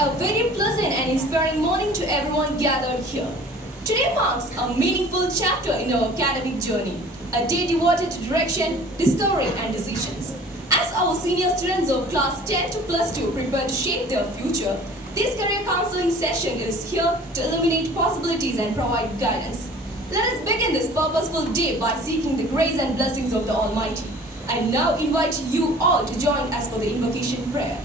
A very pleasant and inspiring morning to everyone gathered here. Today marks a meaningful chapter in our academic journey, a day devoted to direction, discovery, and decisions. As our senior students of class 10 to plus 2 prepare to shape their future, this career counseling session is here to illuminate possibilities and provide guidance. Let us begin this purposeful day by seeking the grace and blessings of the Almighty. I now invite you all to join us for the invocation prayer.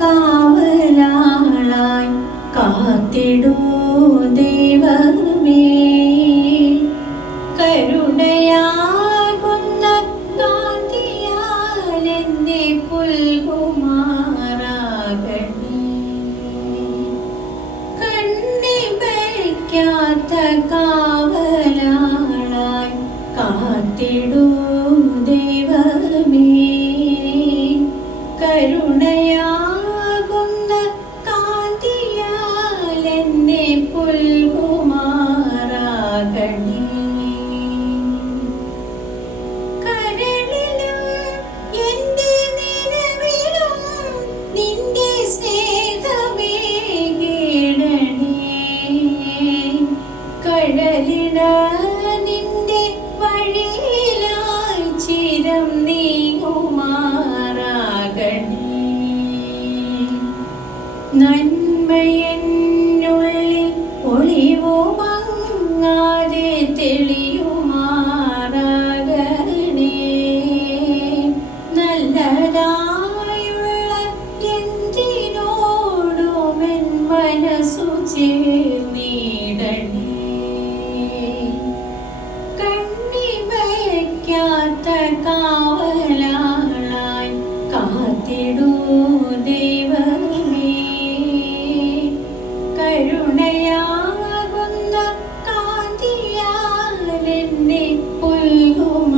കാവലാളായി കാത്തിടൂ ദൈവമേ, കരുണയാകുന്ന കാന്തിയാൽ എന്നെ പുൽകുമാറാകണേ. കണ്ണിമയ്ക്കാത്ത കാവലാളായി കാത്തിടൂ ദൈവമേ, കരുണയാകുന്ന കാന്തിയാൽ എന്നെ പുൽകുമാറാകണേ. കരളിലും എൻ്റെ നിലവിലും നിന്റെ സ്നേഹമേകിടണേ. കടലിട നിന്റെ വഴിയിലായി ചിരം നീങ്ങുമാറാകണേ. നന്മയെന്നുള്ളിൽ ഒളിവുമങ്ങാതെ തെളിയുമാറാകണേ. നല്ലതായുള്ള എന്തിനോടും N മനസ്സു ചേർന്നിടണേ. കണ്ണിമയ്ക്കാത്ത കാവലാളായി കാത്തിടൂ ദൈവമേ, കരുണയാകുന്ന കാന്തിയാൽ എന്നെ പുൽകുമാറാകണേ.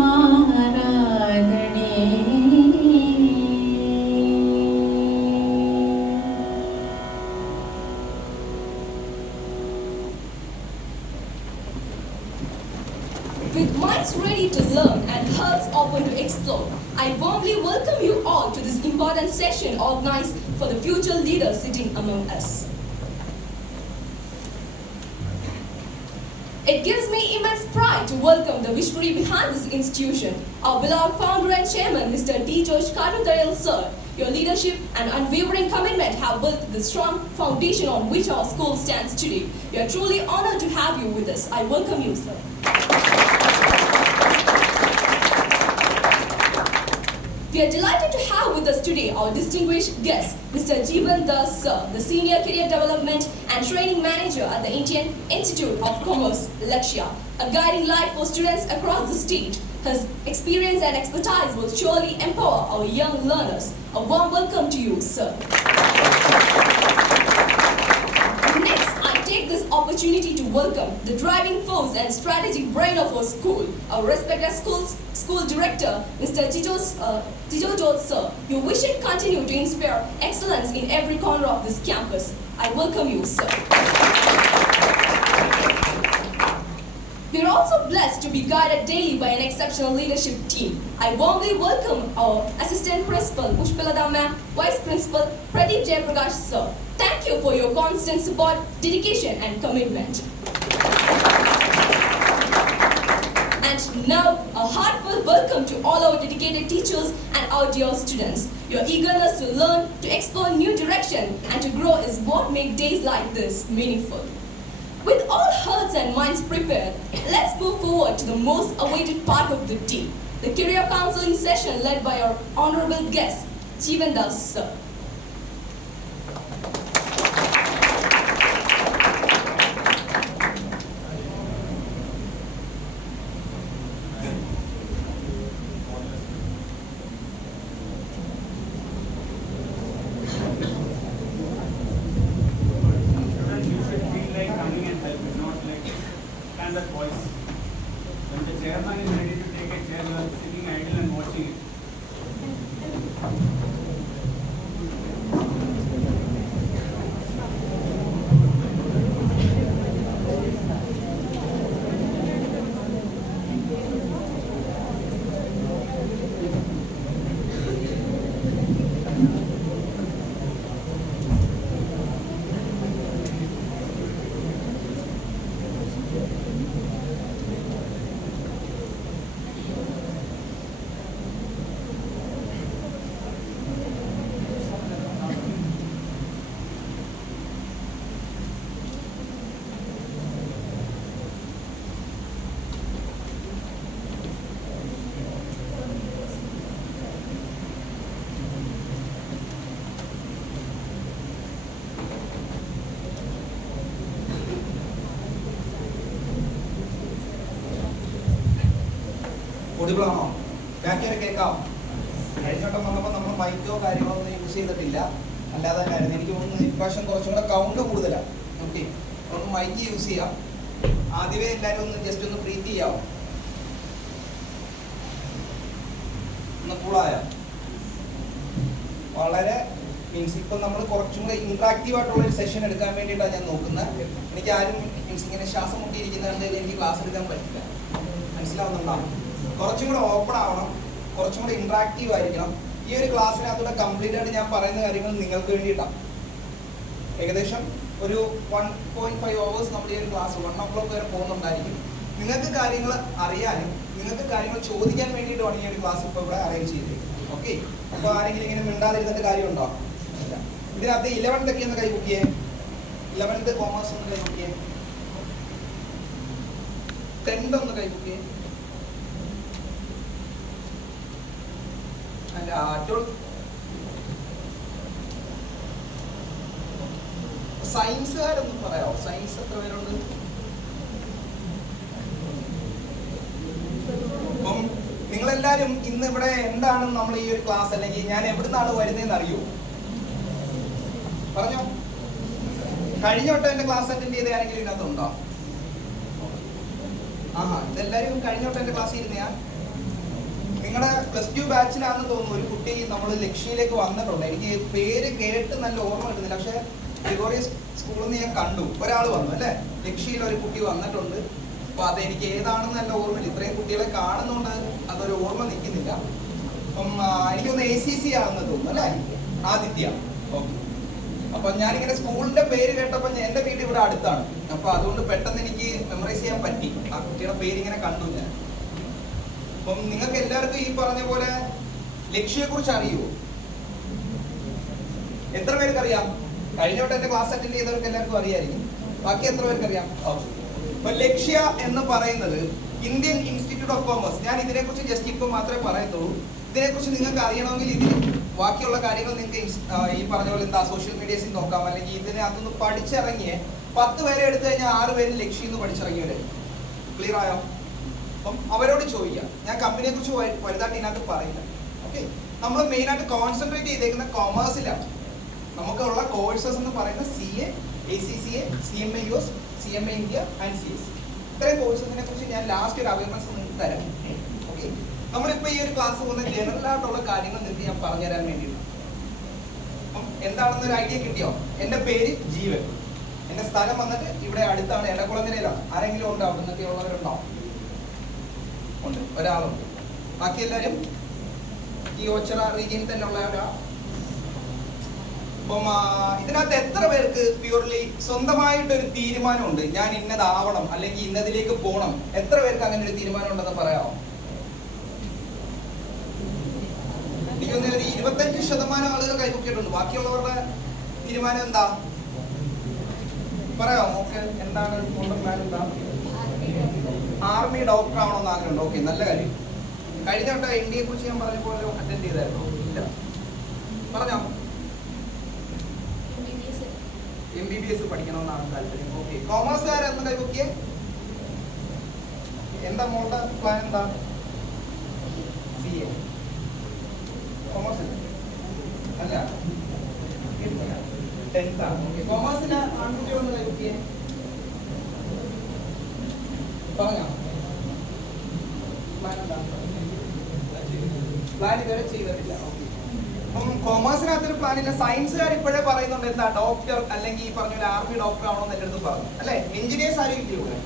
With minds ready to learn and hearts open to explore, I warmly welcome you all to this important session organized for the future leaders sitting among us. It gives me immense pride to welcome the visionary behind this institution, our beloved founder and chairman, Mr. D. George Kadutharil, sir. Your leadership and unwavering commitment have built the strong foundation on which our school stands today. We are truly honored to have you with us. I welcome you, sir. We are delighted to have with us today our distinguished guest, Mr. Jeevan Das Sir, the Senior Career Development and Training Manager at the Indian Institute of Commerce, Lakshya, a guiding light for students across the state. His experience and expertise will surely empower our young learners. A warm welcome to you, sir. Next, I take this opportunity to welcome the driving force and strategic brain of our school, our respected school director, Mr. Tijo Jot, sir. Your vision continue to inspire excellence in every corner of this campus. I welcome you, sir. We are also blessed to be guided daily by an exceptional leadership team. I warmly welcome our Assistant Principal, Pushpalata ma'am, Vice Principal, Pradeep Jayaprakash, sir. Thank you for your constant support, dedication, and commitment. And now, a heartfelt welcome to all our dedicated teachers and our dear students. Your eagerness to learn, to explore new direction, and to grow is what makes days like this meaningful. With all hearts and minds prepared, let's move forward to the most awaited part of the day, the career counseling session led by our honorable guest, Jeevan Das sir. That voice. When the chairman is ready to take a chair, you are sitting idle and watching it. Audible ആണോ? ബാക്കി വരെ കേൾക്കാം. കഴിഞ്ഞ വട്ടം വന്നപ്പോൾ നമ്മൾ മൈക്കോ കാര്യങ്ങളോ ഒന്നും യൂസ് ചെയ്തിട്ടില്ല, അല്ലാതെ കാര്യം എനിക്ക് തോന്നുന്നു ഇപ്രാവശ്യം കുറച്ചും കൂടെ കൗണ്ട് കൂടുതലാണ്. ഓക്കെ, നമുക്ക് മൈക്ക് യൂസ് ചെയ്യാം. ആദ്യമേ എല്ലാവരും ഒന്ന് ജസ്റ്റ് ഒന്ന് ബ്രീത്ത് ചെയ്യാമോ? ഒന്ന് കൂളായ വളരെ മീൻസ് ഇപ്പം നമ്മൾ കുറച്ചും കൂടെ ഇൻട്രാക്റ്റീവ് ആയിട്ടുള്ള ഒരു സെഷൻ എടുക്കാൻ വേണ്ടിയിട്ടാണ് ഞാൻ നോക്കുന്നത്. എനിക്ക് ആരും മീൻസ് ഇങ്ങനെ ശ്വാസം മുട്ടിയിരിക്കുന്നുണ്ട് എനിക്ക് ക്ലാസ് എടുക്കാൻ പറ്റില്ല. മനസ്സിലാവുന്നുണ്ടോ? കുറച്ചും കൂടെ ഓപ്പൺ ആവണം, കുറച്ചും കൂടെ ഇൻട്രാക്റ്റീവ് ആയിരിക്കണം. ഈ ഒരു ക്ലാസ്സിനകത്തൂടെ കംപ്ലീറ്റ് ആയിട്ട് ഞാൻ പറയുന്ന കാര്യങ്ങൾ നിങ്ങൾക്ക് വേണ്ടിയിട്ടാണ്. ഏകദേശം ഒരു 1.5 hours നമ്മൾ ഈ ഒരു ക്ലാസ് 1 o'clock വരെ പോകുന്നുണ്ടായിരിക്കും. നിങ്ങൾക്ക് കാര്യങ്ങൾ അറിയാനും നിങ്ങൾക്ക് കാര്യങ്ങൾ ചോദിക്കാൻ വേണ്ടിയിട്ടുമാണ് ഈ ഒരു ക്ലാസ് ഇപ്പോൾ ഇവിടെ അറേഞ്ച് ചെയ്തത്. ഓക്കെ, അപ്പോൾ ആരെങ്കിലും ഇങ്ങനെ മിണ്ടാതിരുന്നിട്ട് കാര്യമുണ്ടോ? ഇല്ല. ഇതിനകത്ത് 11th ഒക്കെ ഒന്ന് കൈ നോക്കിയേ. 11th കോമേഴ്സ് ഒന്ന് കൈ നോക്കിയേ. 10th ഒന്ന് കൈ നോക്കിയേ. സയൻസുകാരൊന്നും പറയാമോ? സയൻസ് എത്ര പേരുണ്ട്? അപ്പം നിങ്ങളെല്ലാരും ഇന്ന് ഇവിടെ എന്താണ് നമ്മൾ ഈ ഒരു ക്ലാസ് അല്ലെങ്കിൽ ഞാൻ എവിടുന്നാണ് വരുന്നതെന്ന് അറിയോ? പറഞ്ഞോ. കഴിഞ്ഞ വട്ടം എന്റെ ക്ലാസ് അറ്റൻഡ് ചെയ്ത ആരെങ്കിലും ഇതിനകത്തുണ്ടോ? ആഹാ, ഇതെല്ലാരും കഴിഞ്ഞ വട്ടം എന്റെ ക്ലാസ് ഇരുന്നയാ? നിങ്ങളുടെ +2 ബാച്ചിലാണെന്ന് തോന്നുന്നു ഒരു കുട്ടി നമ്മൾ ലക്ഷ്യയിലേക്ക് വന്നിട്ടുണ്ട്. എനിക്ക് പേര് കേട്ട് നല്ല ഓർമ്മ കിട്ടുന്നില്ല, പക്ഷെ ഗ്രിഗോറിയസ് സ്കൂളിൽ നിന്ന് ഞാൻ കണ്ടു ഒരാൾ വന്നു അല്ലേ. ലക്ഷ്യയിൽ ഒരു കുട്ടി വന്നിട്ടുണ്ട്. അപ്പൊ അതെനിക്ക് ഏതാണെന്ന് നല്ല ഓർമ്മയില്ല. ഇത്രയും കുട്ടികളെ കാണുന്നുണ്ട്, അതൊരു ഓർമ്മ നിൽക്കുന്നില്ല. അപ്പം എനിക്കൊന്ന് ACC ആണെന്ന് തോന്നുന്നു അല്ലേ, ആദിത്യ. ഓക്കെ, അപ്പൊ ഞാനിങ്ങനെ സ്കൂളിന്റെ പേര് കേട്ടപ്പോൾ എന്റെ വീട് ഇവിടെ അടുത്താണ്. അപ്പൊ അതുകൊണ്ട് പെട്ടെന്ന് എനിക്ക് മെമ്മറൈസ് ചെയ്യാൻ പറ്റി. ആ കുട്ടിയുടെ പേര് ഇങ്ങനെ കണ്ടു ഞാൻ. അപ്പം നിങ്ങൾക്ക് എല്ലാവർക്കും ഈ പറഞ്ഞ പോലെ ലക്ഷ്യയെ കുറിച്ച് അറിയുമോ? എത്ര പേർക്ക് അറിയാം? കഴിഞ്ഞ വട്ടം എന്റെ ക്ലാസ് അറ്റൻഡ് ചെയ്തവർക്ക് എല്ലാവർക്കും അറിയായിരിക്കും. ബാക്കി എത്ര പേർക്ക് അറിയാം? അപ്പൊ ലക്ഷ്യ എന്ന് പറയുന്നത് ഇന്ത്യൻ ഇൻസ്റ്റിറ്റ്യൂട്ട് ഓഫ് കോമേഴ്സ്. ഞാൻ ഇതിനെക്കുറിച്ച് ജസ്റ്റ് ഇപ്പൊ മാത്രമേ പറയത്തുള്ളൂ. ഇതിനെക്കുറിച്ച് നിങ്ങൾക്ക് അറിയണമെങ്കിൽ ഇതിന് ബാക്കിയുള്ള കാര്യങ്ങൾ നിങ്ങൾക്ക് ഈ പറഞ്ഞ പോലെ എന്താ സോഷ്യൽ മീഡിയസിൽ നോക്കാം, അല്ലെങ്കിൽ ഇതിനകത്തൊന്ന് പഠിച്ചിറങ്ങിയ 10 പേരെ എടുത്തു കഴിഞ്ഞാൽ 6 പേര് ലക്ഷ്യം എന്ന് പഠിച്ചിറങ്ങിയവരെ. ക്ലിയർ ആയോ? അപ്പം അവരോട് ചോദിക്കാം. ഞാൻ കമ്പനിയെ കുറിച്ച് വലുതായിട്ട് ഇതിനകത്ത് പറയില്ല. ഓക്കെ, നമ്മൾ മെയിനായിട്ട് കോൺസെൻട്രേറ്റ് ചെയ്തേക്കുന്ന കൊമേഴ്സിലാണ്. നമുക്കുള്ള കോഴ്സസ് എന്ന് പറയുന്നത് CA, ACCA, CMA US, CMA India and CS. ഇത്രയും കോഴ്സസിനെ കുറിച്ച് ഞാൻ ലാസ്റ്റ് ഒരു അവയർനെസ് നിങ്ങൾക്ക് തരാം. ഓക്കെ, നമ്മളിപ്പോൾ ഈ ഒരു ക്ലാസ് പോകുന്ന ജനറൽ ആയിട്ടുള്ള കാര്യങ്ങൾ നിങ്ങൾക്ക് ഞാൻ പറഞ്ഞുതരാൻ വേണ്ടിയിട്ടാണ്. അപ്പം എന്താണെന്നൊരു ഐഡിയ കിട്ടിയോ? എൻ്റെ പേര് ജീവൻ. എൻ്റെ സ്ഥലം വന്നിട്ട് ഇവിടെ അടുത്താണ്, എടക്കുളങ്ങരയിലാണ്. ആരെങ്കിലും ഉണ്ടോ? അവിടെ നിന്നൊക്കെ ഉള്ളവരുണ്ടോ? ഉണ്ട്, ഒരാളുണ്ട്. ബാക്കി എല്ലാവരും ഈ ഓച്ചിറ റീജിയനിൽ തന്നെ ഉള്ളവരാ. അപ്പം ഇതിനകത്ത് എത്ര പേർക്ക് പ്യൂർലി സ്വന്തമായിട്ടൊരു തീരുമാനമുണ്ട്, ഞാൻ ഇന്നതാവണം അല്ലെങ്കിൽ ഇന്നതിലേക്ക് പോകണം? എത്ര പേർക്ക് അങ്ങനെ ഒരു തീരുമാനം ഉണ്ടെന്ന് പറയാമോ? എനിക്കൊന്ന് ഒരു 25% ആളുകൾ കൈപൊക്കിയിട്ടുണ്ട്. ബാക്കിയുള്ളവരുടെ തീരുമാനം എന്താ പറയാമോ? ഓക്കെ, എന്താണ് പ്ലാൻ? എന്താ? ആർമി ഡോക്ടർ ആവണമെന്ന് ആഗ്രഹമുണ്ട്. ഓക്കെ, നല്ല കാര്യം. കഴിഞ്ഞ വട്ടം NDA കുറിച്ച് ഞാൻ പറഞ്ഞ പോലെ അറ്റൻഡ് ചെയ്തായിരുന്നു. ഇല്ല, പറഞ്ഞോ. MBBS പഠിക്കണമെന്നാണ് താല്പര്യം. ഓക്കെ, കോമേഴ്സുകാരെന്ന് കൈപൊക്കിയേ. എന്താ മോളുടെ പ്ലാൻ? എന്താ? CA കോമേഴ്സ് അല്ല, 10th ആണ്. ഓക്കെ, കോമേഴ്സിന് ആൺകുട്ടികളൊന്ന് കൈപൊക്കിയേ. പറഞ്ഞോ പ്ലാൻ എന്താ? പ്ലാൻ ഇതുവരെ ചെയ്തിട്ടില്ല. ഓക്കെ, അപ്പം കൊമേഴ്സിനകത്തൊരു പ്ലാനില്ല. സയൻസുകാർ ഇപ്പോഴേ പറയുന്നുണ്ട് എന്താ ഡോക്ടർ അല്ലെങ്കിൽ ഈ പറഞ്ഞ ഒരു ആർമി ഡോക്ടർ ആവണമെന്ന് എൻ്റെ അടുത്ത് പറഞ്ഞു അല്ലേ. എഞ്ചിനീയേഴ്സ് ആരും ഇല്ല ഇവിടെ?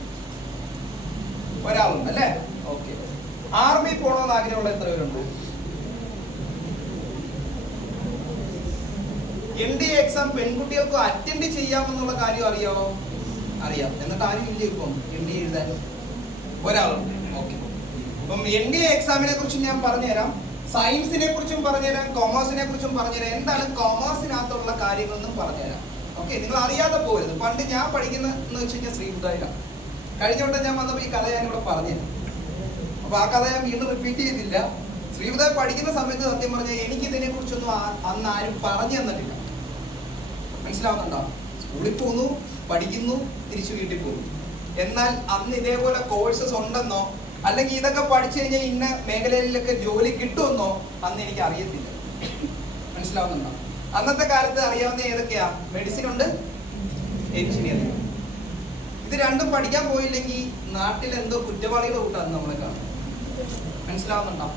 ഒരാളുണ്ട് അല്ലേ. ഓക്കെ, ആർമി പോകണമെന്ന് ആഗ്രഹമുള്ള എത്ര പേരുണ്ട്? NDA എക്സാം പെൺകുട്ടികൾക്ക് അറ്റൻഡ് ചെയ്യാമെന്നുള്ള കാര്യം അറിയാമോ? അറിയാം. എന്നിട്ട് ആരും ഇല്ല ഇപ്പം NDA എഴുതാൻ? ഒരാളുണ്ട്. ഓക്കെ, അപ്പം NDA എക്സാമിനെ കുറിച്ച് ഞാൻ പറഞ്ഞുതരാം. സയൻസിനെ കുറിച്ചും പറഞ്ഞുതരാം, കൊമേഴ്സിനെ കുറിച്ചും പറഞ്ഞുതരാം. എന്താണ് കൊമേഴ്സിനകത്തുള്ള കാര്യങ്ങളെന്നും പറഞ്ഞുതരാം. ഓക്കെ, നിങ്ങൾ അറിയാതെ പോകരുത്. പണ്ട് ഞാൻ പഠിക്കുന്നതെന്ന് വെച്ച് കഴിഞ്ഞാൽ ശ്രീബുദ്ധായിലാണ്. കഴിഞ്ഞ വട്ടം ഞാൻ വന്നപ്പോൾ ഈ കഥ ഞാനിവിടെ പറഞ്ഞുതരാം. അപ്പൊ ആ കഥ ഞാൻ വീണ്ടും റിപ്പീറ്റ് ചെയ്തില്ല. ശ്രീബുദ്ധായി പഠിക്കുന്ന സമയത്ത് സത്യം പറഞ്ഞാൽ എനിക്ക് ഇതിനെ കുറിച്ചൊന്നും അന്ന് ആരും പറഞ്ഞു തന്നിട്ടില്ല. മനസ്സിലാവുന്നുണ്ടോ? സ്കൂളിൽ പോകുന്നു, പഠിക്കുന്നു, തിരിച്ചു വീട്ടിൽ പോകുന്നു. എന്നാൽ അന്ന് ഇതേപോലെ കോഴ്സസ് ഉണ്ടെന്നോ അല്ലെങ്കിൽ ഇതൊക്കെ പഠിച്ചു കഴിഞ്ഞാൽ ഇന്ന മേഖലയിലൊക്കെ ജോലി കിട്ടുമെന്നോ അന്ന് എനിക്ക് അറിയത്തില്ല. മനസ്സിലാവുന്നുണ്ടോ? അന്നത്തെ കാലത്ത് അറിയാവുന്ന ഏതൊക്കെയാ? മെഡിസിൻ ഉണ്ട്, എഞ്ചിനീയറിംഗ്. ഇത് രണ്ടും പഠിക്കാൻ പോയില്ലെങ്കിൽ നാട്ടിൽ എന്തോ കുറ്റവാളികളുടെ കൂട്ടാണ് നമ്മളെ കാണുന്നത്. മനസ്സിലാവുന്നുണ്ടോ?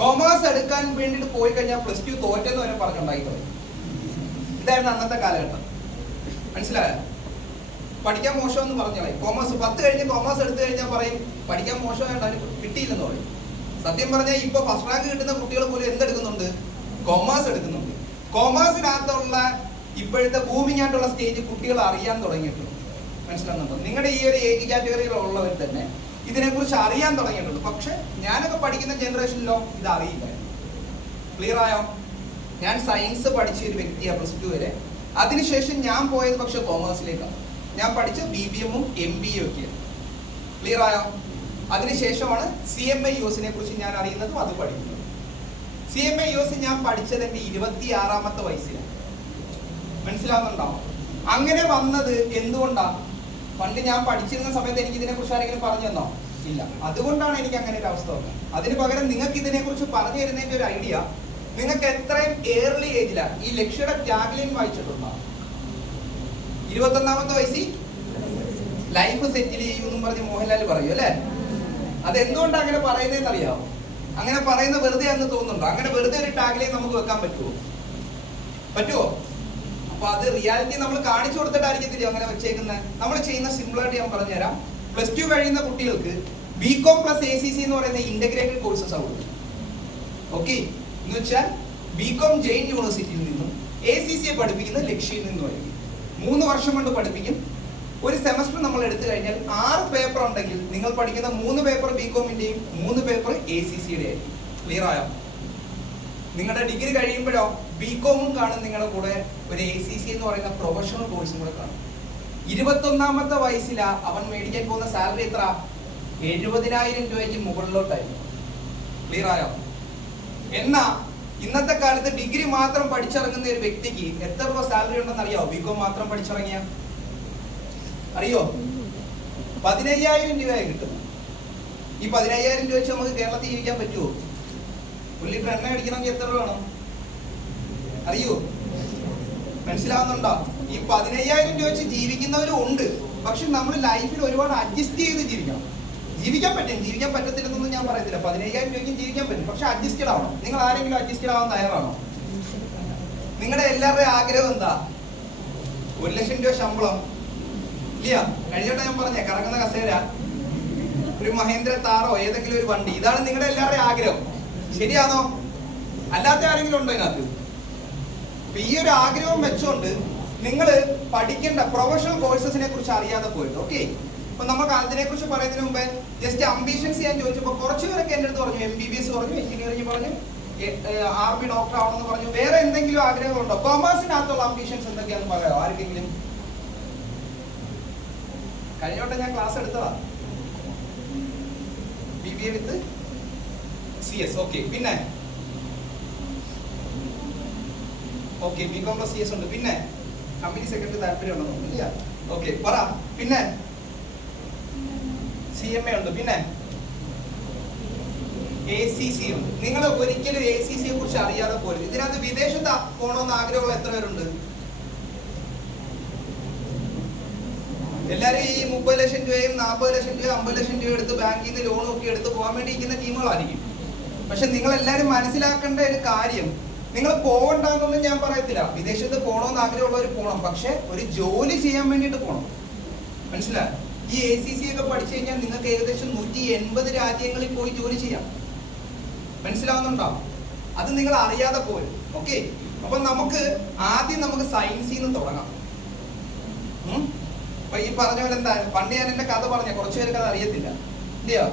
കൊമേഴ്സ് എടുക്കാൻ വേണ്ടിയിട്ട് പോയി കഴിഞ്ഞാൽ +2 തോറ്റെന്ന് വരെ പറഞ്ഞുണ്ടായിട്ടുണ്ട്. ഇതായിരുന്നു അന്നത്തെ കാലഘട്ടം. മനസ്സിലായോ? പഠിക്കാൻ മോശമെന്ന് പറഞ്ഞാൽ കൊമേഴ്സ് 10 കഴിഞ്ഞ് കൊമേഴ്സ് എടുത്തു കഴിഞ്ഞാൽ പറയും പഠിക്കാൻ മോശമായിട്ട് അതിന് കിട്ടിയില്ലെന്ന് പറയും. സത്യം പറഞ്ഞാൽ ഇപ്പൊ ഫസ്റ്റ് റാങ്ക് കിട്ടുന്ന കുട്ടികൾ പോലും എന്തെടുക്കുന്നുണ്ട്? കൊമേഴ്സ് എടുക്കുന്നുണ്ട്. കൊമേഴ്സിനകത്തുള്ള ഇപ്പോഴത്തെ ബൂമിംഗ് ആയിട്ടുള്ള സ്റ്റേജ് കുട്ടികൾ അറിയാൻ തുടങ്ങിയിട്ടുണ്ട്. മനസ്സിലാകുന്നുണ്ടോ? നിങ്ങളുടെ ഈ ഒരു ഏജ് കാറ്റഗറിയിലുള്ളവർ തന്നെ ഇതിനെക്കുറിച്ച് അറിയാൻ തുടങ്ങിയിട്ടുണ്ട്. പക്ഷെ ഞാനൊക്കെ പഠിക്കുന്ന ജനറേഷനിലോ ഇത് അറിയില്ല. ക്ലിയർ ആയോ? ഞാൻ സയൻസ് പഠിച്ച ഒരു വ്യക്തിയാണ് +2 വരെ. അതിനുശേഷം ഞാൻ പോയത് പക്ഷെ കൊമേഴ്സിലേക്കാണ്. ഞാൻ പഠിച്ച BBM-ഉം MBA ഒക്കെയാണ്. ക്ലിയർ ആയോ? അതിനുശേഷമാണ് CMA US-നെ കുറിച്ച് ഞാൻ അറിയുന്നതും അത് പഠിക്കുന്നത്. CMA US ഞാൻ പഠിച്ചത് എൻ്റെ 26-ാമത്തെ വയസ്സിലാണ്. മനസ്സിലാവുന്നുണ്ടോ? അങ്ങനെ വന്നത് എന്തുകൊണ്ടാണ്? പണ്ട് ഞാൻ പഠിച്ചിരുന്ന സമയത്ത് എനിക്ക് ഇതിനെക്കുറിച്ച് ആരെങ്കിലും പറഞ്ഞു തന്നോ? ഇല്ല. അതുകൊണ്ടാണ് എനിക്ക് അങ്ങനെ ഒരു അവസ്ഥ വന്നത്. അതിന് പകരം നിങ്ങൾക്ക് ഇതിനെക്കുറിച്ച് പറഞ്ഞു തരുന്നതിന്റെ ഒരു ഐഡിയ, നിങ്ങൾക്ക് എത്രയും ഏർലി ഏജിലാണ് ഈ ലക്ഷ്യയുടെ ടാഗ്ലൈൻ വായിച്ചിട്ടുണ്ടോ? 21-ാമത്തെ വയസ്സിൽ ലൈഫ് സെറ്റിൽ ചെയ്യുമെന്നും പറഞ്ഞ് മോഹൻലാൽ പറയും അല്ലേ? അതെന്തുകൊണ്ടാണ് അങ്ങനെ പറയുന്നതെന്ന് അറിയാമോ? അങ്ങനെ പറയുന്ന വെറുതെ എന്ന് തോന്നുന്നുണ്ടോ? അങ്ങനെ വെറുതെ ഒരു ടാഗ്ലൈൻ നമുക്ക് വെക്കാൻ പറ്റുമോ? അപ്പൊ അത് റിയാലിറ്റി നമ്മൾ കാണിച്ചു കൊടുത്തിട്ടായിരിക്കത്തില്ല അങ്ങനെ വെച്ചേക്കുന്നത്. നമ്മൾ ചെയ്യുന്ന സിമ്പിളായിട്ട് ഞാൻ പറഞ്ഞുതരാം. +2 കഴിയുന്ന കുട്ടികൾക്ക് BCom + ACC എന്ന് പറയുന്ന ഇന്റഗ്രേറ്റഡ് കോഴ്സസ് ആണ് കൊടുക്കുന്നത്. ഓക്കെ, എന്ന് വെച്ചാൽ BCom ജെയിൻ യൂണിവേഴ്സിറ്റിയിൽ നിന്നും ACC പഠിപ്പിക്കുന്ന ലക്ഷ്യയിൽ നിന്നുമായിരിക്കും. 3 വർഷം കൊണ്ട് പഠിപ്പിക്കും. ഒരു സെമസ്റ്റർ നമ്മൾ എടുത്തു കഴിഞ്ഞാൽ 6 പേപ്പർ ഉണ്ടെങ്കിൽ നിങ്ങൾ പഠിക്കുന്ന 3 പേപ്പർ BCom-ന്റെയും 3 പേപ്പർ ACC-യുടെ ആയിരിക്കും. ക്ലിയർ ആയോ? നിങ്ങളുടെ ഡിഗ്രി കഴിയുമ്പോഴോ BCom-ഉം കാണും, നിങ്ങളുടെ കൂടെ ഒരു ACC എന്ന് പറയുന്ന പ്രൊഫഷണൽ കോഴ്സും കൂടെ കാണും. 21-ാമത്തെ വയസ്സിലാ അവൻ മേടിക്കാൻ പോകുന്ന സാലറി എത്ര? 70,000 രൂപയ്ക്ക് മുകളിലോട്ടായിരുന്നു. ക്ലിയർ ആയോ? എന്നാ ഇന്നത്തെ കാലത്ത് ഡിഗ്രി മാത്രം പഠിച്ചിറങ്ങുന്ന ഒരു വ്യക്തിക്ക് എത്ര രൂപ സാലറി ഉണ്ടെന്ന് അറിയാവോ? BCom മാത്രം പഠിച്ചിറങ്ങിയ അറിയോ? 15,000 രൂപയായി കിട്ടും. ഈ 15,000 രൂപ വെച്ച് നമുക്ക് കേരളത്തിൽ ജീവിക്കാൻ പറ്റുമോ? 1 ലിറ്റർ എണ്ണ അടിക്കണമെങ്കിൽ എത്ര രൂപ വേണം അറിയോ? മനസ്സിലാവുന്നുണ്ടോ? ഈ 15,000 രൂപ വെച്ച് ജീവിക്കുന്നവരും ഉണ്ട്. പക്ഷെ നമ്മൾ ലൈഫിൽ ഒരുപാട് അഡ്ജസ്റ്റ് ചെയ്ത് ജീവിക്കണം. ജീവിക്കാൻ പറ്റും, ജീവിക്കാൻ പറ്റത്തില്ലെന്നൊന്നും ഞാൻ പറയത്തില്ല. 15,000 രൂപയ്ക്കും ജീവിക്കാൻ പറ്റും. പക്ഷെ അഡ്ജസ്റ്റഡ് ആവണം. നിങ്ങൾ ആരെങ്കിലും അഡ്ജസ്റ്റഡ് ആവാൻ തയ്യാറാണോ? നിങ്ങളുടെ എല്ലാവരുടെയും ആഗ്രഹം എന്താ? 1 ലക്ഷം രൂപ ശമ്പളം ഇല്ല. കഴിഞ്ഞോട്ടെ ഞാൻ പറഞ്ഞ കറങ്ങുന്ന കസേര, ഒരു മഹേന്ദ്ര താറോ ഏതെങ്കിലും ഒരു വണ്ടി, ഇതാണ് നിങ്ങളുടെ എല്ലാവരുടെയും ആഗ്രഹം. ശരിയാണോ? അല്ലാത്ത ആരെങ്കിലും ഉണ്ടോ ഇതിനകത്ത്? ഈ ഒരു ആഗ്രഹം വെച്ചോണ്ട് നിങ്ങൾ പഠിക്കേണ്ട പ്രൊഫഷണൽ കോഴ്സസിനെ കുറിച്ച് അറിയാതെ പോയിട്ട്. ഓക്കെ, അപ്പൊ നമുക്ക് അതിനെ കുറിച്ച് പറയുന്നതിന് മുമ്പേ ജസ്റ്റ് അംബിഷൻസ് ഞാൻ ചോദിച്ചപ്പോൾ കുറച്ച് പേരൊക്കെ എൻ്റെ അടുത്ത് പറഞ്ഞു MBBS പറഞ്ഞു, എഞ്ചിനീയറിംഗ് പറഞ്ഞു, ആർമി ഡോക്ടർ ആവണമെന്ന് പറഞ്ഞു. വേറെ എന്തെങ്കിലും ആഗ്രഹമുണ്ടോ? കൊമേഴ്സിനകത്തുള്ള അംബിഷൻസ് എന്തൊക്കെയാണെന്ന് പറയാമോ ആർക്കെങ്കിലും? കഴിഞ്ഞോട്ടെ ഞാൻ ക്ലാസ് എടുത്തതാ BBA വിത്ത് CS. ഓക്കെ, പിന്നെ ഓക്കെ BCom + CS ഉണ്ട്. പിന്നെ കമ്പനി സെക്രട്ടറി താല്പര്യമുണ്ടോ? ഇല്ല. ഓക്കെ, പറ. പിന്നെ CMA ഉണ്ട്. പിന്നെ ACC ഉണ്ട്. നിങ്ങൾ ഒരിക്കലും ACC-യെ കുറിച്ച് അറിയാതെ പോലും ഇതിനകത്ത് വിദേശത്ത് പോകണമെന്ന് ആഗ്രഹമുള്ള എത്ര പേരുണ്ട്? എല്ലാവരും ഈ 30 ലക്ഷം രൂപയും 40 ലക്ഷം രൂപ 50 ലക്ഷം രൂപ എടുത്ത് ബാങ്കിൽ നിന്ന് ലോണും ഒക്കെ എടുത്ത് പോകാൻ വേണ്ടി ഇരിക്കുന്ന ടീമുകളായിരിക്കും. പക്ഷെ നിങ്ങൾ എല്ലാവരും മനസ്സിലാക്കേണ്ട ഒരു കാര്യം, നിങ്ങൾ പോകണ്ടെന്നൊന്നും ഞാൻ പറയത്തില്ല. വിദേശത്ത് പോകണമെന്ന് ആഗ്രഹമുള്ളവർ പോകണം. പക്ഷെ ഒരു ജോലി ചെയ്യാൻ വേണ്ടിയിട്ട് പോകണം. മനസ്സിലായി? ഈ ACC ഒക്കെ പഠിച്ചു കഴിഞ്ഞാൽ നിങ്ങൾക്ക് ഏകദേശം 180 രാജ്യങ്ങളിൽ പോയി ജോലി ചെയ്യാം. മനസ്സിലാവുന്നുണ്ടോ? അത് നിങ്ങൾ അറിയാതെ പോരും. ഓക്കെ, അപ്പൊ നമുക്ക് ആദ്യം സയൻസിൽ നിന്ന് തുടങ്ങാം. അപ്പൊ ഈ പറഞ്ഞ പോലെ എന്താ, പണ്ട് ഞാൻ എന്റെ കഥ പറഞ്ഞ കുറച്ചു പേർക്ക് അത് അറിയത്തില്ല. ഇല്ലയോ?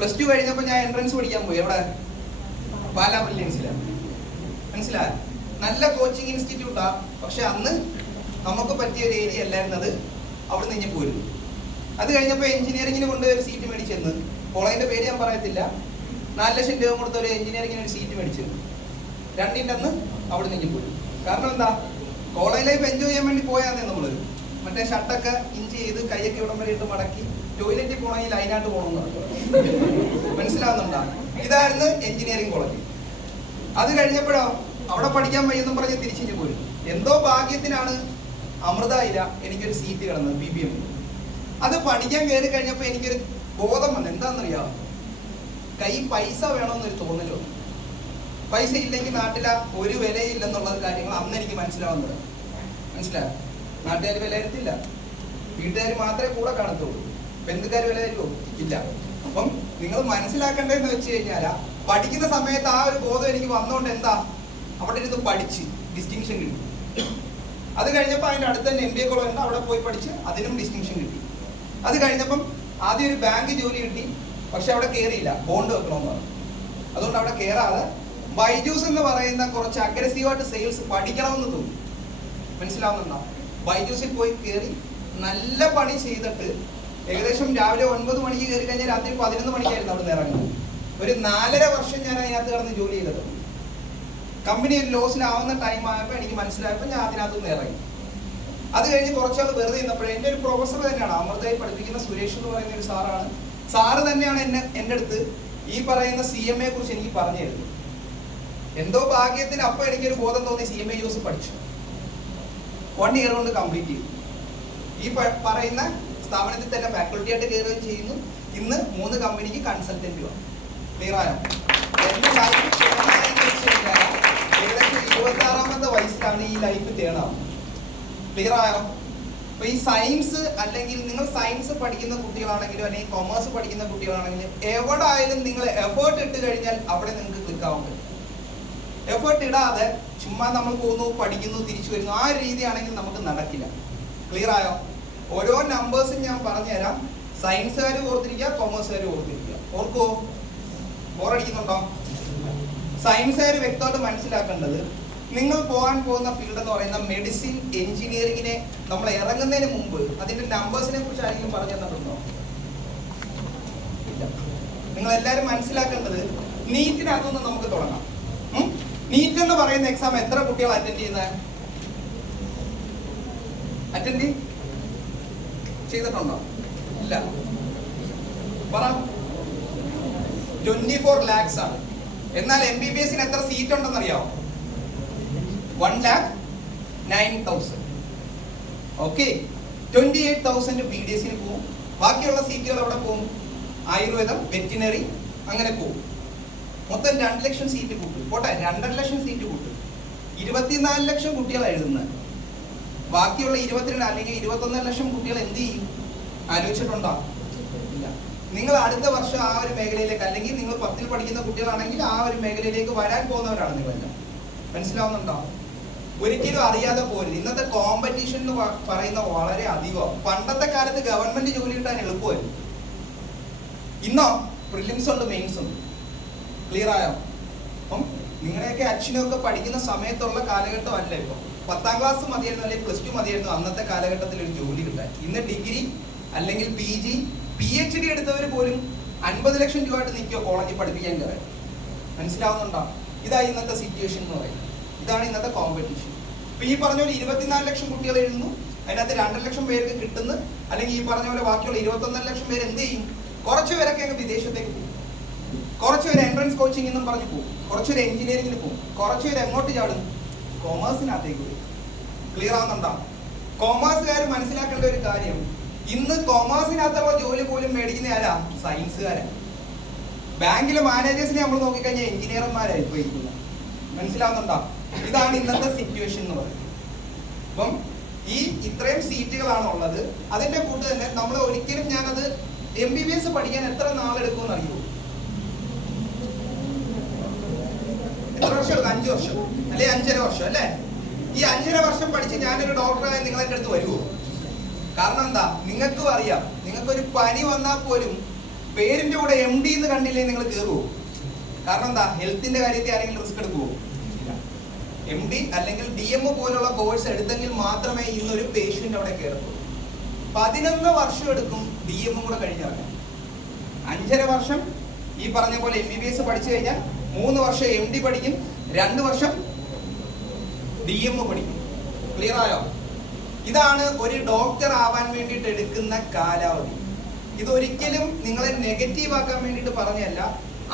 +2 കഴിഞ്ഞപ്പോൾ ഞാൻ എൻട്രൻസ് പഠിക്കാൻ പോയി. എവിടെ? പാലാ ബ്രില്യൻസിലാണ്. മനസ്സിലായ? നല്ല കോച്ചിങ് ഇൻസ്റ്റിറ്റ്യൂട്ടാ. പക്ഷെ അന്ന് നമുക്ക് പറ്റിയ ഒരു ഏരിയ അല്ലായിരുന്നത്. അവിടെ നിന്ന് പോരും. അത് കഴിഞ്ഞപ്പോൾ എഞ്ചിനീയറിംഗിന് കൊണ്ടുപോയി ഒരു സീറ്റ് മേടിച്ചെന്ന്, കോളേജിന്റെ പേര് ഞാൻ പറയത്തില്ല, 4 ലക്ഷം രൂപ കൊടുത്ത ഒരു എഞ്ചിനീയറിംഗിന് ഒരു സീറ്റ് മേടിച്ചെന്ന്. 2ന്റെ അന്ന് അവിടെ നിന്ന് പോരും. കാരണം എന്താ? കോളേജ് ലൈഫ് എൻജോയ് ചെയ്യാൻ വേണ്ടി പോയാന്നേ നമ്മള്. മറ്റേ ഷർട്ടൊക്കെ ഇഞ്ച് ചെയ്ത് കൈയൊക്കെ ഇവിടം വരെ ഇട്ട് മടക്കി ടോയ്ലറ്റിൽ പോകണമെങ്കിൽ ലൈനായിട്ട് പോകണമെന്ന് മനസ്സിലാവുന്നുണ്ടോ? ഇതായിരുന്നു എഞ്ചിനീയറിംഗ് കോളേജ്. അത് കഴിഞ്ഞപ്പോഴോ അവിടെ പഠിക്കാൻ വയ്യെന്നും പറഞ്ഞ് തിരിച്ചു പോരും. എന്തോ ഭാഗ്യത്തിനാണ് അമൃതയില എനിക്കൊരു സീറ്റ് കിടന്നത് BBM. അത് പഠിക്കാൻ കയറി കഴിഞ്ഞപ്പോൾ എനിക്കൊരു ബോധം വന്നു. എന്താണെന്നറിയാമോ? കൈ പൈസ വേണമെന്നൊരു തോന്നലോ. പൈസ ഇല്ലെങ്കിൽ നാട്ടിലെ ഒരു വിലയില്ലെന്നുള്ളത് കാര്യങ്ങൾ അന്ന് എനിക്ക് മനസ്സിലാവുന്നത്. മനസ്സിലായോ? നാട്ടുകാർ വില തരത്തില്ല, വീട്ടുകാർ മാത്രമേ കൂടെ കാണത്തുള്ളൂ. ബന്ധുക്കാർ വില തരുമോ? ഇല്ല. അപ്പം നിങ്ങൾ മനസ്സിലാക്കേണ്ടതെന്ന് വെച്ച് കഴിഞ്ഞാൽ പഠിക്കുന്ന സമയത്ത് ആ ഒരു ബോധം എനിക്ക് വന്നോണ്ട് എന്താ അവിടെ ഇരുന്ന് പഠിച്ച് ഡിസ്റ്റിങ്ഷൻ കിട്ടി. അത് കഴിഞ്ഞപ്പോൾ അതിൻ്റെ അടുത്ത് തന്നെ MBA കോളേജ് ഉണ്ട്, അവിടെ പോയി പഠിച്ച് അതിനും ഡിസ്റ്റിങ്ഷൻ കിട്ടി. അത് കഴിഞ്ഞപ്പം ആദ്യം ഒരു ബാങ്ക് ജോലി കിട്ടി. പക്ഷെ അവിടെ കയറിയില്ല, ബോണ്ട് വെക്കണമെന്ന് പറഞ്ഞു. അതുകൊണ്ട് അവിടെ കയറാതെ ബൈജൂസ് എന്ന് പറയുന്ന കുറച്ച് അഗ്രസീവായിട്ട് സെയിൽസ് പഠിക്കണമെന്ന് തോന്നി. മനസ്സിലാവുന്നുണ്ടോ? ബൈജൂസിൽ പോയി കയറി നല്ല പണി ചെയ്തിട്ട് ഏകദേശം രാവിലെ 9 മണിക്ക് കയറി കഴിഞ്ഞാൽ രാത്രി 11 മണിക്കായിരുന്നു അവിടെ നിന്ന് ഇറങ്ങുന്നത്. ഒരു 4.5 വർഷം ഞാൻ അതിനകത്ത് കിടന്ന് ജോലി ചെയ്തത്. കമ്പനി ഒരു ലോസിലാവുന്ന ടൈം ആയപ്പോൾ എനിക്ക് മനസ്സിലായപ്പോൾ ഞാൻ അതിനകത്തുനിന്ന് ഇറങ്ങി. അത് കഴിഞ്ഞ് കുറച്ചാൾ വെറുതെ നിന്നപ്പോഴേ എൻ്റെ ഒരു പ്രൊഫസർ തന്നെയാണ് അമൃതയിൽ പഠിപ്പിക്കുന്ന സുരേഷ് എന്ന് പറയുന്ന ഒരു സാറാണ്. സാറ് തന്നെയാണ് എൻ്റെ അടുത്ത് ഈ പറയുന്ന CMA കുറിച്ച് എനിക്ക് പറഞ്ഞു തരുന്നത്. എന്തോ ഭാഗ്യത്തിന് അപ്പോൾ എനിക്കൊരു ബോധം തോന്നി. CMA യൂസ് പഠിച്ചു 1 ഇയർ കൊണ്ട് കംപ്ലീറ്റ് ചെയ്തു. ഈ പറയുന്ന സ്ഥാപനത്തിൽ തന്നെ ഫാക്കൽറ്റി ആയിട്ട് കയറുകയും ചെയ്യുന്നു. ഇന്ന് 3 കമ്പനിക്ക് കൺസൾട്ടന്റുമാണ്. ക്ലിയർ ആയോ? എൻ്റെ ലൈഫ് ഏകദേശം 26ാമത്തെ വയസ്സിലാണ് ഈ ലൈഫ് തേടാവുന്നത്. ക്ലിയർ ആയോ? അപ്പൊ ഈ സയൻസ് അല്ലെങ്കിൽ നിങ്ങൾ സയൻസ് പഠിക്കുന്ന കുട്ടികളാണെങ്കിലും അല്ലെങ്കിൽ കൊമേഴ്സ് പഠിക്കുന്ന കുട്ടികളാണെങ്കിലും എവിടെ ആയാലും നിങ്ങൾ എഫേർട്ട് ഇട്ട് കഴിഞ്ഞാൽ അവിടെ നിങ്ങൾക്ക് ക്ലിക്ക് ആവാൻ പറ്റും. എഫേർട്ട് ഇടാതെ ചുമ്മാ നമ്മൾ പോകുന്നു, പഠിക്കുന്നു, തിരിച്ചു വരുന്നു, ആ രീതിയാണെങ്കിൽ നമുക്ക് നടക്കില്ല. ക്ലിയർ ആയോ? ഓരോ നമ്പേഴ്സും ഞാൻ പറഞ്ഞുതരാം. സയൻസുകാർ ഓർത്തിരിക്കുക, കൊമേഴ്സുകാർ ഓർത്തിരിക്കുക. ഓർക്കുമോ? ബോറടിക്കുന്നുണ്ടോ? സയൻസുകാർ വ്യക്തമായിട്ട് മനസ്സിലാക്കേണ്ടത് നിങ്ങൾ പോകാൻ പോകുന്ന ഫീൽഡ് എന്ന് പറയുന്ന മെഡിസിൻ, എഞ്ചിനീയറിങ്ങിനെ നമ്മൾ ഇറങ്ങുന്നതിന് മുമ്പ് അതിന്റെ നമ്പേഴ്സിനെ കുറിച്ച് ആരെങ്കിലും പറഞ്ഞു തന്നിട്ടുണ്ടോ? ഇല്ല. നിങ്ങൾ എല്ലാവരും മനസ്സിലാക്കേണ്ടത് നീറ്റിനകത്തുനിന്ന് നമുക്ക് തുടങ്ങാം. നീറ്റ് എന്ന് പറയുന്ന എക്സാം എത്ര കുട്ടികൾ അറ്റൻഡ് ചെയ്യുന്നത്? അറ്റൻഡ് ചെയ്തിട്ടുണ്ടോ? ഇല്ല. പറ. 24 lakhs ആണ്. എന്നാൽ MBBSന് എത്ര സീറ്റ് ഉണ്ടെന്ന് അറിയാമോ? 1,09,000. ഓക്കെ. 28,000 BDSന് പോകും. ബാക്കിയുള്ള സീറ്റുകൾ എവിടെ പോകും? ആയുർവേദം, വെറ്റിനറി, അങ്ങനെ പോകും. മൊത്തം 2 ലക്ഷം സീറ്റ് കൂട്ടും. പോട്ടെ, 2.5 ലക്ഷം സീറ്റ് കൂട്ടും. 24 ലക്ഷം കുട്ടികൾ എഴുതുന്നത്. ബാക്കിയുള്ള 22 അല്ലെങ്കിൽ 21 ലക്ഷം കുട്ടികൾ എന്ത് ചെയ്യും? ആലോചിച്ചിട്ടുണ്ടോ? ഇല്ല. നിങ്ങൾ അടുത്ത വർഷം ആ ഒരു മേഖലയിലേക്ക്, അല്ലെങ്കിൽ നിങ്ങൾ 10ൽ പഠിക്കുന്ന കുട്ടികളാണെങ്കിൽ ആ ഒരു മേഖലയിലേക്ക് വരാൻ പോകുന്നവരാണ് നിങ്ങളെല്ലാം. മനസ്സിലാവുന്നുണ്ടോ? ഒരിക്കലും അറിയാതെ പോരുത്. ഇന്നത്തെ കോമ്പറ്റീഷൻ എന്ന് പറയുന്ന വളരെ അധികമാണ്. പണ്ടത്തെ കാലത്ത് ഗവൺമെന്റ് ജോലി കിട്ടാൻ എളുപ്പമായിരുന്നു. ഇന്നോ പ്രിലിംസ് ഉണ്ട്, മെയിൻസ് ഉണ്ട്. ക്ലിയർ ആയോ? അപ്പം നിങ്ങളുടെയൊക്കെ അച്ഛനൊക്കെ പഠിക്കുന്ന സമയത്തുള്ള കാലഘട്ടം അല്ല ഇപ്പം. 10ാം ക്ലാസ് മതിയായിരുന്നു, അല്ലെങ്കിൽ +2 മതിയായിരുന്നു അന്നത്തെ കാലഘട്ടത്തിൽ ഒരു ജോലി കിട്ടാൻ. ഇന്ന് ഡിഗ്രി അല്ലെങ്കിൽ PG, PhD എടുത്തവർ പോലും 50 ലക്ഷം രൂപയായിട്ട് നിൽക്കുക കോളേജിൽ പഠിപ്പിക്കാൻ കയറാൻ. മനസ്സിലാവുന്നുണ്ടോ? ഇതാണ് ഇന്നത്തെ സിറ്റുവേഷൻ എന്ന് പറയുന്നത്. ഇതാണ് ഇന്നത്തെ കോമ്പറ്റീഷൻ. ഇപ്പൊ ഈ പറഞ്ഞ പോലെ 24 ലക്ഷം കുട്ടികൾ എഴുതുന്നു, അതിനകത്ത് 2 ലക്ഷം പേർക്ക് കിട്ടുന്നു. അല്ലെങ്കിൽ ഈ പറഞ്ഞ പോലെ ബാക്കിയുള്ള 21 ലക്ഷം പേര് എന്ത് ചെയ്യും? കുറച്ചു പേരൊക്കെ അങ്ങ് വിദേശത്തേക്ക് പോകും, കുറച്ചുപേര് എൻട്രൻസ് കോച്ചിങ് എന്നും പറഞ്ഞു പോകും, കുറച്ചുപേര് എഞ്ചിനീയറിംഗിന് പോകും, കുറച്ചുപേര് എങ്ങോട്ട് ചാടും? കൊമേഴ്സിനകത്തേക്ക് പോകും. ക്ലിയർ ആവുന്നുണ്ടോ? കൊമേഴ്സുകാർ മനസ്സിലാക്കേണ്ട ഒരു കാര്യം, ഇന്ന് കൊമേഴ്സിനകത്തുള്ള ജോലി പോലും മേടിക്കുന്ന ആരാ? സയൻസുകാരാണ്. ബാങ്കിലെ മാനേജേഴ്സിനെ നമ്മൾ നോക്കിക്കഴിഞ്ഞാൽ എഞ്ചിനീയർമാരായി പോയിരിക്കുന്നത്. മനസ്സിലാവുന്നുണ്ടോ? ഇതാണ് ഇന്നത്തെ സിറ്റുവേഷൻ എന്ന് പറയുന്നത്. അപ്പം ഈ ഇത്രയും സീറ്റുകളാണ് ഉള്ളത്. അതിന്റെ കൂട്ട് തന്നെ നമ്മൾ ഒരിക്കലും ഞാനത് MBBS പഠിക്കാൻ എത്ര നാളെടുക്കുമെന്ന് അറിയുമോ? എത്ര വർഷം എടുക്കും? 5 വർഷം അല്ലെ 5.5 വർഷം അല്ലേ? ഈ 5.5 വർഷം പഠിച്ച് ഞാനൊരു ഡോക്ടറായി നിങ്ങൾ എൻ്റെ അടുത്ത് വരുമോ? കാരണം എന്താ? നിങ്ങൾക്കും അറിയാം, നിങ്ങൾക്കൊരു പനി വന്നാൽ പോലും പേരിന്റെ കൂടെ MD എന്ന് കണ്ടില്ലേ നിങ്ങൾ കയറുമോ? കാരണം എന്താ? ഹെൽത്തിന്റെ കാര്യത്തിൽ ആരെങ്കിലും റിസ്ക് എടുക്കുമോ? MD അല്ലെങ്കിൽ DM പോലുള്ള കോഴ്സ് എടുത്തെങ്കിൽ മാത്രമേ ഇന്നൊരു പേഷ്യന്റ് അവിടെ കയറത്തുള്ളൂ. 11 വർഷം എടുക്കും DM കൂടെ കഴിഞ്ഞാൽ. 5.5 വർഷം ഈ പറഞ്ഞ പോലെ MBBS പഠിച്ചു കഴിഞ്ഞാൽ 3 വർഷം MD പഠിക്കും, 2 വർഷം DM പഠിക്കും. ക്ലിയർ ആയോ? ഇതാണ് ഒരു ഡോക്ടർ ആവാൻ വേണ്ടിയിട്ട് എടുക്കുന്ന കാലാവധി. ഇതൊരിക്കലും നിങ്ങളെ നെഗറ്റീവ് ആക്കാൻ വേണ്ടിയിട്ട് പറഞ്ഞല്ല.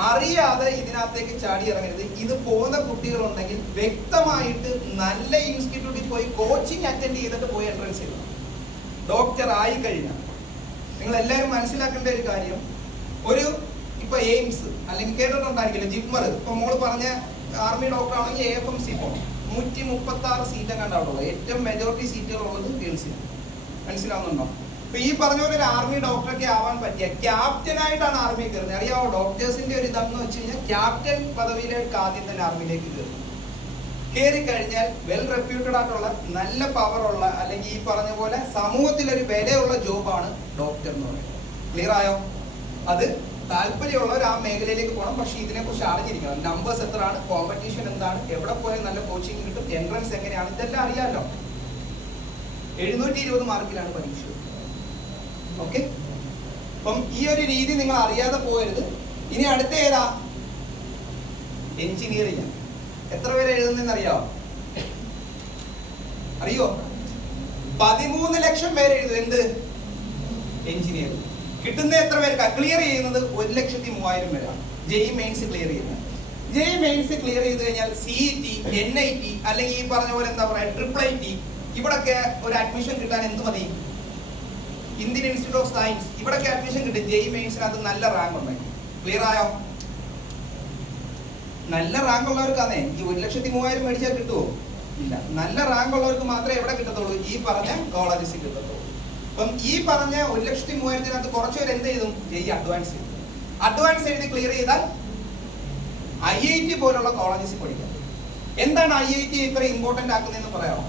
അറിയാതെ ഇതിനകത്തേക്ക് ചാടി ഇറങ്ങരുത്. ഇത് പോകുന്ന കുട്ടികളുണ്ടെങ്കിൽ വ്യക്തമായിട്ട് നല്ല ഇൻസ്റ്റിറ്റ്യൂട്ടിൽ പോയി കോച്ചിങ് അറ്റൻഡ് ചെയ്തിട്ട് പോയി എൻട്രൻസ് ചെയ്യണം. ഡോക്ടർ ആയി കഴിഞ്ഞാൽ നിങ്ങൾ എല്ലാവരും മനസ്സിലാക്കേണ്ട ഒരു കാര്യം, ഒരു ഇപ്പൊ എയിംസ് അല്ലെങ്കിൽ കേട്ടിട്ടുണ്ടായിരിക്കില്ല ജിപ്മർ, ഇപ്പൊ മോള് പറഞ്ഞ ആർമി ഡോക്ടർ ആണെങ്കിൽ AFMC ഇപ്പോൾ 136 സീറ്റ് കണ്ടാവുള്ളൂ. ഏറ്റവും മെജോറിറ്റി സീറ്റുകൾ ഉള്ളത് ഗേൾസിന്. മനസ്സിലാവുന്നുണ്ടോ? ഇപ്പൊ ഈ പറഞ്ഞ പോലെ ഒരു ആർമി ഡോക്ടറൊക്കെ ആവാൻ പറ്റിയ ക്യാപ്റ്റനായിട്ടാണ് ആർമിയിൽ കയറുന്നത്. അറിയാവോ ഡോക്ടേഴ്സിന്റെ ഒരു ഇതെന്ന് വെച്ച് കഴിഞ്ഞാൽ ക്യാപ്റ്റൻ പദവിയിലേക്ക് ആദ്യം തന്നെ ആർമിയിലേക്ക് കയറും. കയറി കഴിഞ്ഞാൽ വെൽ റെപ്യൂട്ടഡ് ആയിട്ടുള്ള നല്ല പവറുള്ള അല്ലെങ്കിൽ ഈ പറഞ്ഞ പോലെ സമൂഹത്തിലൊരു വിലയുള്ള ജോബാണ് ഡോക്ടർ എന്ന് പറയുന്നത്. ക്ലിയർ ആയോ? അത് താല്പര്യമുള്ളവർ ആ മേഖലയിലേക്ക് പോകണം. പക്ഷെ ഇതിനെക്കുറിച്ച് അറിഞ്ഞിരിക്കണം. നമ്പേഴ്സ് എത്രയാണ്, കോമ്പറ്റീഷൻ എന്താണ്, എവിടെ പോയാൽ നല്ല കോച്ചിങ് കിട്ടും, എൻട്രൻസ് എങ്ങനെയാണ്, ഇതെല്ലാം അറിയാമല്ലോ. 720 മാർക്കിലാണ് പരീക്ഷ. ഓക്കെ, അപ്പം ഈ ഒരു രീതി നിങ്ങൾ അറിയാതെ പോകരുത്. ഇനി അടുത്ത ഏതാ? എഞ്ചിനീയറിംഗ്. എത്ര പേര് എഴുതുന്നതെന്ന് അറിയാമോ? അറിയോ? 13 ലക്ഷം പേര് എഴുതും. എന്ത്? എഞ്ചിനീയറിംഗ്. കിട്ടുന്ന എത്ര പേർക്കാ? ക്ലിയർ ചെയ്യുന്നത് 1,03,000 പേരാണ് JEE മെയിൻസ് ക്ലിയർ ചെയ്യുന്നത്. JEE മെയിൻസ് ക്ലിയർ ചെയ്ത് കഴിഞ്ഞാൽ CET, NIT അല്ലെങ്കിൽ ഈ പറഞ്ഞ പോലെ എന്താ പറയാ IIIT, ഇവിടൊക്കെ ഒരു അഡ്മിഷൻ കിട്ടാൻ എന്ത് മതി? ഇന്ത്യൻ ഇൻസ്റ്റിറ്റ്യൂട്ട് ഓഫ് സയൻസ്, ഇവിടൊക്കെ അഡ്മിഷൻ കിട്ടും. JEE മെയിൻസിനകത്ത് നല്ല റാങ്ക് ഉണ്ടെങ്കിൽ. ക്ലിയർ ആയോ? നല്ല റാങ്ക് ഉള്ളവർക്കാന്നേ ഈ 1,03,000 മേടിച്ചാൽ കിട്ടുമോ? ഇല്ല. നല്ല റാങ്ക് ഉള്ളവർക്ക് മാത്രമേ എവിടെ കിട്ടത്തുള്ളൂ? ഈ പറഞ്ഞ കോളേജസിൽ കിട്ടത്തുള്ളൂ. അപ്പം ഈ പറഞ്ഞ 1,03,000 കുറച്ച് പേര് എന്ത് ചെയ്തും? JEE അഡ്വാൻസ് ചെയ്തു. അഡ്വാൻസ് എഴുതി ക്ലിയർ ചെയ്താൽ IIT പോലുള്ള കോളേജസിൽ പഠിക്കാം. എന്താണ് IIT ഇത്ര ഇമ്പോർട്ടന്റ് ആക്കുന്നതെന്ന് പറയാമോ?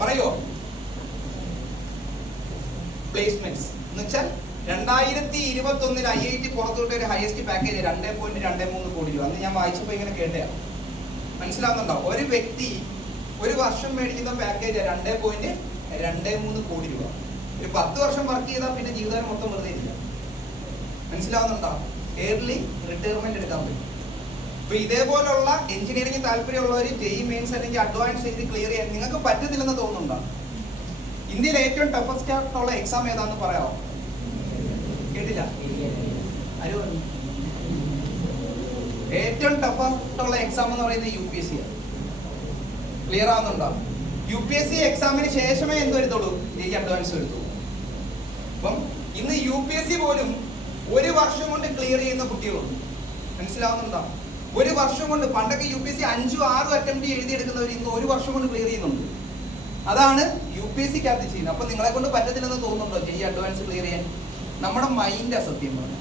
പറയോ? പ്ലേസ്മെന്റ്സ് എന്ന് വെച്ചാൽ 2021 IIT പുറത്തുവിട്ട ഒരു ഹയസ്റ്റ് പാക്കേജ് 2.23 കോടി രൂപ. അന്ന് ഞാൻ വായിച്ചപ്പോൾ ഇങ്ങനെ കേട്ടയാ. മനസ്സിലാവുന്നുണ്ടോ? ഒരു വ്യക്തി ഒരു വർഷം മേടിക്കുന്ന പാക്കേജ് 2.23 കോടി രൂപ. ഒരു 10 വർഷം വർക്ക് ചെയ്താൽ പിന്നെ ജീവിതം മൊത്തം വെറുതെ ഇല്ല. മനസ്സിലാവുന്നുണ്ടോ? ഏർലി റിട്ടയർമെന്റ് എടുക്കാൻ പറ്റും. അപ്പൊ ഇതേപോലുള്ള എഞ്ചിനീയറിംഗ് താല്പര്യമുള്ളവർ JEE മെയിൻസ് അല്ലെങ്കിൽ അഡ്വാൻസ് ചെയ്ത് ക്ലിയർ ചെയ്യാൻ നിങ്ങൾക്ക് പറ്റുന്നില്ലെന്ന് തോന്നുന്നുണ്ടോ? ഇന്ത്യയിൽ ഏറ്റവും ടഫസ്റ്റ് ആയിട്ടുള്ള എക്സാം ഏതാന്ന് പറയാമോ? കേട്ടില്ല? ഏറ്റവും ടഫായിട്ടുള്ള എക്സാം എന്ന് പറയുന്നത് UPSC ആണ്. ക്ലിയർ ആവുന്നുണ്ടോ? UPSC എക്സാമിന് ശേഷമേ എന്ത് വരുത്തുള്ളൂ? JEE advance വരുത്തുള്ളൂ. അപ്പം ഇന്ന് UPSC പോലും ഒരു വർഷം കൊണ്ട് ക്ലിയർ ചെയ്യുന്ന കുട്ടികളുണ്ട്. മനസ്സിലാവുന്നുണ്ടോ? ഒരു വർഷം കൊണ്ട്. പണ്ടൊക്കെ UPSC 5-6 അറ്റംപ്റ്റ് എഴുതിയെടുക്കുന്നവർ ഇന്ന് ഒരു വർഷം കൊണ്ട് ക്ലിയർ ചെയ്യുന്നുണ്ട്. അതാണ് UPSCക്കകത്ത് ചെയ്യുന്നത്. അപ്പൊ നിങ്ങളെ കൊണ്ട് പറ്റത്തില്ലെന്ന് തോന്നുന്നുണ്ടോ JEE അഡ്വാൻസ് ക്ലിയർ ചെയ്യാൻ? നമ്മുടെ മൈൻഡ് അസത്യം പറഞ്ഞു.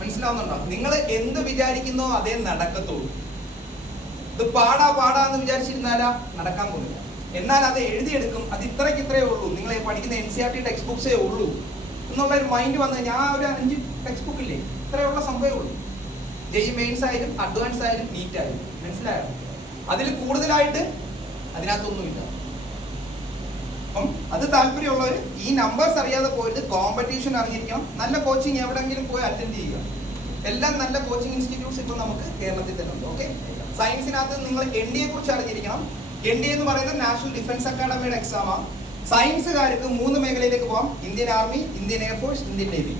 മനസ്സിലാവുന്നുണ്ടോ? നിങ്ങൾ എന്ത് വിചാരിക്കുന്നോ അതേ നടക്കത്തുള്ളൂ. ഇത് പാടാന്ന് വിചാരിച്ചിരുന്നാലാ നടക്കാൻ പോകില്ല. എന്നാൽ അത് എഴുതിയെടുക്കും. അത് ഇത്രയേ ഉള്ളൂ. നിങ്ങൾ പഠിക്കുന്ന NCERT ടെക്സ്റ്റ് ബുക്സേ ഉള്ളൂ എന്നുള്ള ഒരു മൈൻഡ് വന്നു കഴിഞ്ഞാൽ ആ ഒരു 5 ടെക്സ്റ്റ് ബുക്ക് ഇല്ലേ, ഇത്രയുള്ള സംഭവമേ ഉള്ളൂ. JEE മെയിൻസ് ആയാലും അഡ്വാൻസ് ആയാലും നീറ്റ് ആയാലും. മനസ്സിലായോ? അതിൽ കൂടുതലായിട്ട് അതിനകത്തൊന്നുമില്ല. അപ്പം അത് താല്പര്യമുള്ളവർ ഈ നമ്പേഴ്സ് അറിയാതെ പോയിട്ട് കോമ്പറ്റീഷൻ അറിഞ്ഞിരിക്കണം. നല്ല കോച്ചിങ് എവിടെയെങ്കിലും പോയി അറ്റൻഡ് ചെയ്യുക. എല്ലാം നല്ല കോച്ചിങ് ഇൻസ്റ്റിറ്റ്യൂട്ട്സ് ഇപ്പോൾ നമുക്ക് കേരളത്തിൽ തന്നെ ഉണ്ട്. ഓക്കെ, സയൻസിനകത്ത് നിങ്ങൾ NDA കുറിച്ച് അറിഞ്ഞിരിക്കണം. NDA എന്ന് പറയുന്നത് നാഷണൽ ഡിഫൻസ് അക്കാഡമിയുടെ എക്സാമാണ്. സയൻസുകാർക്ക് 3 മേഖലയിലേക്ക് പോകാം: Indian army, Indian air force, Indian navy.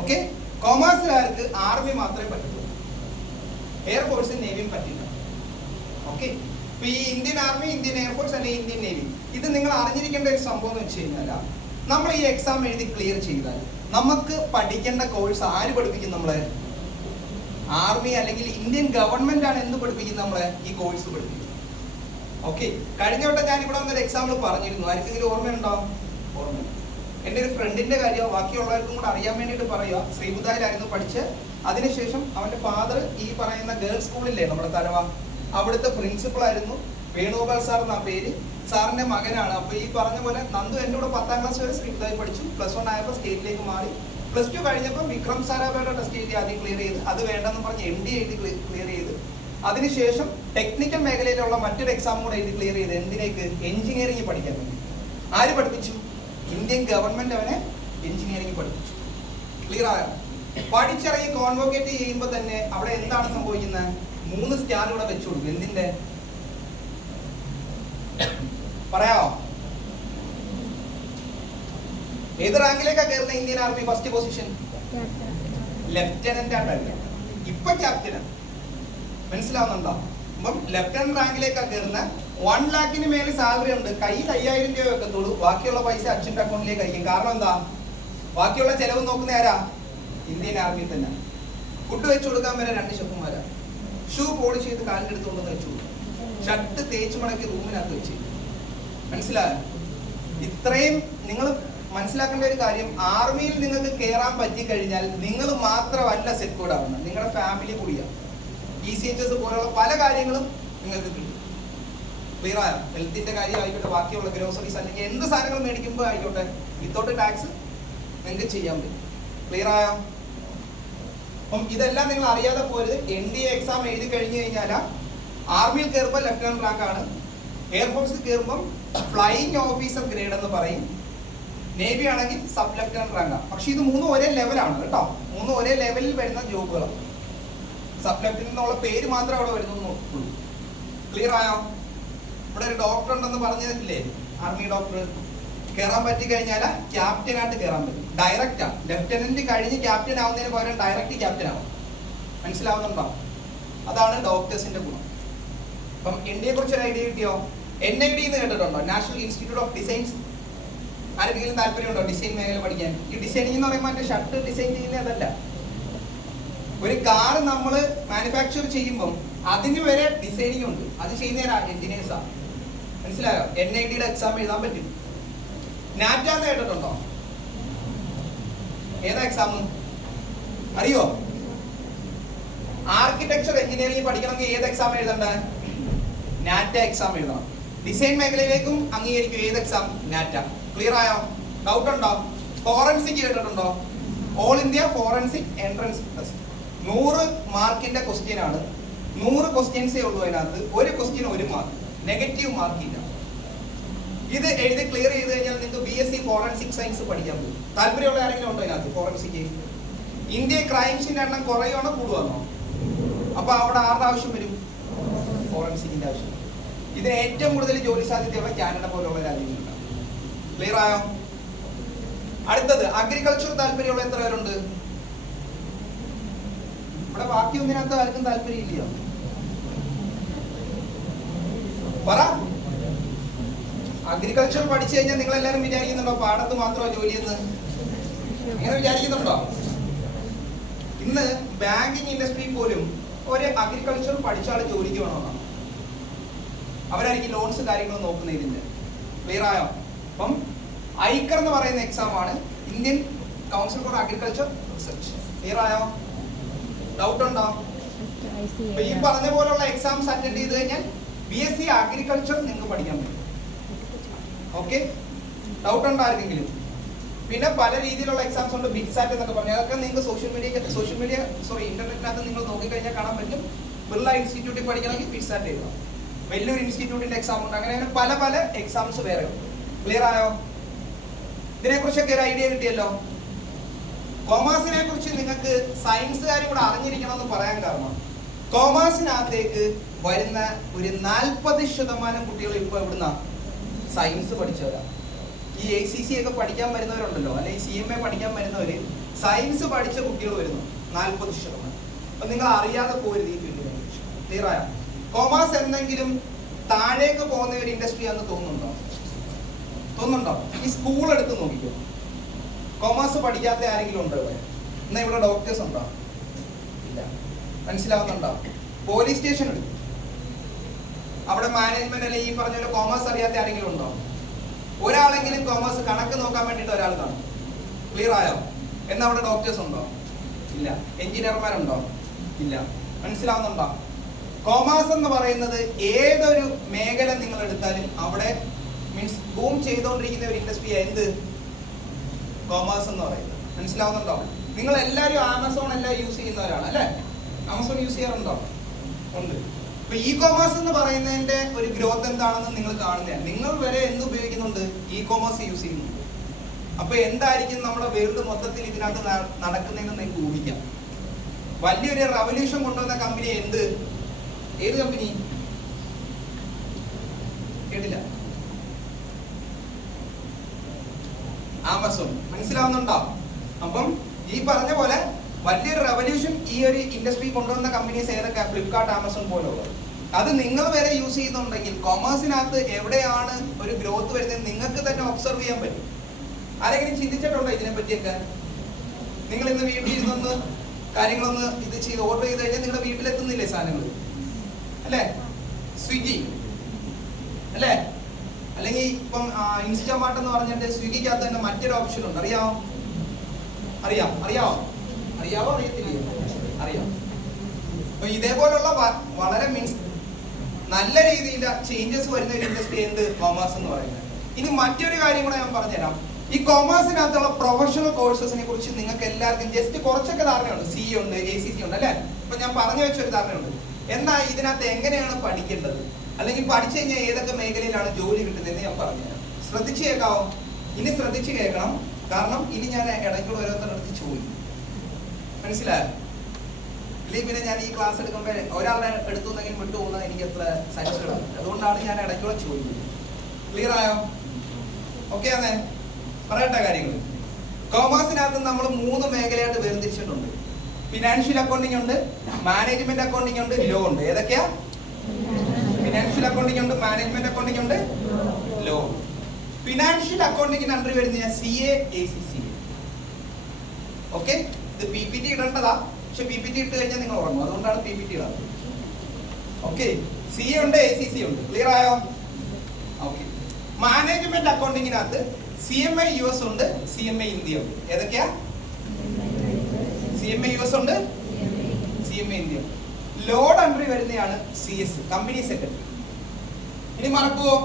Okay, കൊമേഴ്സുകാർക്ക് ആർമി മാത്രമേ പറ്റത്തുള്ളൂ, എയർഫോഴ്സും നേവിയും പറ്റില്ല. ഓക്കെ, ഇപ്പൊ ഈ ഇന്ത്യൻ ആർമി, ഇന്ത്യൻ എയർഫോഴ്സ് അല്ലെങ്കിൽ ഇന്ത്യൻ നേവി, ഇത് നിങ്ങൾ അറിഞ്ഞിരിക്കേണ്ട ഒരു സംഭവം എന്ന് വെച്ച് കഴിഞ്ഞാൽ, നമ്മൾ ഈ എക്സാം എഴുതി ക്ലിയർ ചെയ്താൽ നമുക്ക് പഠിക്കേണ്ട കോഴ്സ് ആര് പഠിപ്പിക്കും? നമ്മളെ ആർമി അല്ലെങ്കിൽ ഇന്ത്യൻ ഗവൺമെന്റ് ആണ് എന്ത് പഠിപ്പിക്കുന്നത്? നമ്മളെ ഈ കോഴ്സ് പഠിപ്പിക്കും. ഓക്കെ, കഴിഞ്ഞ വട്ടം ഞാൻ ഇവിടെ വന്നൊരു എക്സാമ്പിൾ പറഞ്ഞിരുന്നു. ആർക്കെങ്കിലും ഓർമ്മയുണ്ടോ? ഓർമ്മ. എൻ്റെ ഒരു ഫ്രണ്ടിന്റെ കാര്യം ബാക്കിയുള്ളവർക്കും കൂടെ അറിയാൻ വേണ്ടിയിട്ട് പറയുക. ശ്രീബുദ്ധായിലായിരുന്നു പഠിച്ച്. അതിനുശേഷം അവന്റെ ഫാദർ ഈ പറയുന്ന ഗേൾസ് സ്കൂളില്ലേ നമ്മുടെ തലവ, അവിടുത്തെ പ്രിൻസിപ്പൾ ആയിരുന്നു. വേണുഗോപാൽ സാർ എന്നാ പേര്. സാറിന്റെ മകനാണ്. അപ്പൊ ഈ പറഞ്ഞ പോലെ നന്ദു എൻ്റെ കൂടെ 10ാം ക്ലാസ് വരെ ശ്രീബുദ്ധായി പഠിച്ചു. +1 ആയപ്പോൾ സ്റ്റേറ്റിലേക്ക് മാറി. +2 കഴിഞ്ഞപ്പോൾ വിക്രം സാരാഭായുടെ ടെസ്റ്റ് എഴുതി ആദ്യം ക്ലിയർ ചെയ്ത്, അത് വേണ്ടെന്ന് പറഞ്ഞ് MD എഴുതി ക്ലിയർ ചെയ്ത്, അതിനുശേഷം ടെക്നിക്കൽ മേഖലയിലുള്ള മറ്റൊരു എക്സാം കൂടെ എഴുതി ക്ലിയർ ചെയ്ത്. എന്തിനേക്ക്? എഞ്ചിനീയറിംഗ് പഠിക്കാൻ വേണ്ടി. ആര് പഠിപ്പിച്ചു? ഇന്ത്യൻ ഗവൺമെന്റ് അവനെ എഞ്ചിനീയറിംഗ് പഠിപ്പിച്ചു. ക്ലിയർ ആയോ? പഠിച്ചിറങ്ങി കോൺവോക്കേറ്റ് ചെയ്യുമ്പോൾ തന്നെ അവിടെ എന്താണ് സംഭവിക്കുന്നത്? 3 സ്റ്റാർ കൂടെ വെച്ചു കൊടുക്കും. എന്തിന്റെ? പറയാമോ? ഏത് റാങ്കിലേക്കാ കയറുന്ന Indian army first position? Lieutenant ആയിട്ടല്ല, ഇപ്പൊ ക്യാപ്റ്റനാണ്. മനസ്സിലാവുന്നുണ്ടോ? അപ്പം ലെഫ്റ്റനന്റ് റാങ്കിലേക്കാ കയറുന്ന. 1 lakhന് മേലെ സാലറി ഉണ്ട്. കയ്യിൽ 5000 രൂപ വെക്കത്തുള്ളൂ. ബാക്കിയുള്ള പൈസ അച്ഛൻ്റെ അക്കൗണ്ടിലേക്ക് അയക്കും. കാരണം എന്താ? ബാക്കിയുള്ള ചെലവ് നോക്കുന്ന ആരാ? ഇന്ത്യൻ ആർമി തന്നെ. ഫുഡ് വെച്ചു കൊടുക്കാൻ വരെ 2 ഷെഫുമാരാ. ഷൂ പോളിഷ് ചെയ്ത് കാലിൻ്റെ എടുത്തുകൊണ്ടെന്ന് വെച്ചു കൊടുക്കും. ഷർട്ട് തേച്ച് മടക്കി റൂമിനകത്ത് വെച്ച്. മനസ്സിലായോ? ഇത്രയും നിങ്ങൾ മനസ്സിലാക്കേണ്ട ഒരു കാര്യം, ആർമിയിൽ നിങ്ങൾക്ക് കയറാൻ പറ്റിക്കഴിഞ്ഞാൽ നിങ്ങൾ മാത്രമല്ല സെക്യൂർഡ് ആവുന്നത്, നിങ്ങളുടെ ഫാമിലി കൂടിയാണ്. ECHS പോലുള്ള പല കാര്യങ്ങളും നിങ്ങൾക്ക് കിട്ടും. ക്ലിയർ ആയോ? ഹെൽത്തിന്റെ കാര്യം ആയിക്കോട്ടെ, ബാക്കിയുള്ള ഗ്രോസറീസ് അല്ലെങ്കിൽ എന്ത് സാധനങ്ങൾ മേടിക്കുമ്പോൾ ആയിക്കോട്ടെ, വിത്തൗട്ട് ടാക്സ് നിങ്ങൾക്ക് ചെയ്യാൻ പറ്റും. ക്ലിയർ ആയോ? അപ്പം ഇതെല്ലാം നിങ്ങൾ അറിയാതെ പോയത്. NDA എക്സാം എഴുതി കഴിഞ്ഞു കഴിഞ്ഞാൽ ആർമിയിൽ കയറുമ്പോൾ ലെഫ്റ്റനന്റ് റാങ്ക് ആണ്. എയർഫോഴ്സിൽ കയറുമ്പം ഫ്ലൈയിങ് ഓഫീസർ ഗ്രേഡ് എന്ന് പറയും. നേവി ആണെങ്കിൽ സബ് ലെഫ്റ്റനന്റ് റാങ്കാണ്. പക്ഷെ ഇത് 3 ഒരേ ലെവലാണ് കേട്ടോ. 3 ഒരേ ലെവലിൽ വരുന്ന ജോബുകളാണ്. സബ് ലെഫ്റ്റനന്റ് എന്നുള്ള പേര് മാത്രമേ അവിടെ വരുന്നുള്ളൂ. ക്ലിയർ ആയോ? ഇവിടെ ഒരു ഡോക്ടർ ഉണ്ടെന്ന് പറഞ്ഞില്ലേ, ആർമി ഡോക്ടർ. കയറാൻ പറ്റി കഴിഞ്ഞാൽ ക്യാപ്റ്റൻ ആയിട്ട് കയറാൻ പറ്റും. ഡയറക്റ്റാ. ലെഫ്റ്റനന്റ് കഴിഞ്ഞ് ക്യാപ്റ്റൻ ആവുന്നതിന് പകരം ഡയറക്റ്റ് ക്യാപ്റ്റൻ ആവും. മനസ്സിലാവുന്നുണ്ടോ? അതാണ് ഡോക്ടേഴ്സിന്റെ ഗുണം. അപ്പം ഇന്ത്യയെ കുറിച്ച് ഒരു ഐഡിയ കിട്ടിയോ? NID എന്ന് കേട്ടിട്ടുണ്ടോ? National institute of designs. ആരെങ്കിലും താല്പര്യമുണ്ടോ ഡിസൈൻ മേഖല പഠിക്കാൻ? ഈ ഡിസൈനിങ് എന്ന് പറയുമ്പോൾ മറ്റേ ഷർട്ട് ഡിസൈൻ ചെയ്യുന്നത് അതല്ല. ഒരു കാർ നമ്മൾ മാനുഫാക്ചർ ചെയ്യുമ്പം അതിന് വരെ ഡിസൈനിങ് ഉണ്ട്. അത് ചെയ്യുന്നവരാ എഞ്ചിനീയേഴ്സാണ്. മനസ്സിലായോ? NIDയുടെ എക്സാം എഴുതാൻ പറ്റും. നാറ്റ എന്ന് കേട്ടിട്ടുണ്ടോ? ഏതാ എക്സാം അറിയോ? ആർക്കിടെക്ചർ എഞ്ചിനീയറിംഗ് പഠിക്കണമെങ്കിൽ ഏത് എക്സാം എഴുതണ്ടേ? നാറ്റ എക്സാം എഴുതണം. ഡിസൈൻ മേഖലയിലേക്കും അംഗീകരിക്കും ഏത് എക്സാം? നാറ്റ. ക്ലിയർ ആയോ? ഡൗട്ട് ഉണ്ടോ? ഫോറൻസിക് കേട്ടിട്ടുണ്ടോ? All India forensic entrance test. 100 മാർക്കിന്റെ ക്വസ്റ്റ്യൻ ആണ്. 100 ക്വസ്റ്റ്യൻസേ ഉള്ളൂ അതിനകത്ത്. ഒരു ക്വസ്റ്റ്യൻ 1 മാർക്ക്, നെഗറ്റീവ് മാർക്കില്ല. ഇത് എഴുതി ക്ലിയർ ചെയ്ത് കഴിഞ്ഞാൽ നിങ്ങൾക്ക് BSc ഫോറൻസിക് സയൻസ് പഠിക്കാൻ പറ്റും. താല്പര്യമുള്ള ആരെങ്കിലും ഉണ്ടോ ഇതിനകത്ത്? ഫോറൻസിക്. ഇന്ത്യ ക്രൈംസിന്റെ എണ്ണം കുറയുവാണോ കൂടുവാണോ? അപ്പൊ അവിടെ ആരുടെ ആവശ്യം വരും? ഫോറൻസിക്കിന്റെ ആവശ്യം. ഇതിന് ഏറ്റവും കൂടുതൽ ജോലി സാധ്യതയുള്ള കാനഡ പോലുള്ള രാജ്യങ്ങളുണ്ട്. ക്ലിയർ ആയോ? അടുത്തത് അഗ്രികൾച്ചർ. താല്പര്യമുള്ള എത്ര പേരുണ്ട് ഇവിടെ? ബാക്കി ഒന്നിനകത്ത് ആർക്കും താല്പര്യം ഇല്ല. പറ. അഗ്രികൾച്ചർ പഠിച്ചു കഴിഞ്ഞാൽ നിങ്ങൾ എല്ലാവരും വിചാരിക്കുന്നുണ്ടോ പാടത്ത് മാത്രമോ ജോലിയെന്ന്? അങ്ങനെ വിചാരിക്കുന്നുണ്ടോ? ഇന്ന് ബാങ്കിങ് ഇൻഡസ്ട്രി പോലും ഒരു അഗ്രികൾച്ചർ പഠിച്ചാൽ ജോലിക്ക് വേണമെന്നാണ്. അവരായിരിക്കും ലോൺസ് കാര്യങ്ങൾ നോക്കുന്ന ഇതിന്റെ. ക്ലിയർ ആയോ? അപ്പം ഐക്കർ എന്ന് പറയുന്ന എക്സാം ആണ്, Indian council four agriculture research. Clear ആയോ? ഡൗട്ട് ഉണ്ടോ? ഈ പറഞ്ഞ പോലുള്ള എക്സാംസ് അറ്റൻഡ് ചെയ്ത് കഴിഞ്ഞാൽ BSc അഗ്രികൾച്ചർ നിങ്ങൾക്ക് പഠിക്കാൻ പറ്റും. ഓക്കെ? ഡൗട്ട് ഉണ്ടോ ആർക്കെങ്കിലും? പിന്നെ പല രീതിയിലുള്ള എക്സാംസ് ഉണ്ട്. ബിഗ്സാറ്റ് എന്നൊക്കെ പറഞ്ഞു. അതൊക്കെ നിങ്ങൾക്ക് ഇന്റർനെറ്റിനകത്ത് നിങ്ങൾ നോക്കിക്കഴിഞ്ഞാൽ കാണാൻ പറ്റും. ബിർള ഇൻസ്റ്റിറ്റ്യൂട്ടിൽ പഠിക്കണമെങ്കിൽ ബിഗ്സാറ്റ് എഴുതാം. വലിയൊരു ഇൻസ്റ്റിറ്റ്യൂട്ടിന്റെ എക്സാം ഉണ്ട്. അങ്ങനെ പല പല എക്സാംസ് വേറെ ഉണ്ട്. ക്ലിയർ ആയോ? ഇതിനെ കുറിച്ചൊക്കെ ഒരു ഐഡിയ കിട്ടിയല്ലോ. കൊമേഴ്സിനെ കുറിച്ച് നിങ്ങൾക്ക് സയൻസുകാരും കൂടെ അറിഞ്ഞിരിക്കണമെന്ന് പറയാൻ കാരണം, കൊമേഴ്സിനകത്തേക്ക് വരുന്ന ഒരു 40% കുട്ടികൾ ഇപ്പോൾ എവിടുന്ന സയൻസ് പഠിച്ചവരാണ്. ഈ ACC ഒക്കെ പഠിക്കാൻ വരുന്നവരുണ്ടല്ലോ, അല്ലെങ്കിൽ CMA പഠിക്കാൻ വരുന്നവര് സയൻസ് പഠിച്ച കുട്ടികൾ വരുന്നു 40%. അപ്പൊ നിങ്ങൾ അറിയാതെ പോരുത് ഈ ഫീൽഡിനെ കുറിച്ച്. ക്ലിയർ ആയോ? കൊമേഴ്സ് എന്തെങ്കിലും താഴേക്ക് പോകുന്ന ഒരു ഇൻഡസ്ട്രി ആണെന്ന് തോന്നുന്നുണ്ടോ? ഈ സ്കൂൾ എടുത്ത് നോക്കിക്കോ. കൊമേഴ്സ് പഠിക്കാത്ത ആരെങ്കിലും ഉണ്ടോ ഇവിടെ? എന്നാ ഇവിടെ ഡോക്ടേഴ്സ് ഉണ്ടോ? ഇല്ല. മനസ്സിലാവുന്നുണ്ടോ? പോലീസ് സ്റ്റേഷൻ എടുത്തു, അവിടെ മാനേജ്മെന്റ് അല്ലെങ്കിൽ ഈ പറഞ്ഞ പോലെ കൊമേഴ്സ് അറിയാത്ത ആരെങ്കിലും ഉണ്ടോ? ഒരാളെങ്കിലും കൊമേഴ്സ് കണക്ക് നോക്കാൻ വേണ്ടിയിട്ട് ഒരാൾ കാണും. ക്ലിയർ ആയോ? എന്നാ അവിടെ ഡോക്ടേഴ്സ് ഉണ്ടോ? ഇല്ല. എഞ്ചിനീയർമാരുണ്ടോ? ഇല്ല. മനസ്സിലാവുന്നുണ്ടോ? കൊമേഴ്സ് എന്ന് പറയുന്നത് ഏതൊരു മേഖല നിങ്ങൾ എടുത്താലും അവിടെ മീൻസ് ബൂം ചെയ്തുകൊണ്ടിരിക്കുന്ന ഒരു ഇൻഡസ്ട്രി എന്ത്? കൊമേഴ്സ് എന്ന് പറയുന്നത്. മനസ്സിലാവുന്നുണ്ടോ? നിങ്ങൾ എല്ലാവരും ആമസോൺ എല്ലാം യൂസ് ചെയ്യുന്നവരാണ് അല്ലേ? ആമസോൺ യൂസ് ചെയ്യാറുണ്ടോ? ഉണ്ട്. അപ്പൊ ഇ കൊമേഴ്സ് എന്ന് പറയുന്നതിന്റെ ഒരു ഗ്രോത്ത് എന്താണെന്ന് നിങ്ങൾ കാണുന്നതാണ്. നിങ്ങൾ വരെ എന്ത് ഉപയോഗിക്കുന്നുണ്ട്? ഇ കൊമേഴ്സ് യൂസ് ചെയ്യുന്നുണ്ട്. അപ്പൊ എന്തായിരിക്കും നമ്മുടെ വേൾഡ് മൊത്തത്തിൽ ഇതിനകത്ത് നടക്കുന്നതെന്ന് നിങ്ങൾക്ക് ഊഹിക്കാം. വലിയൊരു റവല്യൂഷൻ കൊണ്ടുവന്ന കമ്പനി എന്ത്? ഏത് കമ്പനി? കേട്ടില്ല. ആമസോൺ. മനസ്സിലാവുന്നുണ്ടോ? അപ്പം ഈ പറഞ്ഞ പോലെ വലിയൊരു റെവല്യൂഷൻ ഈ ഒരു ഇൻഡസ്ട്രി കൊണ്ടുവന്ന കമ്പനീസ് ഏതൊക്കെ? ഫ്ലിപ്കാർട്ട്, ആമസോൺ പോലുള്ളത്. അത് നിങ്ങൾ വരെ യൂസ് ചെയ്യുന്നുണ്ടെങ്കിൽ കൊമേഴ്സിനകത്ത് എവിടെയാണ് ഒരു ഗ്രോത്ത് വരുന്നത് നിങ്ങൾക്ക് തന്നെ ഒബ്സർവ് ചെയ്യാൻ പറ്റും. ആരെങ്കിലും ചിന്തിച്ചിട്ടുണ്ടോ ഇതിനെ പറ്റിയൊക്കെ? നിങ്ങൾ ഇന്ന് വീട്ടിൽ ഇരുന്നൊന്ന് കാര്യങ്ങളൊന്ന് ഇത് ചെയ്ത് ഓർഡർ ചെയ്ത് കഴിഞ്ഞാൽ നിങ്ങളുടെ വീട്ടിലെത്തുന്നില്ലേ സാധനങ്ങൾ? അല്ലേ? സ്വിഗ്ഗി അല്ലേ? അല്ലെങ്കിൽ ഇപ്പം ഇൻസ്റ്റാമാർട്ട് എന്ന് പറഞ്ഞിട്ട് സ്വിഗ്ഗിക്കകത്ത് തന്നെ മറ്റൊരു ഓപ്ഷൻ ഉണ്ട്. അറിയാമോ? അറിയാമോ? അറിയത്തില്ലയോ? അറിയാം. അപ്പൊ ഇതേപോലുള്ള വളരെ മീൻസ് നല്ല രീതിയിൽ ചേഞ്ചസ് വരുന്ന ഒരു ഇൻഡസ്ട്രി എന്ത്? കൊമേഴ്സ് എന്ന് പറയുന്നത്. ഇനി മറ്റൊരു കാര്യം കൂടെ ഞാൻ പറഞ്ഞുതരാം. ഈ കൊമേഴ്സിനകത്തുള്ള പ്രൊഫഷണൽ കോഴ്സസിനെ കുറിച്ച് നിങ്ങൾക്ക് എല്ലാവർക്കും ജസ്റ്റ് കുറച്ചൊക്കെ ധാരണയുണ്ട്. CA ഉണ്ട്, ACC ഉണ്ട് അല്ലെ? ഇപ്പൊ ഞാൻ പറഞ്ഞു വെച്ചൊരു ധാരണയുണ്ട്. എന്നാൽ ഇതിനകത്ത് എങ്ങനെയാണ് പഠിക്കേണ്ടത്, അല്ലെങ്കിൽ പഠിച്ചു കഴിഞ്ഞാൽ ഏതൊക്കെ മേഖലയിലാണ് ജോലി കിട്ടുന്നതെന്ന് ഞാൻ പറഞ്ഞുതരാം. ശ്രദ്ധിച്ചു കേൾക്കാവോ? ഇനി ശ്രദ്ധിച്ചു കേൾക്കണം. കാരണം ഇനി ഞാൻ ഇടയ്ക്കൂടെ ഓരോരുത്തരുടെ ചോദിക്കും. മനസ്സിലായോ? ഇല്ലെങ്കിൽ പിന്നെ ഞാൻ ഈ ക്ലാസ് എടുക്കുമ്പോൾ ഒരാളുടെ എടുത്തുന്നെങ്കിലും വിട്ടു പോകുന്നത് എനിക്ക് എത്ര സാറ്റിസ്ഫൈഡ്. അതുകൊണ്ടാണ് ഞാൻ ഇടയ്ക്കൂടെ ചോദിക്കുന്നത്. ക്ലിയർ ആയോ? ഓക്കെ ആണേ? പറയട്ടെ കാര്യങ്ങൾ. കൊമേഴ്സിനകത്ത് നമ്മൾ 3 മേഖലയായിട്ട് വേർതിരിച്ചിട്ടുണ്ട്. ഫിനാൻഷ്യൽ അക്കൗണ്ടിങ് ഉണ്ട്, മാനേജ്മെന്റ് അക്കൗണ്ടിങ് ഉണ്ട്, ലോ ഉണ്ട്. ഏതൊക്കെയാ? ഫിനാൻഷ്യൽ അക്കൗണ്ടിങ് ഉണ്ട്, മാനേജ്മെന്റ് അക്കൗണ്ടിങ് ഉണ്ട്, ലോ. ഫിനാൻഷ്യൽ അക്കൗണ്ടിങ്ങിന് അണ്ടർ വരുന്ന CA, ACC. ഓക്കെ? ഇത് PPT ഇടേണ്ടതാ. പക്ഷെ PPT ഇട്ട് കഴിഞ്ഞാൽ നിങ്ങൾ ഉറങ്ങും. അതുകൊണ്ടാണ് PPT ഇടാറ്. ഓക്കെ? CA ഉണ്ട്, ACC ഉണ്ട്. ക്ലിയർ ആയോ? ഓക്കെ. മാനേജ്മെന്റ് അക്കൗണ്ടിങ്ങിനകത്ത് CMA US ഉണ്ട്, CMA ഇന്ത്യ ഉണ്ട്. ഏതൊക്കെയാ? CMA US ഉണ്ട്, CMA ഇന്ത്യ. ലോഡ് അണ്ടർ വരുന്നതാണ് CS, കമ്പനി സെക്രട്ടറി. ഇനി മറക്കുവോ?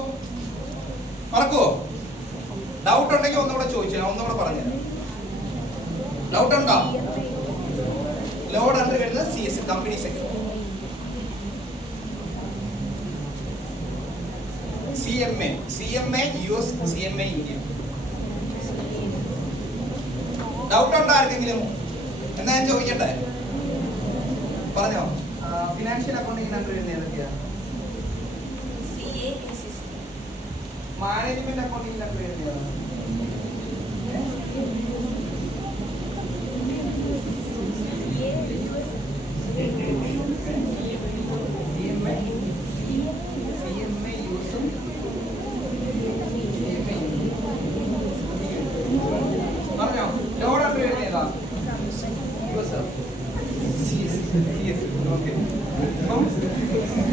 ഡൗട്ട് ഉണ്ടെങ്കിൽ ഒന്നുകൂടെ ചോദിച്ചു, ഞാൻ ഒന്നുകൂടെ പറഞ്ഞുതരാം. ഡൗട്ട് ഉണ്ടോ? ലോഡ് അണ്ടർ വരുന്നത് CS, company secretary. CMA US, CMA India. Doubt ഉണ്ടോ ആർക്കെങ്കിലും? എന്നാ ഞാൻ ചോദിക്കട്ടെ? പറഞ്ഞോ. ഫിനാൻഷ്യൽ അക്കൗണ്ടിങ്ങിന് അണ്ടർ വരുന്നത് ഏതൊക്കെയാ? മാനേജ്മെന്റ് അക്കൗണ്ടിങ്ങിന് അണ്ടർ വരുന്നത് പറഞ്ഞോ. ലോഡ് അണ്ടർ വരുന്നത് ഏതാ?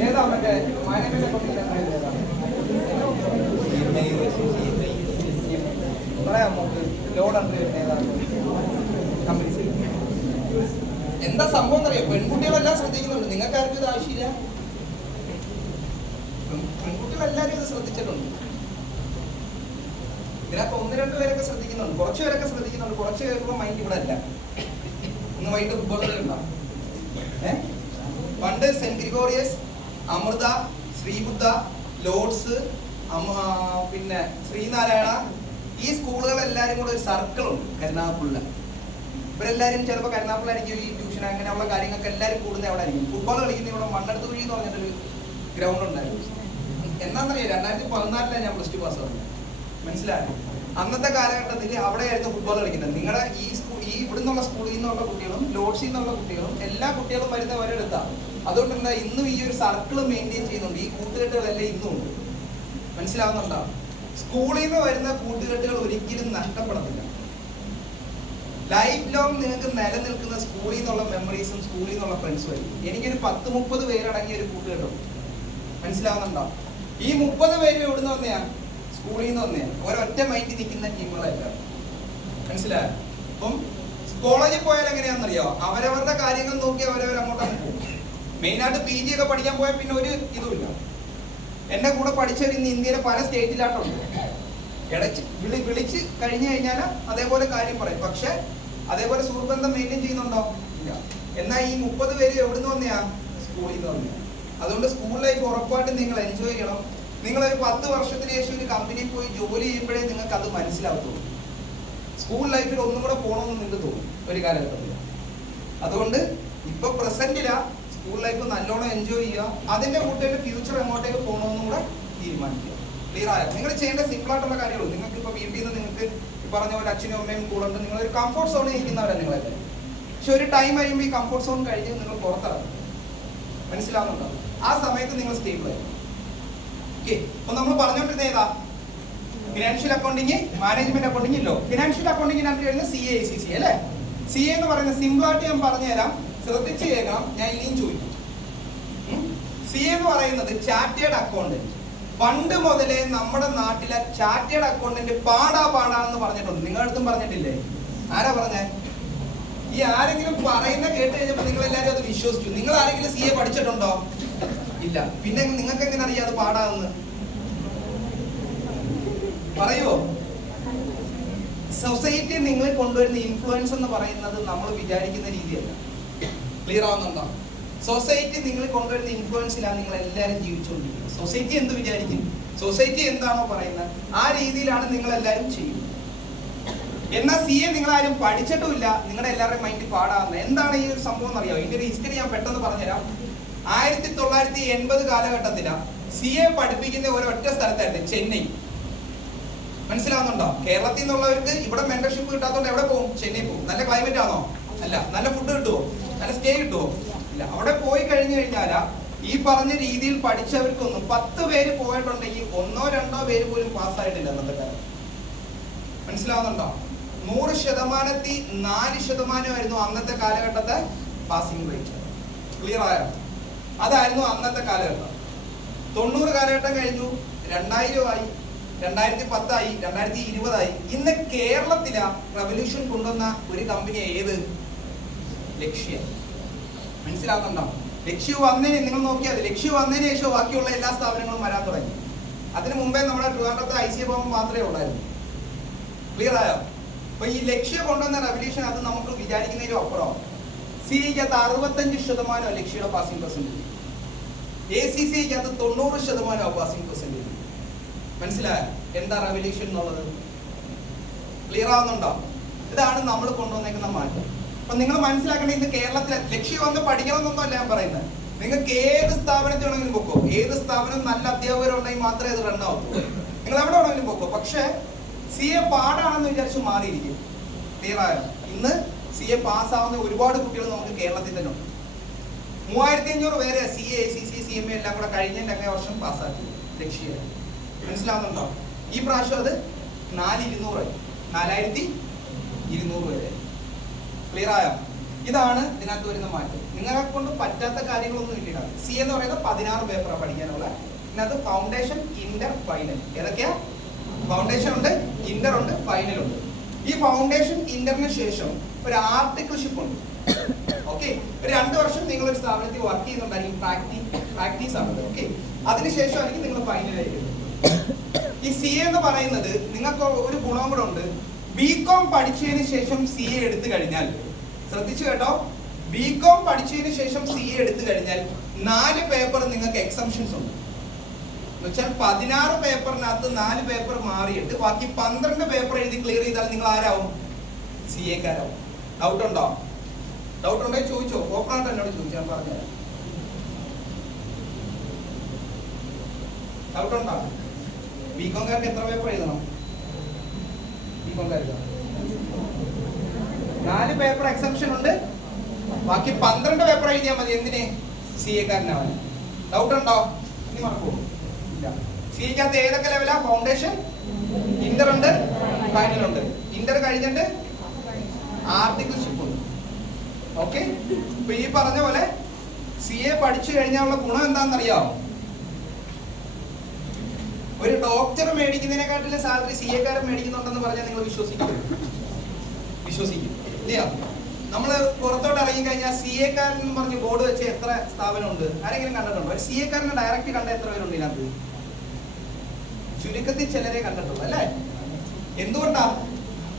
ഏതാ മറ്റേ മാനേജ്മെന്റ് അക്കൗണ്ടിങ്ങിന് അണ്ടർ വരുന്നത് ഏതാ? പറയാമോ? ലോഡ് അണ്ടർ വരുന്നത് ഏതാ? കമ്പനി. എന്താ സംഭവം എന്നറിയാം? പെൺകുട്ടികളെല്ലാം ശ്രദ്ധിക്കുന്നുണ്ട്. നിങ്ങൾക്ക് ആർക്കും ഇത് ആവശ്യമില്ല. പെൺകുട്ടികളെല്ലാവരും ഇത് ശ്രദ്ധിച്ചിട്ടുണ്ട്. ഇതിനകത്ത് 1-2 പേരൊക്കെ ശ്രദ്ധിക്കുന്നുണ്ട്, കുറച്ച് പേരൊക്കെ ശ്രദ്ധിക്കുന്നുണ്ട്, കുറച്ച് പേർക്ക് മൈൻഡ് ഇവിടെ അല്ല. ഇന്ന് വൈകിട്ട് ഫുട്ബോൾ കളി ഉണ്ടാവും. പണ്ട് സെന്റ് ഗ്രിഗോറിയസ്, അമൃത, ശ്രീബുദ്ധ, ലോർഡ്സ്, പിന്നെ ശ്രീനാരായണ, ഈ സ്കൂളുകളെല്ലാരും കൂടെ ഒരു സർക്കിളുണ്ട് കരുനാഗപ്പള്ളിയിൽ. ഇവരെല്ലാരും ചിലപ്പോൾ കരുനാഗപ്പള്ളിലായിരിക്കും ഈ ട്യൂഷൻ അങ്ങനെയുള്ള കാര്യങ്ങൾക്ക് എല്ലാവരും കൂടുന്നത് അവിടെ ആയിരിക്കും. ഫുട്ബോൾ കളിക്കുന്ന ഇവിടെ മണ്ണടുത്ത് കുഴി എന്ന് പറഞ്ഞിട്ടൊരു ഗ്രൗണ്ട് ഉണ്ടായിരുന്നു. എന്നാന്നറിയാം, 2014 ഞാൻ +2 പാസ് ആവുന്നത്. മനസ്സിലായോ? അന്നത്തെ കാലഘട്ടത്തിൽ അവിടെയായിരുന്നു ഫുട്ബോൾ കളിക്കുന്നത്. നിങ്ങളുടെ ഈ ഇവിടുന്നുള്ള സ്കൂളിൽ നിന്നുള്ള കുട്ടികളും ലോഡ്സിൽ നിന്നുള്ള കുട്ടികളും എല്ലാ കുട്ടികളും വരുന്ന ഒരിടത്താണ്. അതുകൊണ്ട് എന്താ ഇന്നും ഈ ഒരു സർക്കിൾ മെയിൻറ്റെയിൻ ചെയ്യുന്നുണ്ട്. ഈ കൂട്ടുകെട്ടുകളെല്ലാം ഇന്നും ഉണ്ട്. മനസ്സിലാവുന്നുണ്ടോ? സ്കൂളിൽ നിന്ന് വരുന്ന കൂട്ടുകെട്ടുകൾ ഒരിക്കലും നഷ്ടപ്പെടത്തില്ല. ലൈഫ് ലോങ് നിങ്ങൾക്ക് നിലനിൽക്കുന്ന സ്കൂളിൽ നിന്നുള്ള മെമ്മറീസും സ്കൂളിൽ നിന്നുള്ള ഫ്രണ്ട്സും ആയിരിക്കും. എനിക്കൊരു 10-30 പേരടങ്ങിയ ഒരു കൂട്ടുകെട്ടുണ്ട്. മനസ്സിലാവുന്നുണ്ടോ? ഈ 30 പേര് എവിടുന്ന് വന്നെയാ? സ്കൂളിൽ നിന്ന് വന്നെയാണ്. ഒരൊറ്റ മൈൻഡിൽ നിൽക്കുന്ന ടീമുകളല്ല. മനസ്സിലായോ? അപ്പം കോളേജിൽ പോയാൽ എങ്ങനെയാണെന്നറിയോ? അവരവരുടെ കാര്യങ്ങൾ നോക്കി അവരവരങ്ങോട്ടാണ് പോകും. മെയിനായിട്ട് PG ഒക്കെ പഠിക്കാൻ പോയാൽ പിന്നെ ഒരു ഇതുമില്ല. എന്റെ കൂടെ പഠിച്ചവർ ഇന്ന് ഇന്ത്യയിലെ പല സ്റ്റേറ്റിലായിട്ടുണ്ട്. വിളിച്ച് കഴിഞ്ഞു കഴിഞ്ഞാൽ അതേപോലെ കാര്യം പറയും. പക്ഷെ അതേപോലെ സുഹൃബന്ധം മെയിൻറ്റെയിൻ ചെയ്യുന്നുണ്ടോ? ഇല്ല. എന്നാൽ ഈ 30 പേര് എവിടുന്ന് വന്നെയാ? സ്കൂളിൽ നിന്ന് വന്നെയാ. അതുകൊണ്ട് സ്കൂൾ ലൈഫ് ഉറപ്പായിട്ടും നിങ്ങൾ എൻജോയ് ചെയ്യണം. നിങ്ങളൊരു 10 വർഷത്തിന് ശേഷം ഒരു കമ്പനിയിൽ പോയി ജോലി ചെയ്യുമ്പോഴേ നിങ്ങൾക്ക് അത് മനസ്സിലാവത്തുള്ളൂ. സ്കൂൾ ലൈഫിൽ ഒന്നും കൂടെ പോകണമെന്ന് നിങ്ങൾക്ക് തോന്നും ഒരു കാലഘട്ടത്തിൽ. അതുകൊണ്ട് ഇപ്പൊ പ്രസന്റിലാ സ്കൂൾ ലൈഫ് നല്ലോണം എൻജോയ് ചെയ്യുക. അതിന്റെ കൂട്ടത്തിൽ ഫ്യൂച്ചർ എങ്ങോട്ടേക്ക് പോകണമെന്നും കൂടെ തീരുമാനിക്കുക. ക്ലിയർ ആയോ? നിങ്ങൾ ചെയ്യേണ്ട സിമ്പിൾ ആയിട്ടുള്ള കാര്യമുള്ളൂ. നിങ്ങൾക്ക് ഇപ്പൊ വീട്ടിൽ നിന്ന് നിങ്ങൾക്ക് പറഞ്ഞ പോലെ അച്ഛനും അമ്മയും കൂടെ ഉണ്ട്, നിങ്ങളൊരു കംഫോർട്ട് സോണിൽ ഇരിക്കുന്നവരാണ് നിങ്ങളല്ലേ. പക്ഷെ ഒരു ടൈം കഴിയുമ്പോൾ ഈ കംഫോർട്ട് സോൺ കഴിഞ്ഞ് നിങ്ങൾ പുറത്തിറങ്ങും. മനസ്സിലാവുന്നുണ്ടോ? ആ സമയത്ത് നിങ്ങൾ സ്റ്റേബിൾ ആയി. ഓക്കെ, അപ്പൊ നമ്മൾ പറഞ്ഞുകൊണ്ടിരുന്ന ഏതാ? ഫിനാൻഷ്യൽ അക്കൗണ്ടിങ്, മാനേജ്മെന്റ് അക്കൗണ്ടിങ് ഇല്ലോ. ഫിനാൻഷ്യൽ അക്കൗണ്ടിങ്ങിനകത്ത് വരുന്ന CA/ICC അല്ലേ? CA എന്ന് പറയുന്ന സിമ്പിളായിട്ട് ഞാൻ പറഞ്ഞുതരാം, ശ്രദ്ധിച്ച് കേൾക്കണം, ഞാൻ ഇനിയും ചോദിക്കും. CA എന്ന് പറയുന്നത് ചാർട്ടേഡ് അക്കൗണ്ടന്റ്. പണ്ട് മുതലേ നമ്മുടെ നാട്ടിലെ ചാർട്ടേഡ് അക്കൗണ്ടന്റ് പാടാന്ന് പറഞ്ഞിട്ടുണ്ട്. നിങ്ങളുടെ അടുത്തും പറഞ്ഞിട്ടില്ലേ? ആരാ പറഞ്ഞേ? ഈ ആരെങ്കിലും പറയുന്ന കേട്ട് കഴിഞ്ഞപ്പോൾ നിങ്ങൾ എല്ലാവരും അത് വിശ്വസിച്ചു. നിങ്ങൾ ആരെങ്കിലും CA പഠിച്ചിട്ടുണ്ടോ? ഇല്ല. പിന്നെ നിങ്ങൾക്ക് എങ്ങനെ അറിയാം അത് പാടാന്ന്? പറയോ? സൊസൈറ്റി നിങ്ങളെ കൊണ്ടുവരുന്ന ഇൻഫ്ലുവൻസ് എന്ന് പറയുന്നത് നമ്മൾ വിചാരിക്കുന്ന രീതിയല്ല. ക്ലിയർ ആവുന്നുണ്ടോ? സൊസൈറ്റി നിങ്ങൾ കൊണ്ടുവരുന്ന ഇൻഫ്ലുവൻസിലാണ് നിങ്ങൾ എല്ലാവരും ജീവിച്ചുകൊണ്ടിരിക്കുന്നത്. സൊസൈറ്റി എന്ത് വിചാരിക്കും? സൊസൈറ്റി എന്താണോ പറയുന്നത് ആ രീതിയിലാണ് നിങ്ങൾ എല്ലാവരും ചെയ്യുന്നത്. എന്നാൽ CA നിങ്ങളാരും പഠിച്ചിട്ടുമില്ല, നിങ്ങളുടെ എല്ലാവരുടെയും മൈൻഡിൽ പാടാവുന്നത്. എന്താണ് ഈ ഒരു സംഭവം എന്നറിയാമോ? ഇതിന്റെ ഒരു ഹിസ്റ്ററി ഞാൻ പെട്ടെന്ന് പറഞ്ഞുതരാം. 1980 കാലഘട്ടത്തിലാണ് CA പഠിപ്പിക്കുന്ന ഒരൊറ്റ സ്ഥലത്തായിരുന്നു, ചെന്നൈ. മനസ്സിലാവുന്നുണ്ടോ? കേരളത്തിൽ നിന്നുള്ളവർക്ക് ഇവിടെ മെന്റർഷിപ്പ് കിട്ടാത്തതുകൊണ്ട് എവിടെ പോകും? ചെന്നൈ പോകും. നല്ല ക്ലൈമറ്റ് ആണോ? അല്ല. നല്ല ഫുഡ് കിട്ടുമോ? നല്ല സ്റ്റേ കിട്ടുമോ? ഇല്ല. അവിടെ പോയി കഴിഞ്ഞു കഴിഞ്ഞാൽ ഈ പറഞ്ഞ രീതിയിൽ പഠിച്ചവർക്കൊന്നും 10 പേര് പോയിട്ടുണ്ടെങ്കിൽ 1-2 പേര് പോലും പാസ്സായിട്ടില്ല അന്നത്തെ കാലം. മനസ്സിലാവുന്നുണ്ടോ? 100%-4% അന്നത്തെ കാലഘട്ടത്തെ പാസിംഗ് റേറ്റ്. ക്ലിയർ ആയോ? അതായിരുന്നു അന്നത്തെ കാലഘട്ടം. 90 കാലഘട്ടം കഴിഞ്ഞു, 2000 ആയി, 2010 ആയി, 2020 ആയി. ഇന്ന് കേരളത്തിലെ റവല്യൂഷൻ കൊണ്ടുവന്ന ഒരു കമ്പനി ഏത്? ലക്ഷ്യ. മനസ്സിലാവുന്നുണ്ടോ? ലക്ഷ്യ വന്നതിന് നിങ്ങൾ നോക്കിയാൽ ലക്ഷ്യ വന്നതിന് ശേഷം ബാക്കിയുള്ള എല്ലാ സ്ഥാപനങ്ങളും വരാൻ തുടങ്ങി. അതിനു മുമ്പേ നമ്മുടെ ട്രിവാൻഡ്രത്തെ ICA ഭവൻ മാത്രമേ ഉള്ളായിരുന്നു. ക്ലിയർ ആയോ? അപ്പൊ ഈ ലക്ഷ്യ കൊണ്ടുവന്ന റവല്യൂഷൻ അത് നമുക്ക് വിചാരിക്കുന്നതിലും അപ്പുറം. CA-ക്കകത്ത് 65% ലക്ഷ്യയുടെ പാസിംഗ് പെർസെന്റേജ്, ACC-ക്കകത്ത് 90% പാസിംഗ് പെർസെന്റേജ്. മനസ്സിലായോ എന്താ റവല്യൂഷൻ എന്നുള്ളത്? ക്ലിയർ ആവുന്നുണ്ടോ? ഇതാണ് നമ്മൾ കൊണ്ടുവന്നേക്കുന്ന മാറ്റം. അപ്പൊ നിങ്ങൾ മനസ്സിലാക്കേണ്ടത് ഇന്ന് കേരളത്തിലെ ലക്ഷ്യം വന്ന് പഠിക്കണമെന്നൊന്നും അല്ല ഞാൻ പറയുന്നത്. നിങ്ങൾക്ക് ഏത് സ്ഥാപനത്തിൽ വേണമെങ്കിലും പൊക്കോ, ഏത് സ്ഥാപനം നല്ല അധ്യാപകരുണ്ടെങ്കിൽ മാത്രമേ അത് റൺ ആവൂ. നിങ്ങൾ എവിടെ വേണമെങ്കിലും പൊക്കോ. പക്ഷെ CA പാടാണെന്ന് വിചാരിച്ച് മാറിയിരിക്കും. ക്ലിയർ ആയോ? ഇന്ന് CA പാസ്സാവുന്ന ഒരുപാട് കുട്ടികൾ നമുക്ക് കേരളത്തിൽ തന്നെ ഉണ്ട്. 3500 പേരെ CA, ACC, CMA എല്ലാം കൂടെ കഴിഞ്ഞതിന്റെ അങ്ങേ വർഷം പാസ്സാക്കി ലക്ഷ്യ. മനസ്സിലാവുന്നുണ്ടോ? ഈ പ്രാവശ്യം അത് 4200 ആയി, 4200 വരെ. ക്ലിയർ ആയോ? ഇതാണ് ഇതിനകത്ത് വരുന്ന മാറ്റം. നിങ്ങളെ കൊണ്ട് പറ്റാത്ത കാര്യങ്ങളൊന്നും ഇല്ല. CA എന്ന് പറയുന്നത് 16 പേപ്പറാണ് പഠിക്കാനുള്ള. ഇതിനകത്ത് ഫൗണ്ടേഷൻ, ഇന്റർ, ഫൈനൽ. ഏതൊക്കെയാ? ഫൗണ്ടേഷൻ ഉണ്ട്, ഇന്റർ ഉണ്ട്, ഫൈനൽ ഉണ്ട്. ഈ ഫൗണ്ടേഷൻ ഇന്ററിന് ശേഷം ഒരു ആർട്ടിക്കിൾഷിപ്പ് ഉണ്ട്. ഓക്കെ, ഒരു 2 വർഷം നിങ്ങൾ ഒരു സ്ഥാപനത്തിൽ വർക്ക് ചെയ്യുന്നുണ്ടായിരിക്കും, പ്രാക്ടീസ് ആണ്. ഓക്കെ, അതിനുശേഷമായിരിക്കും നിങ്ങൾ ഫൈനലായിരിക്കും. ഈ CA എന്ന് പറയുന്നത് നിങ്ങൾക്ക് ഒരു ഗുണം കൂടെ ഉണ്ട്. BCom പഠിച്ചതിന് ശേഷം CA എടുത്തു കഴിഞ്ഞാൽ, ശ്രദ്ധിച്ചു കേട്ടോ, BCom പഠിച്ചതിന് ശേഷം CA എടുത്തു കഴിഞ്ഞാൽ 4 പേപ്പർ നിങ്ങൾക്ക് എക്സംഷൻസ് ഉണ്ട്. എന്നുവെച്ചാൽ 16 പേപ്പറിനകത്ത് 4 പേപ്പർ മാറിയിട്ട് ബാക്കി 12 പേപ്പർ എഴുതി ക്ലിയർ ചെയ്താൽ നിങ്ങൾ ആരാവും? CA-ക്കാരാവും. ഡൗട്ട് ഉണ്ടോ? ഡൗട്ട് ഉണ്ടെങ്കിൽ ചോദിച്ചോ, ഓപ്പണായിട്ട് എന്നോട് ചോദിച്ചാൽ പറഞ്ഞുതരാം. ഡൗട്ട് ഉണ്ടോ? BCom-കാർക്ക് എത്ര പേപ്പർ എഴുതണം? BCom-കാർക്ക് 4 പേപ്പർ എക്സംഷൻ ഉണ്ട്, ബാക്കി 12 പേപ്പർ എഴുതിയാൽ മതി. എന്തിന്? CA-കാരനാവാൻ. ഡൗട്ട് ഉണ്ടോ? ഇനി മറക്കോ? ഇല്ല. CA-ക്കകത്ത് ഏതൊക്കെ ലെവലാ? ഫൗണ്ടേഷൻ, ഇന്റർ ഉണ്ട്, ഫൈനൽ ഉണ്ട്. ഇന്റർ കഴിഞ്ഞിട്ട് ആർട്ടിക്കിൾഷിപ്പ് ഉണ്ട്. ഓക്കെ, ഇപ്പൊ ഈ പറഞ്ഞ പോലെ CA പഠിച്ചു കഴിഞ്ഞാലുള്ള ഗുണം എന്താണെന്നറിയാമോ? ഒരു ഡോക്ടർ മേടിക്കുന്നതിനെക്കാട്ടിലും സാലറി CA-ക്കാരൻ മേടിക്കുന്നുണ്ടെന്ന് പറഞ്ഞാൽ നിങ്ങൾ വിശ്വസിക്കും? ഇല്ല. നമ്മൾ പുറത്തോട്ട് ഇറങ്ങി കഴിഞ്ഞാൽ CA-ക്കാരൻ എന്ന് പറഞ്ഞ് ബോർഡ് വെച്ച് എത്ര സ്ഥാപനമുണ്ട്? ആരെങ്കിലും കണ്ടിട്ടുണ്ടോ? ഒരു CA-ക്കാരനെ ഡയറക്റ്റ് കണ്ട എത്ര പേരുണ്ട് ഇതിനകത്ത്? ചുരുക്കത്തിൽ ചിലരെ കണ്ടിട്ടുള്ളൂ അല്ലേ? എന്തുകൊണ്ടാ?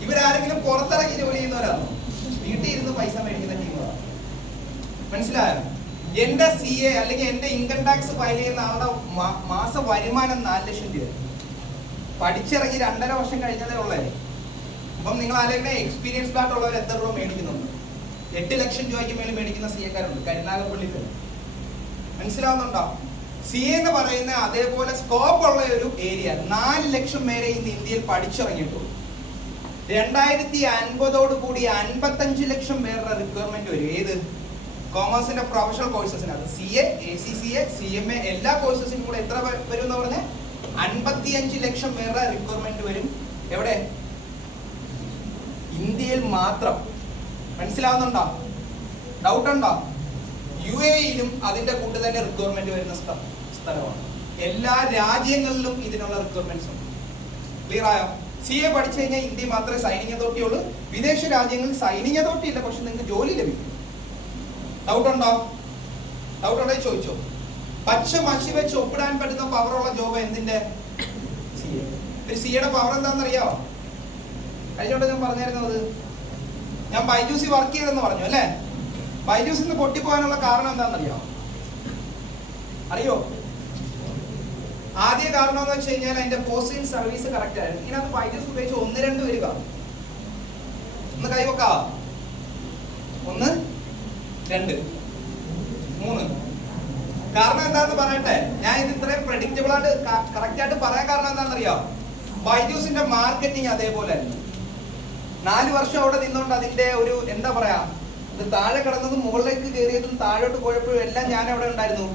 ഇവരാരെങ്കിലും പുറത്തിറങ്ങി ജോലി ചെയ്യുന്നവരാണോ? വീട്ടിൽ ഇരുന്ന് പൈസ മേടിക്കുന്ന ടീമുകളാണ്. മനസ്സിലായോ? എന്റെ CA അല്ലെങ്കിൽ എന്റെ ഇൻകം ടാക്സ് ഫയൽ ചെയ്യുന്ന ആളുടെ മാസ വരുമാനം 4 ലക്ഷം രൂപ. പഠിച്ചിറങ്ങി 2.5 വർഷം കഴിഞ്ഞതേ ഉള്ളേ. അപ്പം നിങ്ങൾ ആരെങ്കിലും എക്സ്പീരിയൻസ്ഡ് ആയിട്ടുള്ളവർ എത്ര രൂപ മേടിക്കുന്നുണ്ട്? 8 ലക്ഷം രൂപയ്ക്ക് മേളിൽ മേടിക്കുന്ന CA-ക്കാരുണ്ട് കരുനാഗപ്പള്ളിയിൽ. മനസ്സിലാവുന്നുണ്ടോ? CA എന്ന് പറയുന്ന അതേപോലെ സ്കോപ്പ് ഉള്ള ഒരു ഏരിയ. 4 ലക്ഷം പേരെ ഇന്ന് ഇന്ത്യയിൽ പഠിച്ചിറങ്ങിയിട്ടുള്ളൂ. 2050 കൂടി 55 ലക്ഷം പേരുടെ റിക്വയർമെന്റ് വരും. ഏത് കോമേഴ്സിന്റെ പ്രൊഫഷണൽ കോഴ്സസിന്, അത് CA, ACCA, CMA എല്ലാ കോഴ്സസിനും കൂടെ എത്ര വരും എന്ന് പറഞ്ഞാൽ 55 ലക്ഷം പേരുടെ റിക്വയർമെന്റ് വരും. എവിടെ? ഇന്ത്യയിൽ മാത്രം. മനസ്സിലാവുന്നുണ്ടോ? ഡൗട്ട് ഉണ്ടോ? UAE-യിലും അതിന്റെ കൂട്ട് തന്നെ റിക്വയർമെന്റ് വരുന്ന സ്ഥലമാണ്. എല്ലാ രാജ്യങ്ങളിലും ഇതിനുള്ള റിക്വയർമെന്റ്സ് ഉണ്ട്. ക്ലിയർ ആയോ? CA പഠിച്ചു കഴിഞ്ഞാൽ ഇന്ത്യ മാത്രമേ സൈനിങ് അതോറിറ്റി ഉള്ളൂ. വിദേശ രാജ്യങ്ങളിൽ സൈനിങ് അതോറിറ്റി ഇല്ല, പക്ഷെ നിങ്ങൾക്ക് ജോലി ലഭിക്കും. ഡൗട്ട് ഉണ്ടോ? ഡൗട്ട് ഉണ്ടെങ്കിൽ ചോദിച്ചോ. പച്ച മഷി വെച്ച് ഒപ്പിടാൻ പറ്റുന്ന പവറുള്ള ജോബ് എന്തിന്റെ? CA. CA-യുടെ പവർ എന്താണെന്നറിയാമോ? കഴിഞ്ഞോട്ട് ഞാൻ പറഞ്ഞിരുന്നത്, ഞാൻ ബൈജൂസി വർക്ക് ചെയ്തെന്ന് പറഞ്ഞു അല്ലേ? ബൈജൂസിൽ നിന്ന് പൊട്ടിപ്പോകാനുള്ള കാരണം എന്താണെന്നറിയാമോ? അറിയോ? ആദ്യ കാരണം എന്ന് വെച്ച് കഴിഞ്ഞാൽ അതിന്റെ പോസ്റ്റിംഗ് സർവീസ് കറക്റ്റ് ആയിരുന്നു. ഇതിനകത്ത് ബൈജൂസ് ഉപയോഗിച്ച് 1-2 വരിക. ഒന്ന് കൈവക്കാ. 1, 2, 3. കാരണം എന്താന്ന് പറയട്ടെ. ഞാൻ ഇത് ഇത്രയും പ്രെഡിക്റ്റബിൾ ആയിട്ട് കറക്റ്റ് ആയിട്ട് പറയാൻ കാരണം എന്താണെന്നറിയോ? ബൈജൂസിന്റെ മാർക്കറ്റിംഗ് അതേപോലെ ആയിരുന്നു. 4 വർഷം അവിടെ നിന്നുകൊണ്ട് അതിന്റെ ഒരു എന്താ പറയാ, ഇത് താഴെ കിടന്നതും മുകളിലേക്ക് കയറിയതും താഴോട്ട് പോയപ്പോഴും എല്ലാം ഞാൻ അവിടെ ഉണ്ടായിരുന്നു,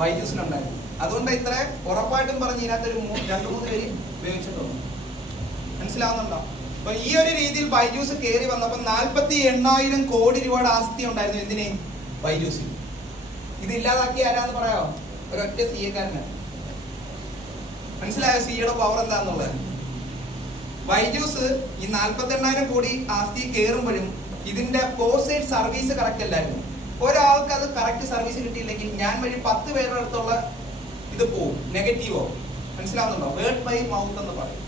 ബൈജൂസിനുണ്ടായിരുന്നു. അതുകൊണ്ട് ഇത്ര ഉറപ്പായിട്ടും പറഞ്ഞ് ഇതിനകത്തൊരു 2-3 പേര് ഉപയോഗിച്ചിട്ടുണ്ട്. മനസ്സിലാവുന്നുണ്ടോ? അപ്പൊ ഈ ഒരു രീതിയിൽ ബൈജൂസ് കയറി വന്നപ്പോൾ 48,000 കോടി രൂപയുടെ ആസ്തി ഉണ്ടായിരുന്നു. എന്തിന്? ബൈജൂസിൽ. ഇത് ഇല്ലാതാക്കി ആരാന്ന് പറയാമോ? ഒരൊറ്റ CA-കാരന്. മനസ്സിലായോ CA-യുടെ പവർ എന്താന്നുള്ളത്? ബൈജൂസ് ഈ 48,000 കോടി ആസ്തി കയറുമ്പോഴും ഇതിന്റെ പോസ്റ്റ് സർവീസ് കറക്റ്റ് അല്ലായിരുന്നു. ഒരാൾക്ക് അത് കറക്റ്റ് സർവീസ് കിട്ടിയില്ലെങ്കിൽ ഞാൻ വഴി 10 പേരുടെ അടുത്തുള്ള ഇത് പോവും, നെഗറ്റീവോ. മനസ്സിലാവുന്നുണ്ടോ? വേർഡ് ബൈ മൗത്ത് എന്ന് പറയും.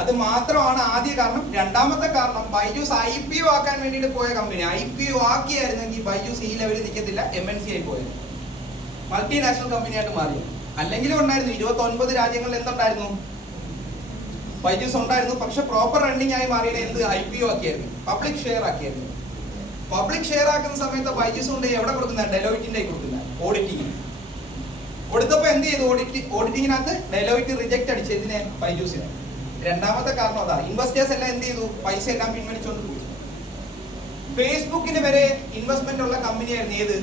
അത് മാത്രമാണ് ആദ്യ കാരണം. രണ്ടാമത്തെ കാരണം, ബൈജൂസ് IPO ആക്കാൻ വേണ്ടിയിട്ട് പോയ കമ്പനി. IPO ആക്കിയായിരുന്നെങ്കിൽ ബൈജൂസ് ഈ ലെവലിൽ നിൽക്കത്തില്ല, MNC ആയി പോയത്, മൾട്ടിനാഷണൽ കമ്പനിയായിട്ട് മാറി. അല്ലെങ്കിലും ഉണ്ടായിരുന്നു 29 രാജ്യങ്ങളിൽ എന്തുണ്ടായിരുന്നു, ബൈജൂസ് ഉണ്ടായിരുന്നു. പക്ഷെ പ്രോപ്പർ റണ്ണിങ് ആയി മാറിയത് എന്ത്? IPO ആക്കിയായിരുന്നു, പബ്ലിക് ഷെയർ ആക്കിയായിരുന്നു. പബ്ലിക് ഷെയർ ആക്കുന്ന സമയത്ത് ബൈജൂസ് കൊണ്ട് എവിടെ കൊടുക്കുന്ന? ഡെലോയിറ്റിന്റെ കൊടുക്കുന്ന ഓഡിറ്റിംഗ് കൊടുത്തപ്പോ എന്ത് ചെയ്തു? ഓഡിറ്റിങ്ങിനകത്ത് ഡെലോയിറ്റ് റിജക്ട് അടിച്ചു. ഇതിനെ? ബൈജൂസിനെ. രണ്ടാമത്തെ കാരണം അതാ. ഇൻവെസ്റ്റേഴ്സ് എല്ലാം എന്ത് ചെയ്തു? പൈസ എല്ലാം പിൻവലിച്ചുകൊണ്ട് പോയി. ഫേസ്ബുക്കിന് വരെ ഇൻവെസ്റ്റ്മെന്റ് ഉള്ള കമ്പനിയായിരുന്നു. ഏത്?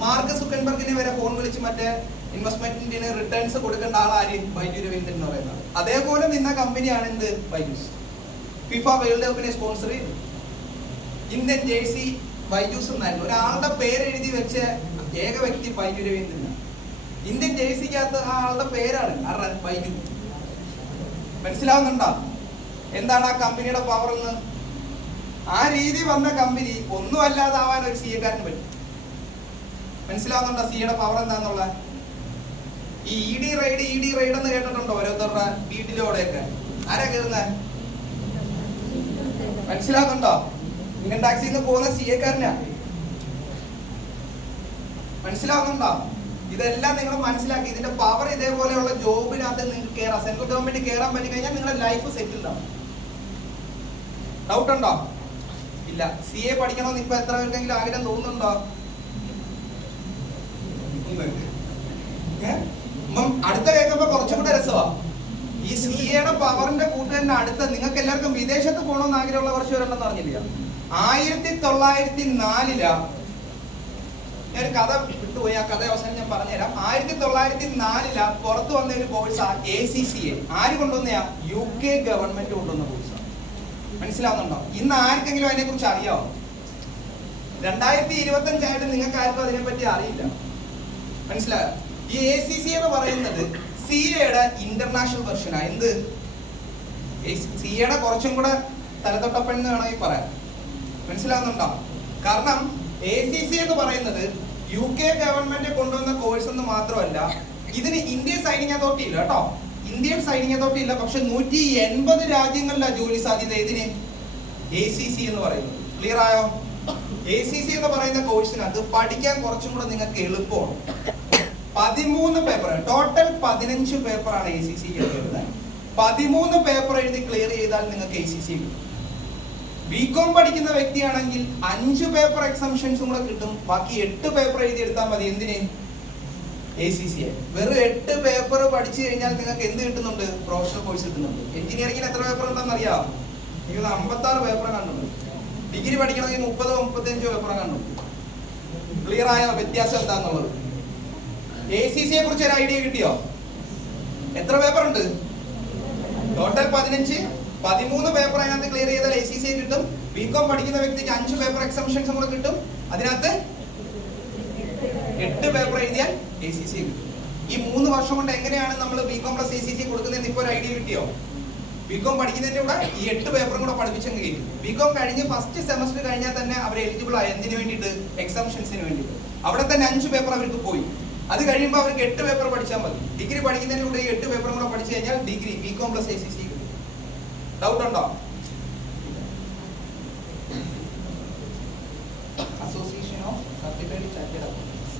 മാർക്ക് സുക്കൻബർഗിന് വരെ ഫോൺ വിളിച്ച് മറ്റേ ഇൻവെസ്റ്റ്മെന്റിന് റിട്ടേൺസ് കൊടുക്കേണ്ട ആളാര്? ബൈജു രവീന്ദ്രൻ എന്ന് പറയുന്നത്. അതേപോലെ നിന്ന കമ്പനിയാണ് എന്ത്? ബൈജൂസ്. ഫിഫ വേൾഡ് കപ്പിനെ സ്പോൺസർ ചെയ്തു. ഇന്ത്യൻ ജേഴ്സി ബൈജൂസ് എന്നായിരുന്നു. ഒരാളുടെ പേര് എഴുതി വെച്ച ഏക വ്യക്തി ബൈജു രവീന്ദ്രൻ. ഇന്ത്യൻ ജേഴ്സിക്കകത്ത് ആ ആളുടെ പേരാണ് ബൈജു. മനസ്സിലാവുന്നുണ്ടോ എന്താണ് ആ കമ്പനിയുടെ പവർ എന്ന്? ആ രീതി വന്ന കമ്പനി ഒന്നും അല്ലാതാവാൻ ഒരു CA-കാരന് പറ്റും. മനസ്സിലാവുന്നുണ്ടോ CA-യുടെ പവർ എന്താന്നുള്ള? ഈ ED റൈഡ് എന്ന് കേട്ടിട്ടുണ്ടോ? ഓരോരുത്തരുടെ വീട്ടിലൂടെയൊക്കെ ആരാ കയറുന്നത്? മനസ്സിലാവുന്നുണ്ടോ? ഇൻകം ടാക്സിൽ നിന്ന് പോകുന്ന CA-കാരനാ. മനസ്സിലാവുന്നുണ്ടോ? ഇതെല്ലാം നിങ്ങൾ മനസ്സിലാക്കി. ഇതിന്റെ പവർ ഇതേപോലെയുള്ള ജോബിനകത്ത് നിങ്ങൾക്ക് കയറാം. സെൻട്രൽ ഗവൺമെന്റ് കയറാൻ പറ്റി കഴിഞ്ഞാൽ നിങ്ങളുടെ ലൈഫ് സെറ്റിൽഡ് ആവും. ഡൗട്ട് ഉണ്ടോ? ഇല്ല. CA പഠിക്കണമെന്ന് ഇപ്പൊ എത്ര പേർക്കെങ്കിലും ആഗ്രഹം തോന്നുന്നുണ്ടോ? അടുത്ത കേൾക്കുമ്പോ കുറച്ചും കൂടെ രസമാണ്. ഈ CA-യുടെ പവറിന്റെ കൂട്ട് തന്നെ അടുത്ത നിങ്ങൾക്ക് എല്ലാവർക്കും വിദേശത്ത് പോകണമെന്ന് ആഗ്രഹമുള്ള കുറച്ച് പേരുണ്ടെന്ന് പറഞ്ഞില്ല. 1904 ഞാനൊരു കഥ വിട്ടുപോയി. ആ കഥ അവസാനം ഞാൻ പറഞ്ഞുതരാം. 1904 പുറത്തു വന്ന ഒരു കോഴ്സാ ACCA. ആര് കൊണ്ടുവന്നയാ? UK ഗവൺമെന്റ് കൊണ്ടുവന്ന കോഴ്സാണ്. മനസ്സിലാവുന്നുണ്ടോ? ഇന്ന് ആർക്കെങ്കിലും അതിനെ കുറിച്ച് അറിയാമോ? 2025 ആയിട്ട് നിങ്ങൾക്ക് ആർക്കും അതിനെപ്പറ്റി അറിയില്ല. മനസ്സിലായോ? ഈ ACCA എന്ന് പറയുന്നത് CA-യുടെ ഇന്റർനാഷണൽ വെർഷനാ. എന്ത്? CA-യുടെ കുറച്ചും കൂടെ തലതൊട്ടപ്പൻ എന്ന് വേണമെങ്കിൽ പറയാം. മനസ്സിലാവുന്നുണ്ടോ? കാരണം ACCA എന്ന് പറയുന്നത് UK ഗവൺമെന്റ് കൊണ്ടുവന്ന കോഴ്സ് എന്ന് മാത്രമല്ല, ഇതിന് ഇന്ത്യൻ സൈനിങ് അതോറിറ്റി ഇല്ല കേട്ടോ. ഇന്ത്യൻ സൈനിങ് അതോറിറ്റി ഇല്ല. പക്ഷെ 180 രാജ്യങ്ങളിലാണ് ജോലി സാധ്യത. ഇതിന് ACCA എന്ന് പറയുന്നത്. ക്ലിയർ ആയോ? ACCA എന്ന് പറയുന്ന കോഴ്സിനകത്ത് പഠിക്കാൻ കുറച്ചും കൂടെ നിങ്ങൾക്ക് എളുപ്പമാണ്. 13 പേപ്പർ, ടോട്ടൽ 15 പേപ്പറാണ് ACCA എഴുതുന്നത്. 13 പേപ്പർ എഴുതി ക്ലിയർ ചെയ്താൽ നിങ്ങൾക്ക് ACCA കിട്ടും. BCom പഠിക്കുന്ന വ്യക്തിയാണെങ്കിൽ 5 പേപ്പർ എക്സംഷൻസും കൂടെ കിട്ടും. ബാക്കി 8 പേപ്പർ എഴുതി എടുത്താൽ മതി. എന്തിന്? ACCA. വെറും 8 പേപ്പർ പഠിച്ചു കഴിഞ്ഞാൽ നിങ്ങൾക്ക് എന്ത് കിട്ടുന്നുണ്ട്? പ്രൊഫഷണൽ കോഴ്സ് കിട്ടുന്നുണ്ട്. എഞ്ചിനീയറിംഗിന് എത്ര പേപ്പർ ഉണ്ടെന്ന് അറിയാം? എനിക്ക് 56 പേപ്പർ കണ്ടു. ഡിഗ്രി പഠിക്കണമെങ്കിൽ 30-35 പേപ്പർ കണ്ടു. ക്ലിയർ ആയ വ്യത്യാസം എന്താന്നുള്ളത്? ACC യെ കുറിച്ച് ഒരു ഐഡിയ കിട്ടിയോ? എത്ര പേപ്പർ ഉണ്ട് ടോട്ടൽ? 15. 13 പേപ്പർ അതിനകത്ത് ക്ലിയർ ചെയ്താൽ ACC കിട്ടും. ബികോം പഠിക്കുന്ന വ്യക്തിക്ക് 5 പേപ്പർ എക്സംഷൻസും കൂടെ കിട്ടും. അതിനകത്ത് 8 പേപ്പർ എഴുതിയാൽ ACC കിട്ടും. ഈ 3 വർഷം കൊണ്ട് എങ്ങനെയാണ് നമ്മൾ ബികോം പ്ലസ് ACC കൊടുക്കുന്നതെന്ന് ഇപ്പോൾ ഒരു ഐഡിയ കിട്ടിയോ? ബികോം പഠിക്കുന്നതിന്റെ കൂടെ ഈ 8 പേപ്പറും കൂടെ പഠിപ്പിച്ചെങ്കിൽ കഴിയും. ബികോം കഴിഞ്ഞ് ഫസ്റ്റ് സെമസ്റ്റർ കഴിഞ്ഞാൽ തന്നെ അവർ എലിജിബിൾ ആയി. എന്തിനു വേണ്ടിയിട്ട്? എക്സംഷൻസിന് വേണ്ടിയിട്ട്. അവിടെ തന്നെ 5 പേപ്പർ അവർക്ക് പോയി. അത് കഴിയുമ്പോൾ അവർക്ക് 8 പേപ്പർ പഠിച്ചാൽ മതി. ഡിഗ്രി പഠിക്കുന്നതിന്റെ കൂടെ 8 പേപ്പറും കൂടെ പഠിച്ചു കഴിഞ്ഞാൽ ഡിഗ്രി ബികോം പ്ലസ് ACC കിട്ടും. ഡൗട്ട് ഉണ്ടോ? Association of certified chartered accountants.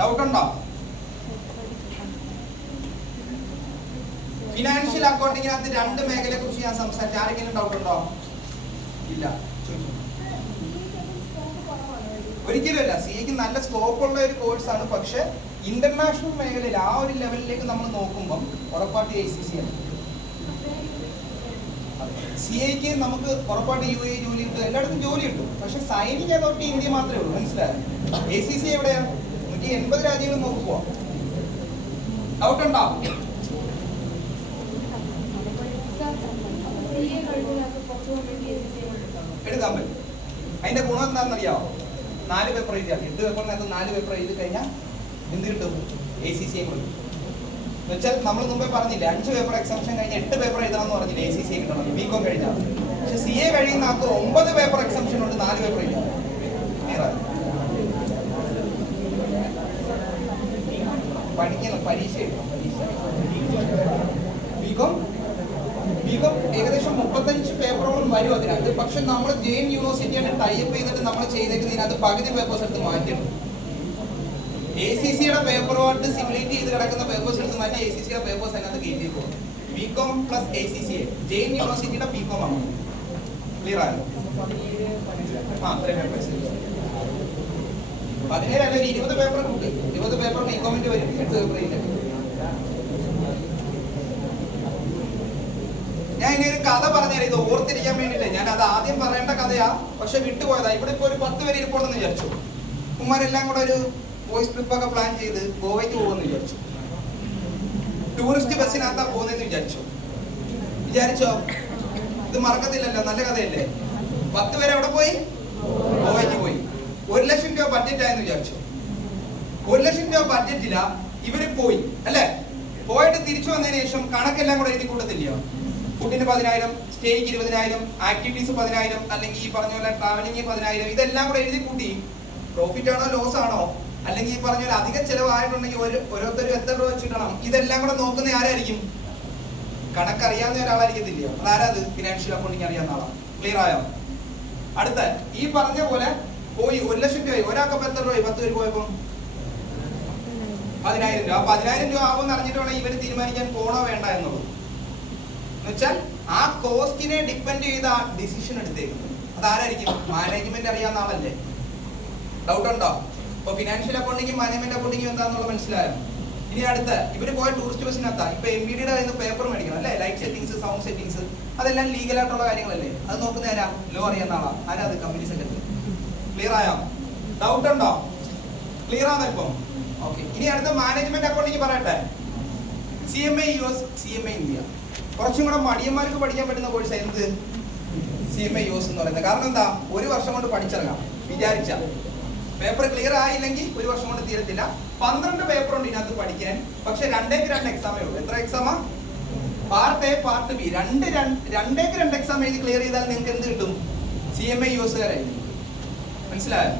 Doubt ഉണ്ടോ? ഫിനാൻഷ്യൽ അക്കൗണ്ടിങ്ങിനകത്ത് 2 മേഖലയെ കുറിച്ച് ഞാൻ സംസാരിച്ചു. ആരെങ്കിലും ഡൗട്ട് ഉണ്ടോ? ഇല്ല. ഒരിക്കലുമല്ല. സിഎക്ക് നല്ല സ്കോപ്പ് ഉള്ള ഒരു കോഴ്സാണ്. പക്ഷെ ഇന്റർനാഷണൽ മേഖലയിൽ ആ ഒരു ലെവലിലേക്ക് നമ്മൾ നോക്കുമ്പോൾ ഉറപ്പായിട്ട് ACC ആണ്. സിഎക്ക് നമുക്ക് ഉറപ്പായിട്ട് UAE ജോലി കിട്ടും, എല്ലായിടത്തും ജോലി കിട്ടും. പക്ഷെ സൈനിങ് അതോറിറ്റി ഇന്ത്യ മാത്രമേ ഉള്ളൂ. മനസ്സിലായോ? ACC എവിടെയാണ്? 180 രാജ്യങ്ങൾ നോക്കുക. ഡൗട്ട് ഉണ്ടോ? എടുക്കാൻ പറ്റും. അതിന്റെ ഗുണം എന്താണെന്നറിയാമോ? 4 പേപ്പർ എഴുതിയാൽ 8 പേപ്പറിനകത്ത് 4 പേപ്പർ എഴുതി കഴിഞ്ഞാൽ എന്ത് കിട്ടും? ACC കൊടുക്കും. എന്നുവെച്ചാൽ നമ്മൾ മുമ്പേ പറഞ്ഞില്ല 5 പേപ്പർ എക്സംഷൻ കഴിഞ്ഞ് 8 പേപ്പർ എഴുതാമെന്ന് പറഞ്ഞില്ല ACC കിട്ടണം ബികോം കഴിഞ്ഞാൽ. പക്ഷെ CA കഴിയുന്ന ആൾക്ക് 9 പേപ്പർ എക്സംഷൻ ഉണ്ട്, 4 പേപ്പർ എഴുതാം. പഠിക്കണം, പരീക്ഷ എഴുതണം. ബികോം ഏകദേശം 35 പേപ്പറോളം വരും അതിനകത്ത്. പക്ഷെ നമ്മൾ ജെയിൻ യൂണിവേഴ്സിറ്റിയാണ് ടൈപ്പ് ചെയ്തിട്ട് നമ്മൾ ചെയ്തേക്കുന്നതിനകത്ത് പകുതി പേപ്പേഴ്സ് എടുത്ത് മാറ്റിയിട്ടുണ്ട്. ACCയുടെ പേപ്പറുമായിട്ട് സിമുലേറ്റ് ചെയ്ത് കിടക്കുന്ന പേപ്പേഴ്സ് എടുത്ത് മാറ്റി ACCയുടെ പേപ്പേഴ്സ് അതിനകത്ത് കയറ്റി പോകും. ബികോം പ്ലസ് ACC ജെയിൻ യൂണിവേഴ്സിറ്റിയുടെ ബികോം ആണ്. ക്ലിയർ ആയോ? 17 അല്ല 20 പേപ്പർ കൂട്ടി. 20 പേപ്പർ ബികോമിന്റെ വരും, 8 പേപ്പർ ഇതിന്റെ. ഞാൻ ഇനി ഒരു കഥ പറഞ്ഞുതരാം. ഇത് ഓർത്തിരിക്കാൻ വേണ്ടിയില്ല. ഞാൻ അത് ആദ്യം പറയേണ്ട കഥയാ, പക്ഷെ വിട്ടുപോയതാ. ഇവിടെ ഇപ്പൊ ഒരു 10 പേര് ഇരിപ്പുണ്ടെന്ന് വിചാരിച്ചു. ഉമ്മാരെല്ലാം കൂടെ ഒരു ബോയ്സ് ട്രിപ്പ് ഒക്കെ പ്ലാൻ ചെയ്ത് ഗോവയ്ക്ക് പോകുമെന്ന് വിചാരിച്ചു. ടൂറിസ്റ്റ് ബസ്സിനകത്താ പോകുന്നതെന്ന് വിചാരിച്ചോ? ഇത് മറക്കത്തില്ലല്ലോ, നല്ല കഥയല്ലേ? 10 പേര് എവിടെ പോയി? ഗോവയ്ക്ക് പോയി. 1 ലക്ഷം രൂപ ബഡ്ജറ്റ് ആയെന്ന് വിചാരിച്ചു. 1 ലക്ഷം രൂപ ബഡ്ജറ്റില്ല, ഇവര് പോയി അല്ലേ? പോയിട്ട് തിരിച്ചു വന്നതിന് ശേഷം കണക്കെല്ലാം കൂടെ എഴുതി കൂട്ടത്തില്ലയോ? ഫുഡിന് 10,000, സ്റ്റേക്ക് 20,000, ആക്ടിവിറ്റീസ് 10,000, അല്ലെങ്കിൽ ഈ പറഞ്ഞ പോലെ ട്രാവലിംഗ് 10,000, ഇതെല്ലാം കൂടെ എഴുതി കൂട്ടി പ്രോഫിറ്റ് ആണോ ലോസ് ആണോ, അല്ലെങ്കിൽ ഈ പറഞ്ഞ പോലെ അധിക ചെലവായിട്ടുണ്ടെങ്കിൽ ഓരോരുത്തരും എത്ര രൂപ വെച്ചിടണം, ഇതെല്ലാം കൂടെ നോക്കുന്ന ആരായിരിക്കും? കണക്കറിയാവുന്ന ഒരാളായിരിക്കത്തില്ലയോ? അതാരത്? ഫിനാൻഷ്യൽ അക്കൗണ്ടിങ് അറിയാവുന്ന ആളാണ്. ക്ലിയർ ആയോ? അടുത്ത ഈ പറഞ്ഞ പോലെ പോയി 1 ലക്ഷം രൂപ. ഒരാൾക്ക് എത്ര രൂപ? 10 പേര് പോയപ്പോ 10,000 രൂപ. 10,000 രൂപ ആവുമെന്ന് അറിഞ്ഞിട്ട് വേണം ഇവര് തീരുമാനിക്കാൻ പോണോ വേണ്ട എന്നുള്ളത്. എന്നുവെച്ചാൽ ആ കോസ്റ്റിനെ ഡിപ്പെൻഡ് ചെയ്ത ഡിസിഷൻ എടുത്തേക്കുന്നത് അതാരായിരിക്കും? മാനേജ്മെന്റ് അറിയാവുന്ന ആളല്ലേ? ഡൗട്ട് ഉണ്ടോ? ഇപ്പൊ ഫിനാൻഷ്യൽ അക്കൗണ്ടിങ്ങും മാനേജ്മെന്റ് അക്കൗണ്ടിങ്ങും എന്താണെന്നുള്ള മനസ്സിലായോ? ഇനി അടുത്ത ഇവര് പോയ ടൂറിസ്റ്റ് ബസ്സിനകത്താ. ഇപ്പൊ MBDയുടെ കയ്യിൽ നിന്ന് പേപ്പർ മേടിക്കണം അല്ലേ? ലൈറ്റ് സെറ്റിംഗ്സ്, സൗണ്ട് സെറ്റിംഗ്സ്, അതെല്ലാം ലീഗൽ ആയിട്ടുള്ള കാര്യങ്ങളല്ലേ? അത് നോക്കുന്ന ആരാ? ലോ അറിയാവുന്ന ആളാ. ആരാ അത്? Company secretary. ക്ലിയർ ആയോ? ഡൗട്ട് ഉണ്ടോ? ക്ലിയർ ആണോ ഇപ്പം? ഓക്കെ. ഇനി അടുത്ത മാനേജ്മെന്റ് അക്കൗണ്ടിങ് പറയട്ടെ. CMA US, CMA India. കുറച്ചും കൂടെ മടിയന്മാർക്ക് പഠിക്കാൻ പറ്റുന്ന കോഴ്സ് എന്ത്? CMA US എന്ന് പറയുന്നത്. കാരണം എന്താ? 1 വർഷം കൊണ്ട് പഠിച്ചിറങ്ങാം വിചാരിച്ച. പേപ്പർ ക്ലിയർ ആയില്ലെങ്കിൽ 1 വർഷം കൊണ്ട് തീരത്തില്ല. 12 പേപ്പർ ഉണ്ട് ഇതിനകത്ത് പഠിക്കാൻ. പക്ഷെ 2 എക്സാമേ ഉള്ളൂ. എത്ര എക്സാമാ? Part A, part B. 2 exam എഴുതി ക്ലിയർ ചെയ്താൽ നിങ്ങൾക്ക് എന്ത് കിട്ടും? CMA US കാരായിരിക്കും. മനസ്സിലായോ?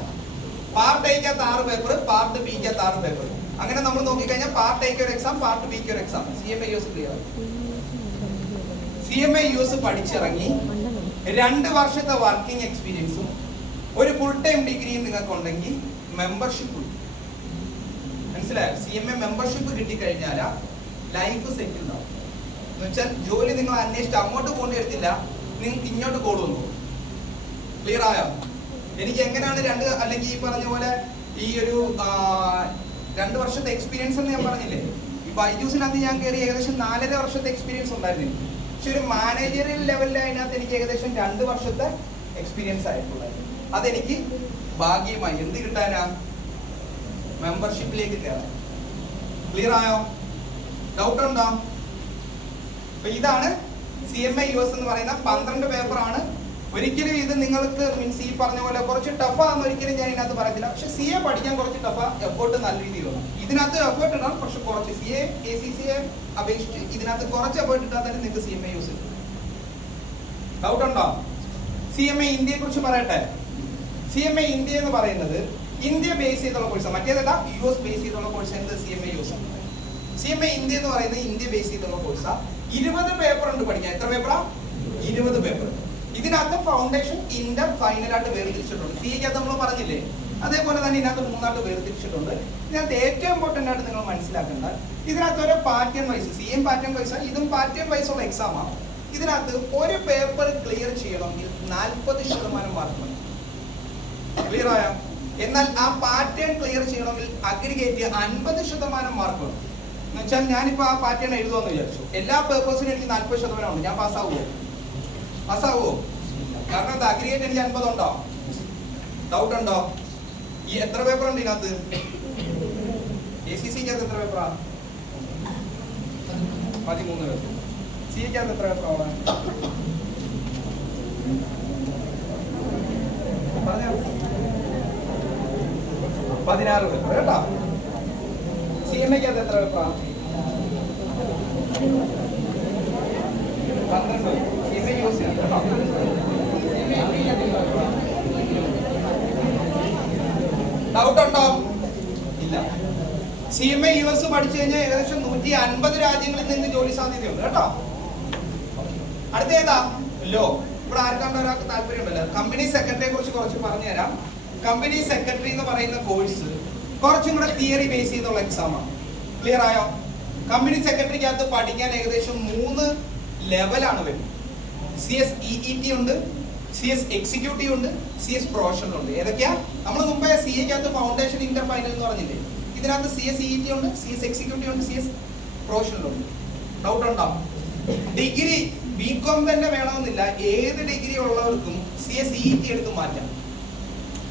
പാർട്ട് എക്കകത്ത് 6 പേപ്പർ, പാർട്ട് ബിക്കകത്ത് 6 പേപ്പർ. അങ്ങനെ നമ്മൾ നോക്കിക്കഴിഞ്ഞാൽ പാർട്ട് എക്ക് ഒരു എക്സാം, പാർട്ട് ബിക്ക് ഒരു exam. CMA US clear. CMA US പഠിച്ചിറങ്ങി 2 വർഷത്തെ വർക്കിംഗ് എക്സ്പീരിയൻസും ഒരു ഫുൾ ടൈം ഡിഗ്രിയും നിങ്ങൾക്ക് ഉണ്ടെങ്കിൽ മെമ്പർഷിപ്പ്. മനസ്സിലായോ? CMA മെമ്പർഷിപ്പ് കിട്ടിക്കഴിഞ്ഞാൽ ലൈഫ് സെറ്റിൽ ആവും. എന്ന് വെച്ചാൽ ജോലി നിങ്ങൾ അന്വേഷിച്ച് അങ്ങോട്ട് പോകേണ്ടി വരത്തില്ല, നിങ്ങൾക്ക് ഇങ്ങോട്ട് കോൾ വന്നു. ക്ലിയർ ആയോ? എനിക്ക് എങ്ങനെയാണ് 2 അല്ലെങ്കിൽ ഈ പറഞ്ഞ പോലെ ഈ ഒരു 2 വർഷത്തെ എക്സ്പീരിയൻസ് എന്ന് ഞാൻ പറഞ്ഞില്ലേ? ബൈജൂസിനകത്ത് ഞാൻ കയറി ഏകദേശം 4.5 വർഷത്തെ എക്സ്പീരിയൻസ് ഉണ്ടായിരുന്നു എനിക്ക്. പക്ഷെ ഒരു മാനേജറിയൽ ലെവലിൽ അതിനകത്ത് എനിക്ക് ഏകദേശം 2 വർഷത്തെ എക്സ്പീരിയൻസ് ആയിട്ടുണ്ടായിരുന്നു. അതെനിക്ക് ഭാഗ്യമായി. എന്ത് കിട്ടാനാ? മെമ്പർഷിപ്പിലേക്ക് കയറാൻ. ക്ലിയർ ആയോ? ഡൗട്ട് ഉണ്ടോ? അപ്പൊ ഇതാണ് CMA US എന്ന് പറയുന്ന 12 പേപ്പറാണ്. ഒരിക്കലും ഇത് നിങ്ങൾക്ക് മീൻസ് ഈ പറഞ്ഞ പോലെ കുറച്ച് ടഫാന്ന് ഒരിക്കലും ഞാൻ ഇതിനകത്ത് പറയത്തില്ല. പക്ഷെ CA പഠിക്കാൻ കുറച്ച് ടഫാ, എഫേർട്ട് നല്ല രീതിയിൽ വേണം. ഇതിനകത്ത് എഫേർട്ട് ഇടാം, പക്ഷെ കുറച്ച് CA ACCA അപേക്ഷിച്ച് ഇതിനകത്ത് കുറച്ച് എഫേർട്ട് ഇട്ടാൽ തന്നെ നിങ്ങൾക്ക് CMA US കിട്ടും. ഡൗട്ട് ഉണ്ടോ? CMA ഇന്ത്യയെ കുറിച്ച് പറയട്ടെ. CMA ഇന്ത്യ എന്ന് പറയുന്നത് ഇന്ത്യ ബേസ് ചെയ്തുള്ള കോഴ്സാണ്. മറ്റേതല്ല US ബേസ് ചെയ്തുള്ള കോഴ്സ് എന്ത് CMA US ആണ്. CMA ഇന്ത്യ എന്ന് പറയുന്നത് ഇന്ത്യ ബേസ് ചെയ്തുള്ള കോഴ്സാണ്. 20 പേപ്പർ ഉണ്ട് പഠിക്കാൻ. എത്ര പേപ്പറാ? 20 പേപ്പർ. ഇതിനകത്ത് ഫൗണ്ടേഷൻ, ഇന്റർ, ഫൈനലായിട്ട് വേർതിരിച്ചിട്ടുണ്ട്. CA നമ്മൾ പറഞ്ഞില്ലേ, അതേപോലെ തന്നെ ഇതിനകത്ത് 3 വേർതിരിച്ചിട്ടുണ്ട്. ഇതിനകത്ത് ഏറ്റവും ഇമ്പോർട്ടന്റ് ആയിട്ട് നിങ്ങൾ മനസ്സിലാക്കേണ്ട, ഇതിനകത്ത് ഒരു pattern wise, CM pattern wise, ഇതും പാറ്റേൺ വൈസ് ഉള്ള എക്സാമാണ്. ഇതിനകത്ത് ഒരു പേപ്പർ ക്ലിയർ ചെയ്യണമെങ്കിൽ 40% മാർക്ക് മതി. ക്ലിയർ ആയോ? എന്നാൽ ആ പാറ്റേൺ ക്ലിയർ ചെയ്യണമെങ്കിൽ അഗ്രിഗേറ്റ് 50% മാർക്ക് വേണം. എന്ന് വെച്ചാൽ ഞാനിപ്പോ ആ പാറ്റേൺ എഴുതുമെന്ന് വിചാരിച്ചു, എല്ലാ പേപ്പേഴ്സിനും എനിക്ക് 40% ഉണ്ട്, ഞാൻ പാസ്സാവുമോ? പാസ്സാവുമോ? കാരണം എന്താ, അഗ്രിഗേറ്റ് എനിക്ക് 50 ഉണ്ടോ? ഡൗട്ട് ഉണ്ടോ? ഈ എത്ര പേപ്പർ ഉണ്ട് ഇതിനകത്ത്? ACCക്കകത്ത് എത്ര പേപ്പറാ? 13 പേപ്പർ. CAക്കകത്ത് എത്ര പേപ്പർ അവിടെ? 16 പേപ്പർ കേട്ടോ. CMAക്കകത്ത് എത്ര പേപ്പറാ? 12 പേപ്പർ. CMA യൂസ് ചെയ്യാം കേട്ടോ. ഡൗട്ട് ഉണ്ടോ? ഇല്ല. CMA US പഠിച്ചു കഴിഞ്ഞാൽ ഏകദേശം 150 രാജ്യങ്ങളിൽ നിന്ന് ജോലി സാധ്യതയുണ്ട് കേട്ടോ. അടുത്ത ഏതാ? ലോ. ഇവിടെ ആർക്കാണ്ട് ഒരാൾക്ക് താല്പര്യം ഉണ്ടല്ലോ. കമ്പനി സെക്രട്ടറിയെ കുറിച്ച് കുറച്ച് പറഞ്ഞുതരാം. കമ്പനി സെക്രട്ടറി എന്ന് പറയുന്ന കോഴ്സ് കുറച്ചും കൂടെ തിയറി ബേസ് ചെയ്തുള്ള എക്സാമാണ്. ക്ലിയർ ആയോ? കമ്പനി സെക്രട്ടറിക്കകത്ത് പഠിക്കാൻ ഏകദേശം 3 ലെവലാണ് വരുന്നത്. CS EET ഉണ്ട്, CS എക്സിക്യൂട്ടീവ് ഉണ്ട്, CS പ്രൊഫഷണൽ ഉണ്ട്. ഏതൊക്കെയാ? നമ്മൾ മുമ്പേ CAക്കകത്ത് ഫൗണ്ടേഷൻ, ഇന്റർ, ഫൈനൽ എന്ന് പറഞ്ഞില്ലേ, ഇതിനകത്ത് CS EET ഉണ്ട്, CS എക്സിക്യൂട്ടീവ് ഉണ്ട്, CS പ്രൊഫഷണൽ ഉണ്ട്. ഡൗട്ട് ഉണ്ടോ? ഡിഗ്രി BCom തന്നെ വേണമെന്നില്ല, ഏത് ഡിഗ്രി ഉള്ളവർക്കും CS EET എടുത്ത് മാറ്റാം.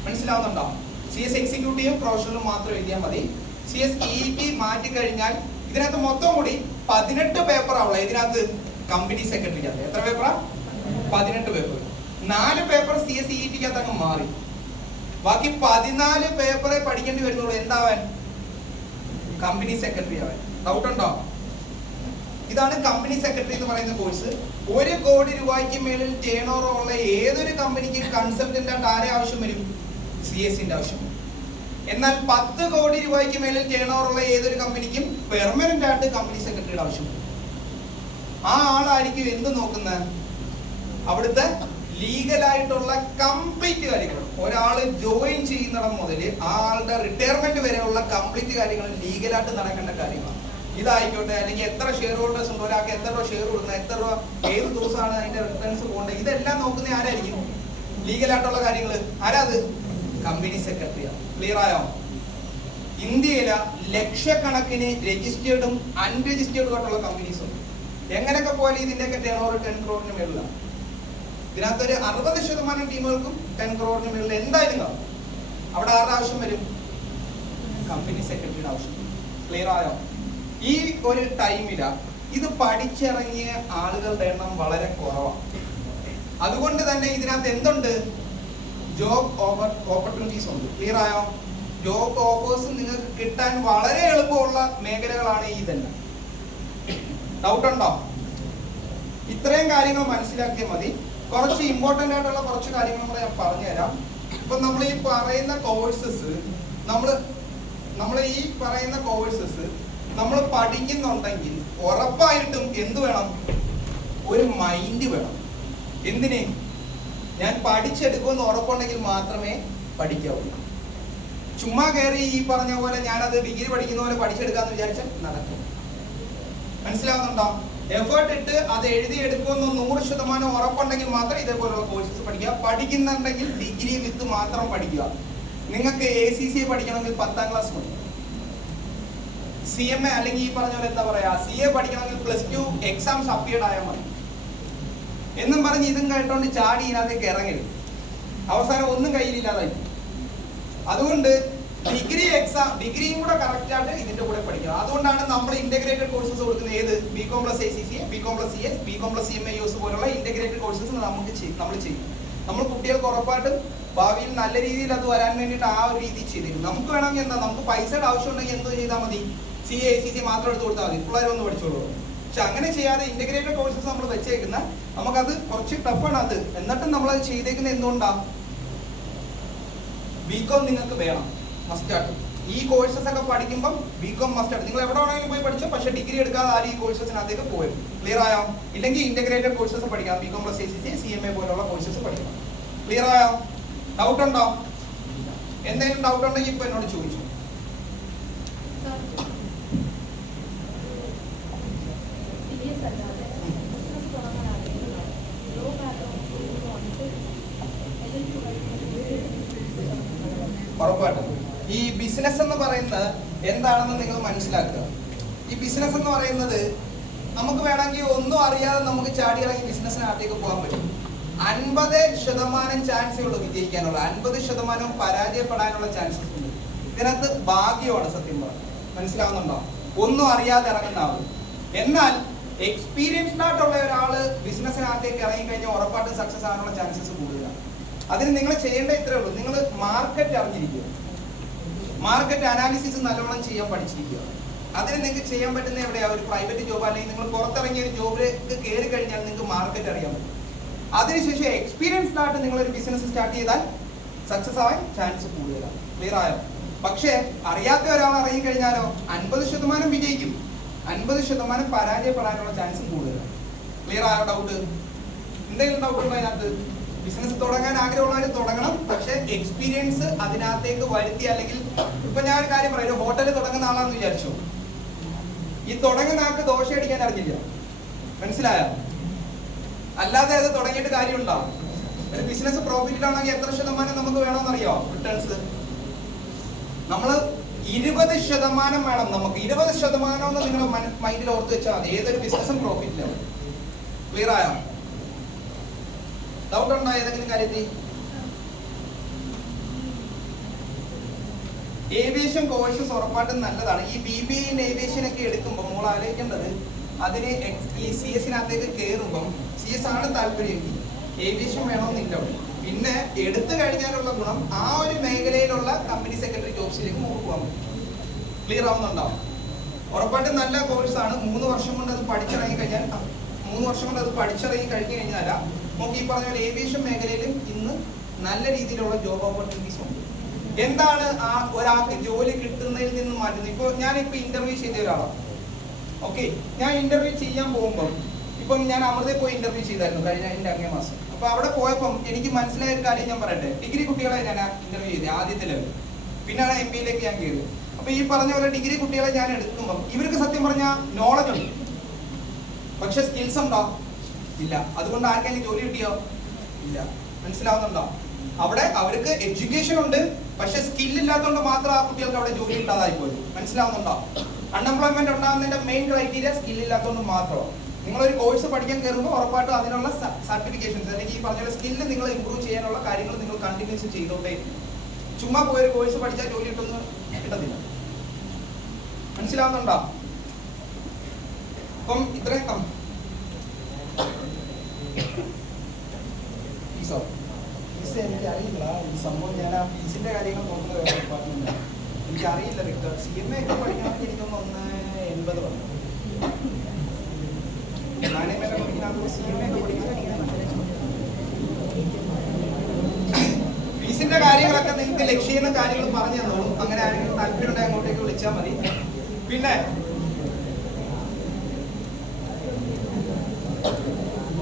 മനസ്സിലാവുന്നുണ്ടോ? CS എക്സിക്യൂട്ടീവും പ്രൊഫഷണലും മാത്രം എഴുതിയാൽ മതി. CS EET മാറ്റി കഴിഞ്ഞാൽ ഇതിനകത്ത് മൊത്തം കൂടി 18 പേപ്പറാവുള്ള. ഇതിനകത്ത് കമ്പനി സെക്രട്ടറിക്കകത്ത് എത്ര പേപ്പറാ? 18 പേപ്പർ. 4 പേപ്പർ CS EETക്കകത്ത് അങ്ങ് മാറി. ബാക്കി 14 പേപ്പറെ പഠിക്കേണ്ടി വരുന്നുള്ളൂ. എന്താവാൻ? കമ്പനി സെക്രട്ടറി ആവാൻ. ഡൗട്ട് ഉണ്ടോ? ഇതാണ് കമ്പനി സെക്രട്ടറി എന്ന് പറയുന്ന കോഴ്സ്. 1 കോടി രൂപയ്ക്ക് മേളിൽ ടേൺ ഓവർ ഉള്ള ഏതൊരു കമ്പനിക്ക് കൺസൾട്ടന്റ് ആയിട്ട് ആരെ ആവശ്യം വരും? CSന്റെ ആവശ്യം. എന്നാൽ 10 കോടി രൂപയ്ക്ക് മേളിൽ ടേൺ ഓവർ ഉള്ള ഏതൊരു കമ്പനിക്കും പെർമനന്റ് ആയിട്ട് കമ്പനി സെക്രട്ടറിയുടെ ആവശ്യം. ആ ആളായിരിക്കും എന്ത് നോക്കുന്നത്? അവിടുത്തെ ലീഗലായിട്ടുള്ള കംപ്ലീറ്റ് കാര്യങ്ങൾ. ഒരാള് ജോയിൻ ചെയ്യുന്നിടം മുതൽ ആ ആളുടെ റിട്ടയർമെന്റ് വരെയുള്ള കംപ്ലീറ്റ് കാര്യങ്ങൾ ലീഗലായിട്ട് നടക്കേണ്ട കാര്യങ്ങളാണ്. ഇതായിക്കോട്ടെ, അല്ലെങ്കിൽ എത്ര ഷെയർ ഹോൾഡേഴ്സ് ഉണ്ട്, ഒരാൾക്ക് എത്ര രൂപ ഷെയർ കൊടുക്കുന്നത്, എത്ര രൂപ ഏത് ദിവസമാണ് അതിന്റെ റിട്ടേൺസ് പോകേണ്ടത്, ഇതെല്ലാം നോക്കുന്ന ആരായിരിക്കും? ലീഗലായിട്ടുള്ള കാര്യങ്ങൾ. ആരാത്? കമ്പനി സെക്രട്ടറിയാണ്. ക്ലിയർ ആയോ? ഇന്ത്യയിലെ ലക്ഷക്കണക്കിന് രജിസ്റ്റേർഡും അൺരജിസ്റ്റേർഡും ആയിട്ടുള്ള കമ്പനീസ് ഉണ്ട്. എങ്ങനെയൊക്കെ പോലെ ഇതിന്റെയൊക്കെ ടേൺ ഓവർ 10 crore മേളിലാണ്. ഇതിനകത്ത് ഒരു 60% ടീമുകൾക്കും 10 crore മേളിൽ എന്തായാലും കാണും. അവിടെ ആരുടെ ആവശ്യം വരും? കമ്പനി സെക്രട്ടറിയുടെ ആവശ്യം. ക്ലിയർ ആയോ? ഈ ഒരു ടൈമില ഇത് പഠിച്ചിറങ്ങിയ ആളുകളുടെ എണ്ണം വളരെ കുറവാണ്. അതുകൊണ്ട് തന്നെ ഇതിനകത്ത് എന്തുണ്ട്? ജോബ് ഓപ്പർച്യൂണിറ്റീസ് ഉണ്ട്. ക്ലിയർ ആയോ? ജോബ് ഓഫേഴ്സ് നിങ്ങൾക്ക് കിട്ടാൻ വളരെ എളുപ്പമുള്ള മേഖലകളാണ് ഇതെല്ലാം. ഡൗട്ട് ഉണ്ടോ? ഇത്രയും കാര്യങ്ങൾ മനസ്സിലാക്കിയാൽ മതി. കുറച്ച് ഇമ്പോർട്ടന്റ് ആയിട്ടുള്ള കുറച്ച് കാര്യങ്ങൾ കൂടെ ഞാൻ പറഞ്ഞുതരാം. ഇപ്പൊ നമ്മൾ ഈ പറയുന്ന കോഴ്സസ് നമ്മൾ പഠിക്കുന്നുണ്ടെങ്കിൽ ഉറപ്പായിട്ടും എന്ത് വേണം? ഒരു മൈൻഡ് വേണം. എന്തിന്? ഞാൻ പഠിച്ചെടുക്കുമെന്ന് ഉറപ്പുണ്ടെങ്കിൽ മാത്രമേ പഠിക്കാവൂ. ചുമ്മാ കയറി ഈ പറഞ്ഞ പോലെ ഞാനത് ഡിഗ്രി പഠിക്കുന്ന പോലെ പഠിച്ചെടുക്കാന്ന് വിചാരിച്ചാൽ നടക്കും. മനസ്സിലാവുന്നുണ്ടോ? എഫേർട്ട് ഇട്ട് അത് എഴുതിയെടുക്കുമെന്ന് 100% ഉറപ്പുണ്ടെങ്കിൽ മാത്രം ഇതേപോലുള്ള കോഴ്സസ് പഠിക്കുക. പഠിക്കുന്നുണ്ടെങ്കിൽ ഡിഗ്രി വിത്ത് മാത്രം പഠിക്കുക. നിങ്ങൾക്ക് ACCA പഠിക്കണമെങ്കിൽ 10ാം ക്ലാസ് മതി. CMA അല്ലെങ്കിൽ ഈ പറഞ്ഞ പോലെ എന്താ പറയാ CA പഠിക്കണമെങ്കിൽ +2 എക്സാംസ് അപ്പിയർഡ് ആയാൽ മതി എന്നും പറഞ്ഞ് ഇതും കേട്ടോണ്ട് ചാടി ഇതിനകത്തേക്ക് ഇറങ്ങരുത്. അവസാനം ഒന്നും കയ്യിലില്ലാതായി. അതുകൊണ്ട് ഡിഗ്രിയും കൂടെ കറക്റ്റ് ആയിട്ട് ഇതിന്റെ കൂടെ പഠിക്കണം. അതുകൊണ്ടാണ് നമ്മൾ ഇന്റഗ്രേറ്റഡ് കോഴ്സസ് കൊടുക്കുന്നത്. ഏത് BCom+ACCA, BCom+CS, BCom+CMA യൂസ് പോലുള്ള ഇന്റഗ്രേറ്റഡ് കോഴ്സസ് നമ്മൾ ചെയ്യും. നമ്മൾ കുട്ടികൾക്ക് ഉറപ്പായിട്ടും ഭാവിയിൽ നല്ല രീതിയിൽ അത് വരാൻ വേണ്ടിയിട്ട് ആ ഒരു രീതി ചെയ്തിരിക്കും. നമുക്ക് വേണമെങ്കിൽ എന്താ, നമുക്ക് പൈസയുടെ ആവശ്യം ഉണ്ടെങ്കിൽ എന്തോ ചെയ്താൽ മതി, CA ACCA മാത്രം എടുത്ത് കൊടുത്താൽ മതി, പിള്ളേർ ഒന്ന് പഠിച്ചോളൂ. പക്ഷെ അങ്ങനെ ചെയ്യാതെ ഇന്റഗ്രേറ്റഡ് കോഴ്സസ് നമ്മൾ വെച്ചേക്കുന്ന നമുക്കത് കുറച്ച് ടഫാണ്. അത് എന്നിട്ടും നമ്മളത് ചെയ്തേക്കുന്നത് എന്തുകൊണ്ടാണ്? BCom നിങ്ങൾക്ക് വേണം, മസ്റ്റായിട്ട്. ഈ കോഴ്സസ് ഒക്കെ പഠിക്കുമ്പോൾ BCom മസ്റ്റായിട്ട്. നിങ്ങൾ എവിടെ വേണമെങ്കിലും പോയി പഠിച്ചോ, പക്ഷെ ഡിഗ്രി എടുക്കാതെ ആരും ഈ കോഴ്സസിനകത്തേക്ക് പോരും. ക്ലിയർ ആയോ? ഇല്ലെങ്കിൽ ഇന്റഗ്രേറ്റഡ് കോഴ്സസ് പഠിക്കാം, BCom+ACCA, CMA പോലുള്ള കോഴ്സസ് പഠിക്കണം. ക്ലിയർ ആയോ? ഡൗട്ട് ഉണ്ടോ? എന്തെങ്കിലും ഡൗട്ട് ഉണ്ടെങ്കിൽ ഇപ്പൊ എന്നോട് ചോദിച്ചു. ഉറപ്പായിട്ടും ഈ ബിസിനസ് എന്ന് പറയുന്നത് എന്താണെന്ന് നിങ്ങൾ മനസ്സിലാക്കുക. ഈ ബിസിനസ് എന്ന് പറയുന്നത് നമുക്ക് വേണമെങ്കിൽ ഒന്നും അറിയാതെ നമുക്ക് ചാടിയിറങ്ങി ബിസിനസ്സിനകത്തേക്ക് പോകാൻ പറ്റും. 50% ചാൻസേ ഉള്ളൂ വിജയിക്കാനുള്ള, 50% പരാജയപ്പെടാനുള്ള ചാൻസസ് ഉണ്ട്. ഇതിനകത്ത് ഭാഗ്യമാണ് സത്യം പറഞ്ഞാൽ. മനസ്സിലാവുന്നുണ്ടോ? ഒന്നും അറിയാതെ ഇറങ്ങുന്ന ആള്. എന്നാൽ എക്സ്പീരിയൻസ്ഡ് ആയിട്ടുള്ള ഒരാള് ബിസിനസ്സിനകത്തേക്ക് ഇറങ്ങിക്കഴിഞ്ഞാൽ ഉറപ്പായിട്ടും സക്സസ് ആകാനുള്ള ചാൻസസ് കൂടുതലാണ്. അതിന് നിങ്ങൾ ചെയ്യേണ്ട ഇത്രേ ഉള്ളൂ, നിങ്ങൾ മാർക്കറ്റ് അറിഞ്ഞിരിക്കുക, മാർക്കറ്റ് അനാലിസിസ് നല്ലോണം ചെയ്യാൻ പഠിച്ചിരിക്കുക. അതിന് നിങ്ങൾക്ക് ചെയ്യാൻ പറ്റുന്ന എവിടെയാ? ഒരു പ്രൈവറ്റ് ജോബ് അല്ലെങ്കിൽ നിങ്ങൾ പുറത്തിറങ്ങിയ ഒരു ജോബിലേക്ക് കയറി കഴിഞ്ഞാൽ നിങ്ങൾക്ക് മാർക്കറ്റ് അറിയാൻ പറ്റും. അതിനുശേഷം എക്സ്പീരിയൻസ്ഡ് ആയിട്ട് നിങ്ങളൊരു ബിസിനസ് സ്റ്റാർട്ട് ചെയ്താൽ സക്സസ് ആവാൻ ചാൻസ് കൂടുതലാണ്. ക്ലിയർ ആയോ? പക്ഷേ അറിയാത്ത ഒരാൾ ഇറങ്ങിക്കഴിഞ്ഞാലോ 50% വിജയിക്കും, 50% പരാജയപ്പെടാനുള്ള ചാൻസും കൂടുതലാണ്. ക്ലിയർ ആയോ? ഡൗട്ട് എന്തെങ്കിലും ഡൗട്ട് ഉണ്ടോ അതിനകത്ത്? ബിസിനസ് തുടങ്ങാൻ ആഗ്രഹമുള്ളവർ തുടങ്ങണം, പക്ഷെ എക്സ്പീരിയൻസ് അതിനകത്തേക്ക് വരുത്തി. അല്ലെങ്കിൽ ഇപ്പൊ ഞാൻ ഒരു കാര്യം പറയാം, ഒരു ഹോട്ടൽ തുടങ്ങുന്ന ആളാണെന്ന് വിചാരിച്ചു, ഈ തുടങ്ങുന്ന ആൾക്ക് ദോശ അടിക്കാൻ അറിഞ്ഞില്ല. മനസ്സിലായോ? അല്ലാതെ അത് തുടങ്ങിയിട്ട് കാര്യമുണ്ടോ? ഒരു ബിസിനസ് പ്രോഫിറ്റ് ആണെങ്കിൽ എത്ര ശതമാനം നമുക്ക് വേണമെന്നറിയോ? റിട്ടേൺസ് നമ്മൾ 20% വേണം നമുക്ക്. 20% എന്ന് നിങ്ങൾ മൈൻഡിൽ ഓർത്ത് വെച്ചാൽ മതി. ഏതൊരു ബിസിനസ്സും പ്രോഫിറ്റിലാണ്. ക്ലിയർ ആയോ? ഡൗട്ട് ഉണ്ടോ ഏതെങ്കിലും കാര്യത്തിൽ? ഏവിയേഷൻ കോഴ്സസ് ഉറപ്പായിട്ടും നല്ലതാണ്. ഈ BBA ഇൻ ഏവിയേഷൻ ഒക്കെ എടുക്കുമ്പോൾ നമ്മൾ ആലോചിക്കേണ്ടത്, അതിന് ഈ CS-നകത്തേക്ക് കയറുമ്പം CS ആണ് താല്പര്യം, ഏവിയേഷൻ വേണമെന്നില്ല. പിന്നെ എടുത്തു കഴിഞ്ഞാലുള്ള ഗുണം ആ ഒരു മേഖലയിലുള്ള കമ്പനി സെക്രട്ടറി ജോബ്സിലേക്ക് പോകാൻ പറ്റും. ക്ലിയർ ആവുന്നുണ്ടോ? ഉറപ്പായിട്ടും നല്ല കോഴ്സാണ്. 3 വർഷം കൊണ്ട് അത് പഠിച്ചിറങ്ങി കഴിഞ്ഞാൽ, 3 വർഷം കൊണ്ട് അത് പഠിച്ചിറങ്ങി കഴിഞ്ഞു കഴിഞ്ഞാൽ നമുക്ക് ഈ പറഞ്ഞ പോലെ ഏവിയേഷൻ മേഖലയിലും ഇന്ന് നല്ല രീതിയിലുള്ള ജോബ് ഓപ്പർച്യൂണിറ്റീസ് ഉണ്ട്. എന്താണ് ആ ഒരാൾക്ക് ജോലി കിട്ടുന്നതിൽ നിന്ന് മാറ്റുന്നത്? ഇപ്പോൾ ഞാനിപ്പോൾ ഇന്റർവ്യൂ ചെയ്ത ഒരാളാണ്. ഓക്കെ, ഞാൻ ഇന്റർവ്യൂ ചെയ്യാൻ പോകുമ്പോൾ, ഇപ്പം ഞാൻ അമൃതയിൽ പോയി ഇന്റർവ്യൂ ചെയ്തായിരുന്നു കഴിഞ്ഞ എൻ്റെ അങ്ങേ മാസം. അപ്പൊ അവിടെ പോയപ്പം എനിക്ക് മനസ്സിലായ ഒരു കാര്യം ഞാൻ പറയട്ടെ. ഡിഗ്രി കുട്ടികളെ ഞാൻ ഇന്റർവ്യൂ ചെയ്തത് ആദ്യത്തെ ലെവൽ, പിന്നാണ് MBA-യിലേക്ക് ഞാൻ കയറി. അപ്പൊ ഈ പറഞ്ഞ പോലെ ഡിഗ്രി കുട്ടികളെ ഞാൻ എടുക്കുമ്പോൾ ഇവർക്ക് സത്യം പറഞ്ഞാൽ നോളജ് ഉണ്ട്, പക്ഷെ സ്കിൽസ് ഉണ്ടോ? ഇല്ല. അതുകൊണ്ട് ആർക്കെങ്കിലും ജോലി കിട്ടിയോ? ഇല്ല. മനസ്സിലാവുന്നുണ്ടോ? അവിടെ അവർക്ക് എഡ്യൂക്കേഷൻ ഉണ്ട്, പക്ഷെ സ്കില്ലില്ലാത്തതുകൊണ്ട് മാത്രം ആ കുട്ടികൾക്ക് അവിടെ ജോലി കിട്ടാതായി പോയി. മനസ്സിലാവുന്നുണ്ടോ? അൺഎംപ്ലോയ്മെന്റ് ഉണ്ടാകുന്നതിന്റെ മെയിൻ ക്രൈറ്റീരിയ സ്കില്ലില്ലാത്തതുകൊണ്ട് മാത്രം. നിങ്ങളൊരു കോഴ്സ് പഠിക്കാൻ കയറുമ്പോൾ ഉറപ്പായിട്ടും അതിനുള്ള സർട്ടിഫിക്കേഷൻസ് അല്ലെങ്കിൽ ഈ പറഞ്ഞ സ്കില്ല് നിങ്ങൾ ഇമ്പ്രൂവ് ചെയ്യാനുള്ള കാര്യങ്ങൾ നിങ്ങൾ കണ്ടിന്യൂസ് ചെയ്തോണ്ടേ. ചുമ്മാ പോയൊരു കോഴ്സ് പഠിച്ചാൽ ജോലി കിട്ടുമെന്ന് കിട്ടത്തില്ല. മനസ്സിലാവുന്നുണ്ടോ? അപ്പം ഇത്രയും എനിക്ക് അറിയില്ല ഈ സംഭവം. ഞാൻ ആ ഫീസിന്റെ കാര്യങ്ങൾ നോക്കുന്നത് വേറെ ഡിപ്പാർട്ട്മെന്റാണ്. എനിക്കറിയില്ല വിക്ടർ. CMA ഒക്കെ പഠിക്കണമെങ്കിൽ എനിക്കൊന്ന് 180 വന്നു. മാനേജ്മെന്റ് പഠിക്കുന്ന CMA ഒക്കെ പഠിക്കാൻ ഫീസിന്റെ കാര്യങ്ങളൊക്കെ നിങ്ങൾക്ക് ലക്ഷ്യം കാര്യങ്ങൾ പറഞ്ഞു തന്നോളൂ. അങ്ങനെ ആരെങ്കിലും താല്പര്യമുണ്ടെങ്കിൽ അങ്ങോട്ടേക്ക് വിളിച്ചാൽ മതി. പിന്നെ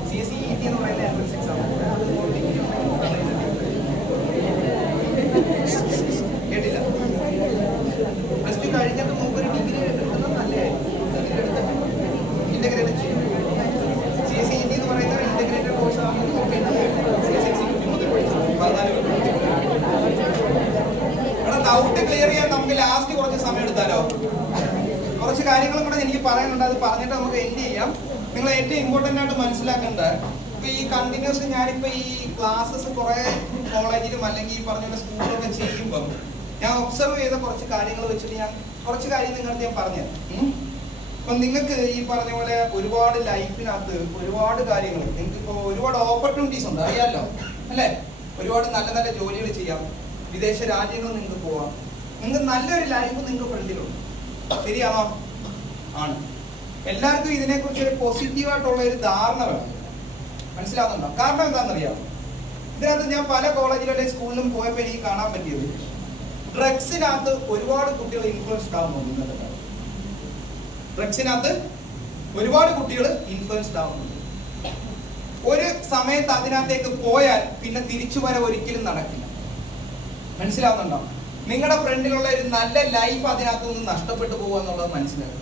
CSET എന്ന് പറയുന്ന എൻട്രൻസ് എക്സാം കേട്ടില്ല. +2 കഴിഞ്ഞിട്ട് നമുക്കൊരു ഡിഗ്രി എടുക്കുന്നത് നല്ലതായിരിക്കും. ഇന്റഗ്രേറ്റഡ് ചെയ്യും. CSET എന്ന് പറയുന്നത് ഇന്റഗ്രേറ്റഡ് കോഴ്സ് ആകുമ്പോൾ ഡൗട്ട് ക്ലിയർ ചെയ്യാൻ നമുക്ക് ലാസ്റ്റ് കുറച്ച് സമയം എടുത്താലോ? കുറച്ച് കാര്യങ്ങളും കൂടെ എനിക്ക് പറയാനുണ്ട്, അത് പറഞ്ഞിട്ട് നമുക്ക് എൻഡ് ചെയ്യാം. നിങ്ങൾ ഏറ്റവും ഇമ്പോർട്ടൻ്റ് ആയിട്ട് മനസ്സിലാക്കേണ്ട, ഇപ്പൊ ഈ കണ്ടിന്യൂസ് ഞാനിപ്പോ ഈ ക്ലാസ്സസ് കുറെ കോളേജിലും അല്ലെങ്കിൽ ഈ പറഞ്ഞ സ്കൂളിലൊക്കെ ചെയ്യുമ്പം ഞാൻ ഒബ്സർവ് ചെയ്ത കുറച്ച് കാര്യങ്ങൾ വെച്ചിട്ട് ഞാൻ കുറച്ച് കാര്യം നിങ്ങൾക്ക് ഞാൻ പറഞ്ഞു. അപ്പൊ നിങ്ങൾക്ക് ഈ പറഞ്ഞ പോലെ ഒരുപാട് ലൈഫിനകത്ത് ഒരുപാട് കാര്യങ്ങൾ, നിങ്ങൾക്ക് ഇപ്പോൾ ഒരുപാട് ഓപ്പർച്യൂണിറ്റീസ് ഉണ്ട്, അറിയാമല്ലോ അല്ലേ? ഒരുപാട് നല്ല നല്ല ജോലികൾ ചെയ്യാം, വിദേശ രാജ്യങ്ങൾ നിങ്ങൾക്ക് പോവാം, നിങ്ങൾക്ക് നല്ലൊരു ലൈഫ് നിങ്ങൾക്ക് ഫ്രണ്ടിലുണ്ട്. ശരിയാണോ? ആണ്. എല്ലാവർക്കും ഇതിനെക്കുറിച്ച് ഒരു പോസിറ്റീവായിട്ടുള്ള ഒരു ധാരണ വേണം. മനസ്സിലാവുന്നുണ്ടോ? കാരണം എന്താണെന്നറിയാം, ഇതിനകത്ത് ഞാൻ പല കോളേജിലും അല്ലെങ്കിൽ സ്കൂളിലും പോയപ്പോൾ എനിക്ക് കാണാൻ പറ്റിയത്, ഡ്രഗ്സിനകത്ത് ഒരുപാട് കുട്ടികൾ ഇൻഫ്ലുവൻസ്ഡ് ആവുന്നുണ്ട്. ഇന്നത്തെ കാലം ഡ്രഗ്സിനകത്ത് ഒരുപാട് കുട്ടികൾ ഇൻഫ്ലുവൻസ്ഡ് ആവുന്നുണ്ട്. ഒരു സമയത്ത് അതിനകത്തേക്ക് പോയാൽ പിന്നെ തിരിച്ചു വരെ ഒരിക്കലും നടക്കില്ല. മനസ്സിലാവുന്നുണ്ടോ? നിങ്ങളുടെ ഫ്രണ്ടിലുള്ള ഒരു നല്ല ലൈഫ് അതിനകത്ത് നിന്ന് നഷ്ടപ്പെട്ടു പോകുക എന്നുള്ളത് മനസ്സിലാക്കുക.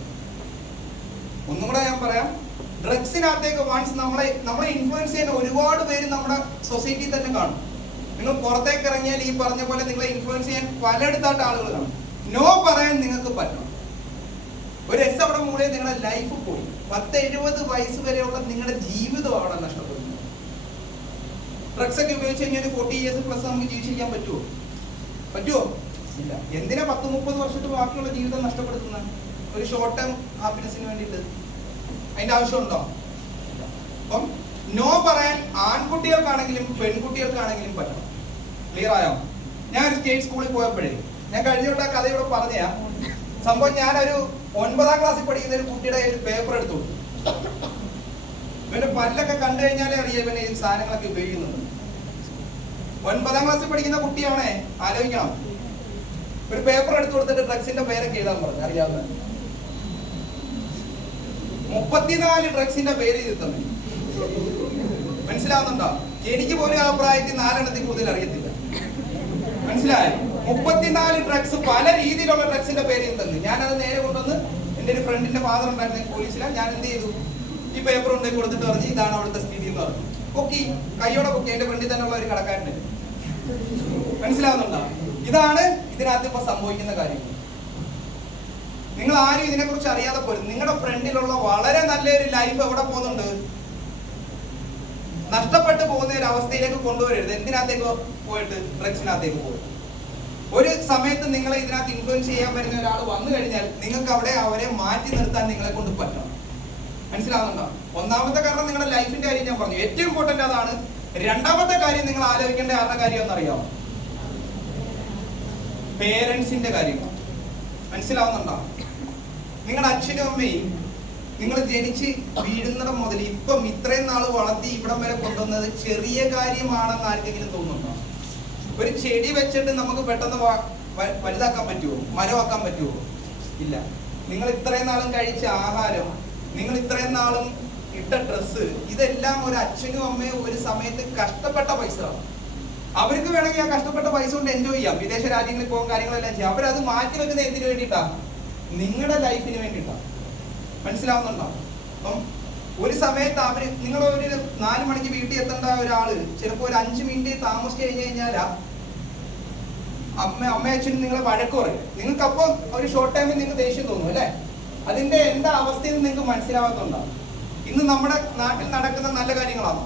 ഒന്നും കൂടെ ഞാൻ പറയാം, ഡ്രഗ്സിനകത്തേക്ക് വൺസ് നമ്മളെ ഇൻഫ്ലുവൻസ് ചെയ്യുന്ന ഒരുപാട് പേര് നമ്മുടെ സൊസൈറ്റിയിൽ തന്നെ കാണും. നിങ്ങൾ പുറത്തേക്ക് ഇറങ്ങിയാൽ ഈ പറഞ്ഞ പോലെ നിങ്ങളെ ഇൻഫ്ലുവൻസ് ചെയ്യാൻ പലയിടത്തായിട്ട് ആളുകൾ കാണും. നോ പറയാൻ നിങ്ങൾക്ക് പറ്റണം. ഒരു എസ് അവിടെ മൂലം നിങ്ങളുടെ ലൈഫ് പോയി. 10-70 വയസ്സ് വരെയുള്ള നിങ്ങളുടെ ജീവിതം അവിടെ നഷ്ടപ്പെടുന്നു. ഡ്രഗ്സ് ഒക്കെ ഉപയോഗിച്ച് കഴിഞ്ഞാൽ 40 ഇയേഴ്സ് പ്ലസ് നമുക്ക് ജീവിച്ചിരിക്കാൻ പറ്റുമോ? ഇല്ല. എന്തിനാ 10-30 വർഷത്തെ ബാക്കിയുള്ള ജീവിതം നഷ്ടപ്പെടുത്തുന്ന ഒരു ഷോർട്ട് ടേം ഹാപ്പിനെസിന് വേണ്ടിയിട്ട്? അതിന്റെ ആവശ്യമുണ്ടോ? അപ്പം നോ പറയാൻ ആൺകുട്ടികൾക്കാണെങ്കിലും പെൺകുട്ടികൾക്കാണെങ്കിലും പറ്റണം. ക്ലിയർ ആയോ? ഞാൻ ഒരു സ്റ്റേറ്റ് സ്കൂളിൽ പോയപ്പോഴേ, ഞാൻ കഴിഞ്ഞോട്ട് ആ കഥയോടെ പറഞ്ഞ സംഭവം, ഞാനൊരു 9ാം ക്ലാസ്സിൽ പഠിക്കുന്ന ഒരു കുട്ടിയുടെ ഒരു പേപ്പർ എടുത്തു. ഇവന്റെ പല്ലൊക്കെ കണ്ടു കഴിഞ്ഞാലേ അറിയാം ഇവന് ഈ സാധനങ്ങളൊക്കെ ഉപയോഗിക്കുന്നുണ്ട്. 9ാം ക്ലാസ്സിൽ പഠിക്കുന്ന കുട്ടിയാണേ, ആലോചിക്കണം. ഒരു പേപ്പർ എടുത്തു കൊടുത്തിട്ട് ഡ്രഗ്സിന്റെ പേരൊക്കെ എഴുതാൻ പറഞ്ഞു. അറിയാവുന്ന 34 ഡ്രഗ്സിന്റെ പേര് എഴുതി തന്നെ. മനസ്സിലാവുന്നുണ്ടോ? എനിക്ക് പോലും ആ പ്രായത്തിൽ 4 കൂടുതൽ അറിയത്തില്ല. മനസ്സിലായോ? 34 ഡ്രഗ്സ്, പല രീതിയിലുള്ള ഡ്രഗ്സിന്റെ പേര് തന്നെ. ഞാനത് നേരെ കൊണ്ടുവന്ന് എൻ്റെ ഒരു ഫ്രണ്ടിന്റെ ഫാദർ ഉണ്ടായിരുന്ന പോലീസിലാണ്. ഞാൻ എന്ത് ചെയ്തു, ഈ പേപ്പർ കൊണ്ടുപോയി കൊടുത്തിട്ട് പറഞ്ഞു ഇതാണ് അവിടുത്തെ സ്ഥിതി എന്ന് പറഞ്ഞു. പൊക്കി, കൈയോടെ പൊക്കി. എൻ്റെ ഫ്രണ്ടിൽ തന്നെയുള്ള ഒരു കടക്കാരൻ്റെ. മനസ്സിലാവുന്നുണ്ടോ? ഇതാണ് ഇതിനകത്ത് ഇപ്പൊ സംഭവിക്കുന്ന കാര്യം. നിങ്ങൾ ആരും ഇതിനെക്കുറിച്ച് അറിയാതെ പോലും നിങ്ങളുടെ ഫ്രണ്ടിലുള്ള വളരെ നല്ലൊരു ലൈഫ് എവിടെ പോകുന്നുണ്ട്? നഷ്ടപ്പെട്ടു പോകുന്ന ഒരു അവസ്ഥയിലേക്ക് കൊണ്ടുവരരുത്. എന്തിനകത്തേക്ക് പോയിട്ട്? ഡ്രഗ്സിനകത്തേക്ക് പോയിട്ട്. ഒരു സമയത്ത് നിങ്ങളെ ഇതിനകത്ത് ഇൻഫ്ലുവൻസ് ചെയ്യാൻ വരുന്ന ഒരാൾ വന്നു കഴിഞ്ഞാൽ നിങ്ങൾക്ക് അവിടെ അവരെ മാറ്റി നിർത്താൻ നിങ്ങളെ കൊണ്ട് പറ്റണം. മനസ്സിലാവുന്നുണ്ടോ? ഒന്നാമത്തെ കാരണം നിങ്ങളുടെ ലൈഫിന്റെ കാര്യം ഞാൻ പറഞ്ഞു, ഏറ്റവും ഇമ്പോർട്ടന്റ് അതാണ്. രണ്ടാമത്തെ കാര്യം നിങ്ങൾ ആലോചിക്കേണ്ട ആരുടെ കാര്യം എന്നറിയാമോ? പേരൻസിന്റെ കാര്യങ്ങൾ. മനസ്സിലാവുന്നുണ്ടോ? നിങ്ങളുടെ അച്ഛനും അമ്മയും നിങ്ങൾ ജനിച്ച് വീഴുന്നിടം മുതൽ ഇപ്പം ഇത്രയും നാൾ വളർത്തി ഇവിടം വരെ കൊണ്ടുവന്നത് ചെറിയ കാര്യമാണെന്ന് ആർക്കെങ്കിലും തോന്നുന്നുണ്ടോ? ഒരു ചെടി വെച്ചിട്ട് നമുക്ക് പെട്ടെന്ന് വലുതാക്കാൻ പറ്റുമോ? മരമാക്കാൻ പറ്റുമോ? ഇല്ല. നിങ്ങൾ ഇത്രയും നാളും കഴിച്ച ആഹാരം, നിങ്ങൾ ഇത്രയും നാളും ഇട്ട ഡ്രസ്സ്, ഇതെല്ലാം ഒരു അച്ഛനും അമ്മയും ഒരു സമയത്ത് കഷ്ടപ്പെട്ട പൈസ. അവർക്ക് വേണമെങ്കിൽ ആ കഷ്ടപ്പെട്ട പൈസ കൊണ്ട് എൻജോയ് ചെയ്യാം, വിദേശ രാജ്യങ്ങളിൽ പോകാൻ കാര്യങ്ങളെല്ലാം ചെയ്യാം. അവരത് മാറ്റി വെക്കുന്നത് എന്തിനു വേണ്ടിയിട്ടാ? നിങ്ങളുടെ ലൈഫിന് വേണ്ടിയിട്ടാ. മനസ്സിലാവുന്നുണ്ടോ? അപ്പം ഒരു സമയത്ത് അവര്, നിങ്ങൾ ഒരു 4 മണിക്ക് വീട്ടിൽ എത്തേണ്ട ഒരാള് ചിലപ്പോൾ ഒരു 5 മിനിറ്റ് താമസിച്ച് കഴിഞ്ഞാൽ അമ്മയച്ഛനും നിങ്ങളെ വഴക്ക് പറയും. നിങ്ങൾക്ക് അപ്പോൾ ഒരു ഷോർട്ട് ടൈമിൽ നിങ്ങൾക്ക് ദേഷ്യം തോന്നും അല്ലേ? അതിന്റെ എന്താ അവസ്ഥയെന്ന് നിങ്ങൾക്ക് മനസ്സിലാവാത്തതുണ്ടോ? ഇന്ന് നമ്മുടെ നാട്ടിൽ നടക്കുന്ന നല്ല കാര്യങ്ങളാണോ?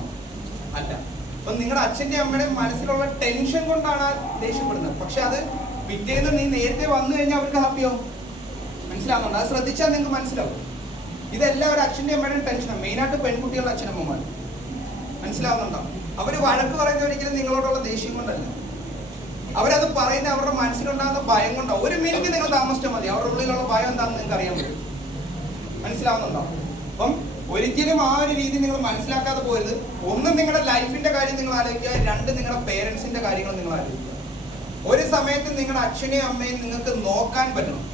അല്ല. അപ്പൊ നിങ്ങളുടെ അച്ഛന്റെ അമ്മയുടെ മനസ്സിലുള്ള ടെൻഷൻ കൊണ്ടാണ് ദേഷ്യപ്പെടുന്നത്. പക്ഷെ അത് പിറ്റേന്ന് നീ നേരത്തെ വന്നു കഴിഞ്ഞാൽ അവർക്ക് ഹാപ്പിയാവും. മനസ്സിലാവുന്നുണ്ടോ? അത് ശ്രദ്ധിച്ചാൽ നിങ്ങൾക്ക് മനസ്സിലാവും. ഇതെല്ലാം ഒരു അച്ഛൻ്റെ അമ്മയുടെയും ടെൻഷനാണ്. മെയിനായിട്ട് പെൺകുട്ടികളുടെ അച്ഛനമ്മമാർ. മനസ്സിലാവുന്നുണ്ടോ? അവര് വഴക്ക് പറയുന്ന ഒരിക്കലും നിങ്ങളോടുള്ള ദേഷ്യം കൊണ്ടല്ല. അവരത് പറയുന്ന അവരുടെ മനസ്സിലുണ്ടാകുന്ന ഭയം കൊണ്ടാണ്. ഒരു മിനിറ്റ് നിങ്ങൾ താമസിച്ചാൽ മതി, അവരുടെ ഉള്ളിലുള്ള ഭയം എന്താണെന്ന് നിങ്ങൾക്ക് അറിയാൻ പറ്റും. മനസ്സിലാവുന്നുണ്ടോ? അപ്പം ഒരിക്കലും ആ ഒരു രീതി നിങ്ങൾ മനസ്സിലാക്കാതെ പോയത്. ഒന്ന്, നിങ്ങളുടെ ലൈഫിന്റെ കാര്യം നിങ്ങൾ ആലോചിക്കുക. 2, നിങ്ങളുടെ പേരൻസിന്റെ കാര്യങ്ങൾ നിങ്ങൾ ആലോചിക്കുക. ഒരു സമയത്ത് നിങ്ങളുടെ അച്ഛനെയും അമ്മയും നിങ്ങൾക്ക് നോക്കാൻ പറ്റണം.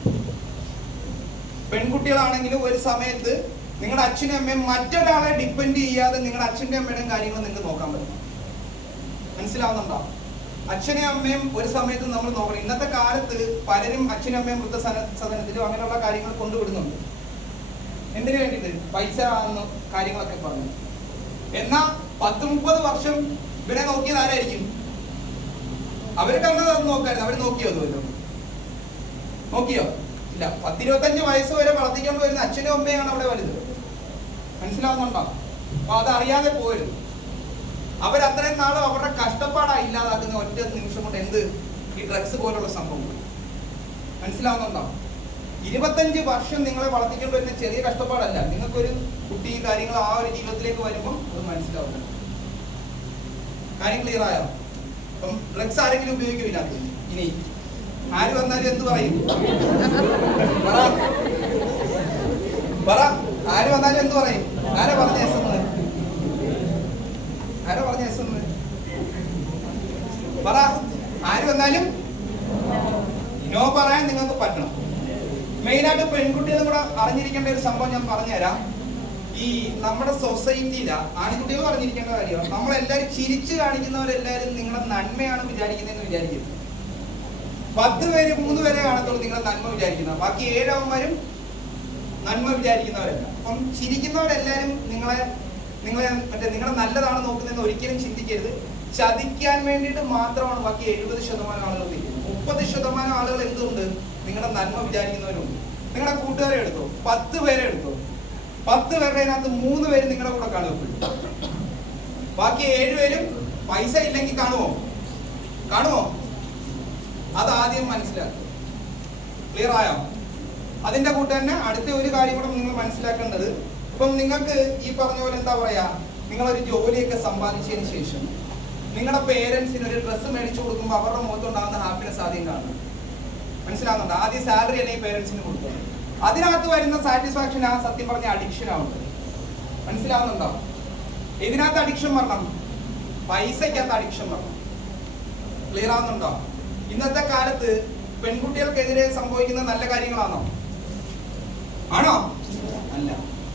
പെൺകുട്ടികളാണെങ്കിലും ഒരു സമയത്ത് നിങ്ങളുടെ അച്ഛനും അമ്മയും മറ്റൊരാളെ ഡിപ്പെൻഡ് ചെയ്യാതെ നിങ്ങളുടെ അച്ഛൻ്റെ അമ്മയുടെയും കാര്യങ്ങൾ നിങ്ങൾക്ക് നോക്കാൻ പറ്റും. മനസ്സിലാവുന്നുണ്ടോ? അച്ഛനെയും അമ്മയും ഒരു സമയത്ത് നമ്മൾ നോക്കണം. ഇന്നത്തെ കാലത്ത് പലരും അച്ഛനും അമ്മയും വൃദ്ധസദനത്തിലും അങ്ങനെയുള്ള കാര്യങ്ങൾ കൊണ്ടുവിടുന്നുണ്ട്. എന്തിനു വേണ്ടിയിട്ട്? പൈസ എന്ന കാര്യങ്ങളൊക്കെ പറഞ്ഞു. എന്നാ 10-30 വർഷം ഇവരെ നോക്കിയത് ആരായിരിക്കും? അവര് കണ്ടത് നോക്കായിരുന്നു. അവര് നോക്കിയോ? നോക്കിയോ? ഇല്ല. 10-25 വയസ്സ് വരെ വളർത്തിക്കൊണ്ട് വരുന്ന അച്ഛനും അമ്മയാണ് അവിടെ വലുത്. മനസ്സിലാവുന്നുണ്ടോ? അപ്പൊ അതറിയാതെ പോരും. അവരത്രയും നാളും അവരുടെ കഷ്ടപ്പാടാ ഇല്ലാതാക്കുന്ന ഒറ്റ നിമിഷം കൊണ്ട് എന്ത് ഈ ഡ്രഗ്സ് പോലുള്ള സംഭവം. മനസ്സിലാവുന്നുണ്ടോ? 25 വർഷം നിങ്ങളെ വളർത്തിക്കൊണ്ട് വരുന്ന ചെറിയ കഷ്ടപ്പാടല്ല. നിങ്ങൾക്കൊരു കുട്ടി കാര്യങ്ങൾ ആ ഒരു ജീവിതത്തിലേക്ക് വരുമ്പോൾ അത് മനസ്സിലാവും. കാര്യം ക്ലിയർ ആയോ? അപ്പം ഡ്രഗ്സ് ആരെങ്കിലും ഉപയോഗിക്കില്ല. ഇനി ആര് വന്നാലും എന്ത് പറയും? പറ. ആര് വന്നാലും എന്ത് പറയും? ആരാ പറഞ്ഞ എസ് എന്ന്? ആരാ പറഞ്ഞ എസ് എന്ന്? പറ. ആര് വന്നാലും നോ പറയാൻ നിങ്ങൾക്ക് പറ്റണം. മെയിനായിട്ട് പെൺകുട്ടികളും കൂടെ അറിഞ്ഞിരിക്കേണ്ട ഒരു സംഭവം ഞാൻ പറഞ്ഞുതരാം. ഈ നമ്മുടെ സൊസൈറ്റിയില ആൺകുട്ടികൾ അറിഞ്ഞിരിക്കേണ്ട കാര്യമാണ്. നമ്മളെല്ലാവരും ചിരിച്ചു കാണിക്കുന്നവരെല്ലാവരും നിങ്ങളെ നന്മയാണ് വിചാരിക്കുന്നതെന്ന് വിചാരിക്കും. 10 പേര് 3 പേരെ കാണത്തുള്ളൂ നിങ്ങളെ നന്മ വിചാരിക്കുന്ന. ബാക്കി 7 അവന്മാരും നന്മ വിചാരിക്കുന്നവരല്ല. അപ്പം ചിരിക്കുന്നവരെല്ലാവരും നിങ്ങളെ നിങ്ങളെ നല്ലതാണ് നോക്കുന്നതെന്ന് ഒരിക്കലും ചിന്തിക്കരുത്. ചതിക്കാൻ വേണ്ടിയിട്ട് മാത്രമാണ് ബാക്കി 70% ആളുകൾ നിൽക്കുന്നത്. 30% ആളുകൾ എന്തുകൊണ്ട് നിങ്ങളുടെ നന്മ വിചാരിക്കുന്നവരുണ്ട്. നിങ്ങളുടെ കൂട്ടുകാരെ എടുത്തോ, 10 പേരെ എടുത്തോ, 10 പേരുടെ അതിനകത്ത് 3 പേര് നിങ്ങളുടെ കൂടെ കാണുകപ്പെടും. ബാക്കി 7 പേരും പൈസ ഇല്ലെങ്കിൽ കാണുമോ? അതാദ്യം മനസ്സിലാക്കുക. ക്ലിയർ ആയോ? അതിന്റെ കൂട്ട് തന്നെ അടുത്ത ഒരു കാര്യം കൂടെ നിങ്ങൾ മനസ്സിലാക്കേണ്ടത്, ഇപ്പം നിങ്ങൾക്ക് ഈ പറഞ്ഞ പോലെ എന്താ പറയാ, നിങ്ങളൊരു ജോലിയൊക്കെ സമ്പാദിച്ചതിന് ശേഷം നിങ്ങളുടെ പേരൻസിന് ഒരു ഡ്രസ്സ് മേടിച്ചു കൊടുക്കുമ്പോൾ അവരുടെ മുഖത്തുണ്ടാകുന്ന ഹാപ്പിനെസ് ആദ്യം കാണും. മനസ്സിലാകുന്നുണ്ട്? ആദ്യം സാലറി അല്ലെങ്കിൽ പേരൻസിന് കൊടുക്കുക. അതിനകത്ത് വരുന്ന സാറ്റിസ്ഫാക്ഷൻ ആ സത്യം പറഞ്ഞ അഡിക്ഷൻ ആവുന്നത്. മനസ്സിലാവുന്നുണ്ടോ? ഇതിനകത്ത് അഡിക്ഷൻ വരണം, പൈസക്കകത്ത് അഡിക്ഷൻ വരണം. ക്ലിയർ ആവുന്നുണ്ടോ? ഇന്നത്തെ കാലത്ത് പെൺകുട്ടികൾക്കെതിരെ സംഭവിക്കുന്ന നല്ല കാര്യങ്ങളാണോ? ആണോ? അല്ല.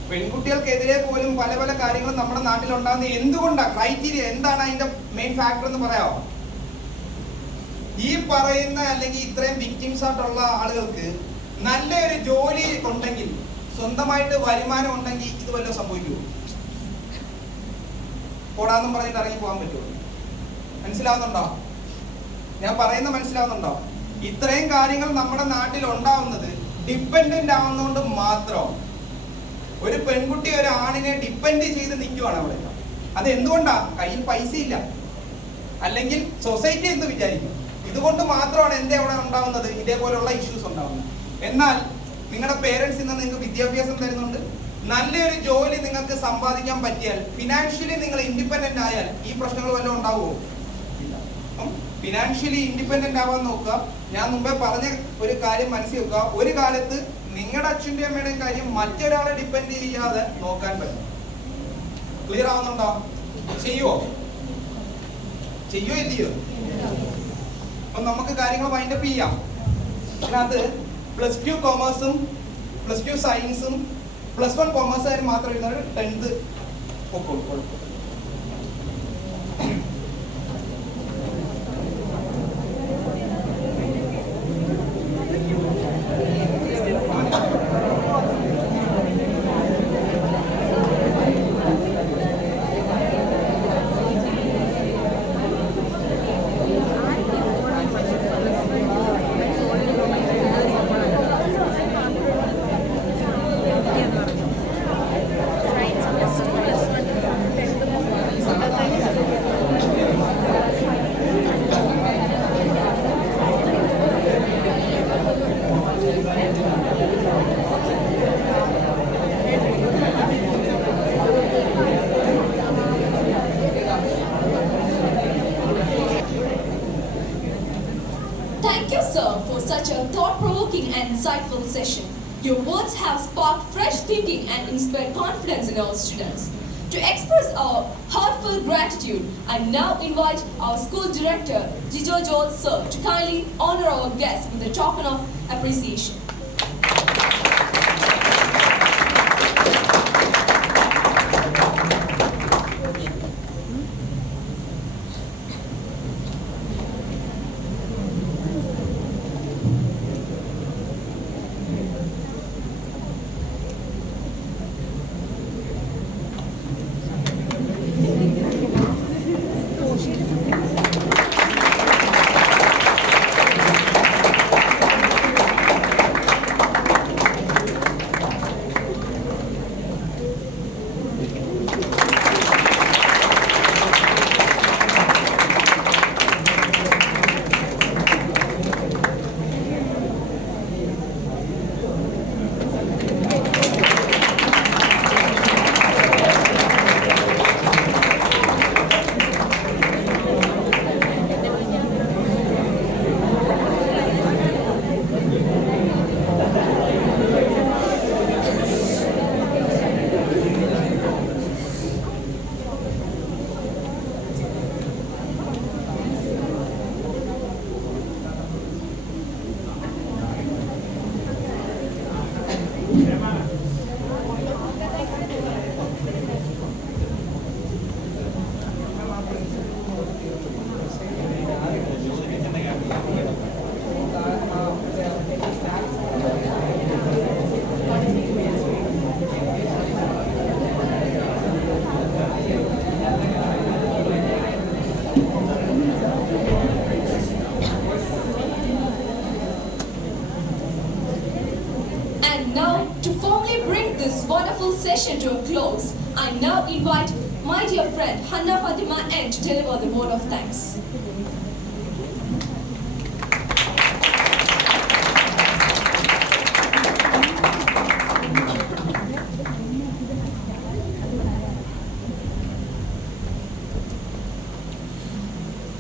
പെൺകുട്ടികൾക്കെതിരെ പോലും പല പല കാര്യങ്ങളും നമ്മുടെ നാട്ടിൽ ഉണ്ടാകുന്ന എന്തുകൊണ്ടാണ്? ക്രൈറ്റീരിയ എന്താണ്? അതിന്റെ മെയിൻ ഫാക്ടർ എന്ന് പറയാമോ? ഈ പറയുന്ന അല്ലെങ്കിൽ ഇത്രയും വിക്ടിംസ് ആയിട്ടുള്ള ആളുകൾക്ക് നല്ലൊരു ജോലി ഉണ്ടെങ്കിൽ, സ്വന്തമായിട്ട് വരുമാനം ഉണ്ടെങ്കിൽ ഇത് വല്ലതും സംഭവിക്കുമോ? പോടാന്നും പറഞ്ഞിട്ട് ഇറങ്ങി പോകാൻ പറ്റുമോ? മനസ്സിലാവുന്നുണ്ടോ? ഞാൻ പറയുന്നത് മനസ്സിലാവുന്നുണ്ടോ? ഇത്രയും കാര്യങ്ങൾ നമ്മുടെ നാട്ടിൽ ഉണ്ടാവുന്നത് ഡിപ്പെൻഡന്റ് ആവുന്നതുകൊണ്ട് മാത്രം. ഒരു പെൺകുട്ടി ഒരു ആണിനെ ഡിപ്പെൻഡ് ചെയ്ത് നിൽക്കുവാണ് അവിടെ. അത് എന്തുകൊണ്ടാ? കയ്യിൽ പൈസ ഇല്ല, അല്ലെങ്കിൽ സൊസൈറ്റി എന്ത് വിചാരിക്കും? ഇതുകൊണ്ട് മാത്രമാണ് എന്തേ അവിടെ ഉണ്ടാവുന്നത്, ഇതേപോലുള്ള ഇഷ്യൂസ് ഉണ്ടാവുന്നത്. എന്നാൽ നിങ്ങളുടെ പേരൻസ് ഇന്ന് നിങ്ങൾക്ക് വിദ്യാഭ്യാസം തരുന്നുണ്ട്, നല്ലൊരു ജോലി നിങ്ങൾക്ക് സമ്പാദിക്കാൻ പറ്റിയാൽ, ഫിനാൻഷ്യലി നിങ്ങൾ ഇൻഡിപെൻഡന്റ് ആയാൽ ഈ പ്രശ്നങ്ങൾ വല്ലതും ഉണ്ടാവുമോ? അപ്പം ഫിനാൻഷ്യലി ഇൻഡിപെൻഡന്റ് ആവാൻ നോക്കുക. ഞാൻ മുമ്പേ പറഞ്ഞ ഒരു കാര്യം മനസ്സിൽ വെക്കുക, ഒരു കാലത്ത് നിങ്ങളുടെ അച്ഛൻ്റെയും അമ്മയുടെയും കാര്യം മറ്റൊരാളെ ഡിപ്പെൻഡ് ചെയ്യാതെ നോക്കാൻ പറ്റും. ക്ലിയർ ആവുന്നുണ്ടോ? ചെയ്യുവോ ഇല്ലയോ? അപ്പൊ നമുക്ക് കാര്യങ്ങൾ വൈൻഡപ്പ് ചെയ്യാം. അതിനകത്ത് +2 കൊമേഴ്സും +2 സയൻസും +1 കൊമേഴ്സുകാരും മാത്രം എഴുതുന്നത് 10th പൊക്കോളൂ. Thank you, sir, for such a thought-provoking and insightful session. Your words have sparked fresh thinking and inspired confidence in our students. To express our heartfelt gratitude, I now invite our school director, Jijo Joel sir, to kindly honor our guests with a token of appreciation. And now, to formally bring this wonderful session to a close, I now invite my dear friend Hanna Fatima N to deliver the word of thanks.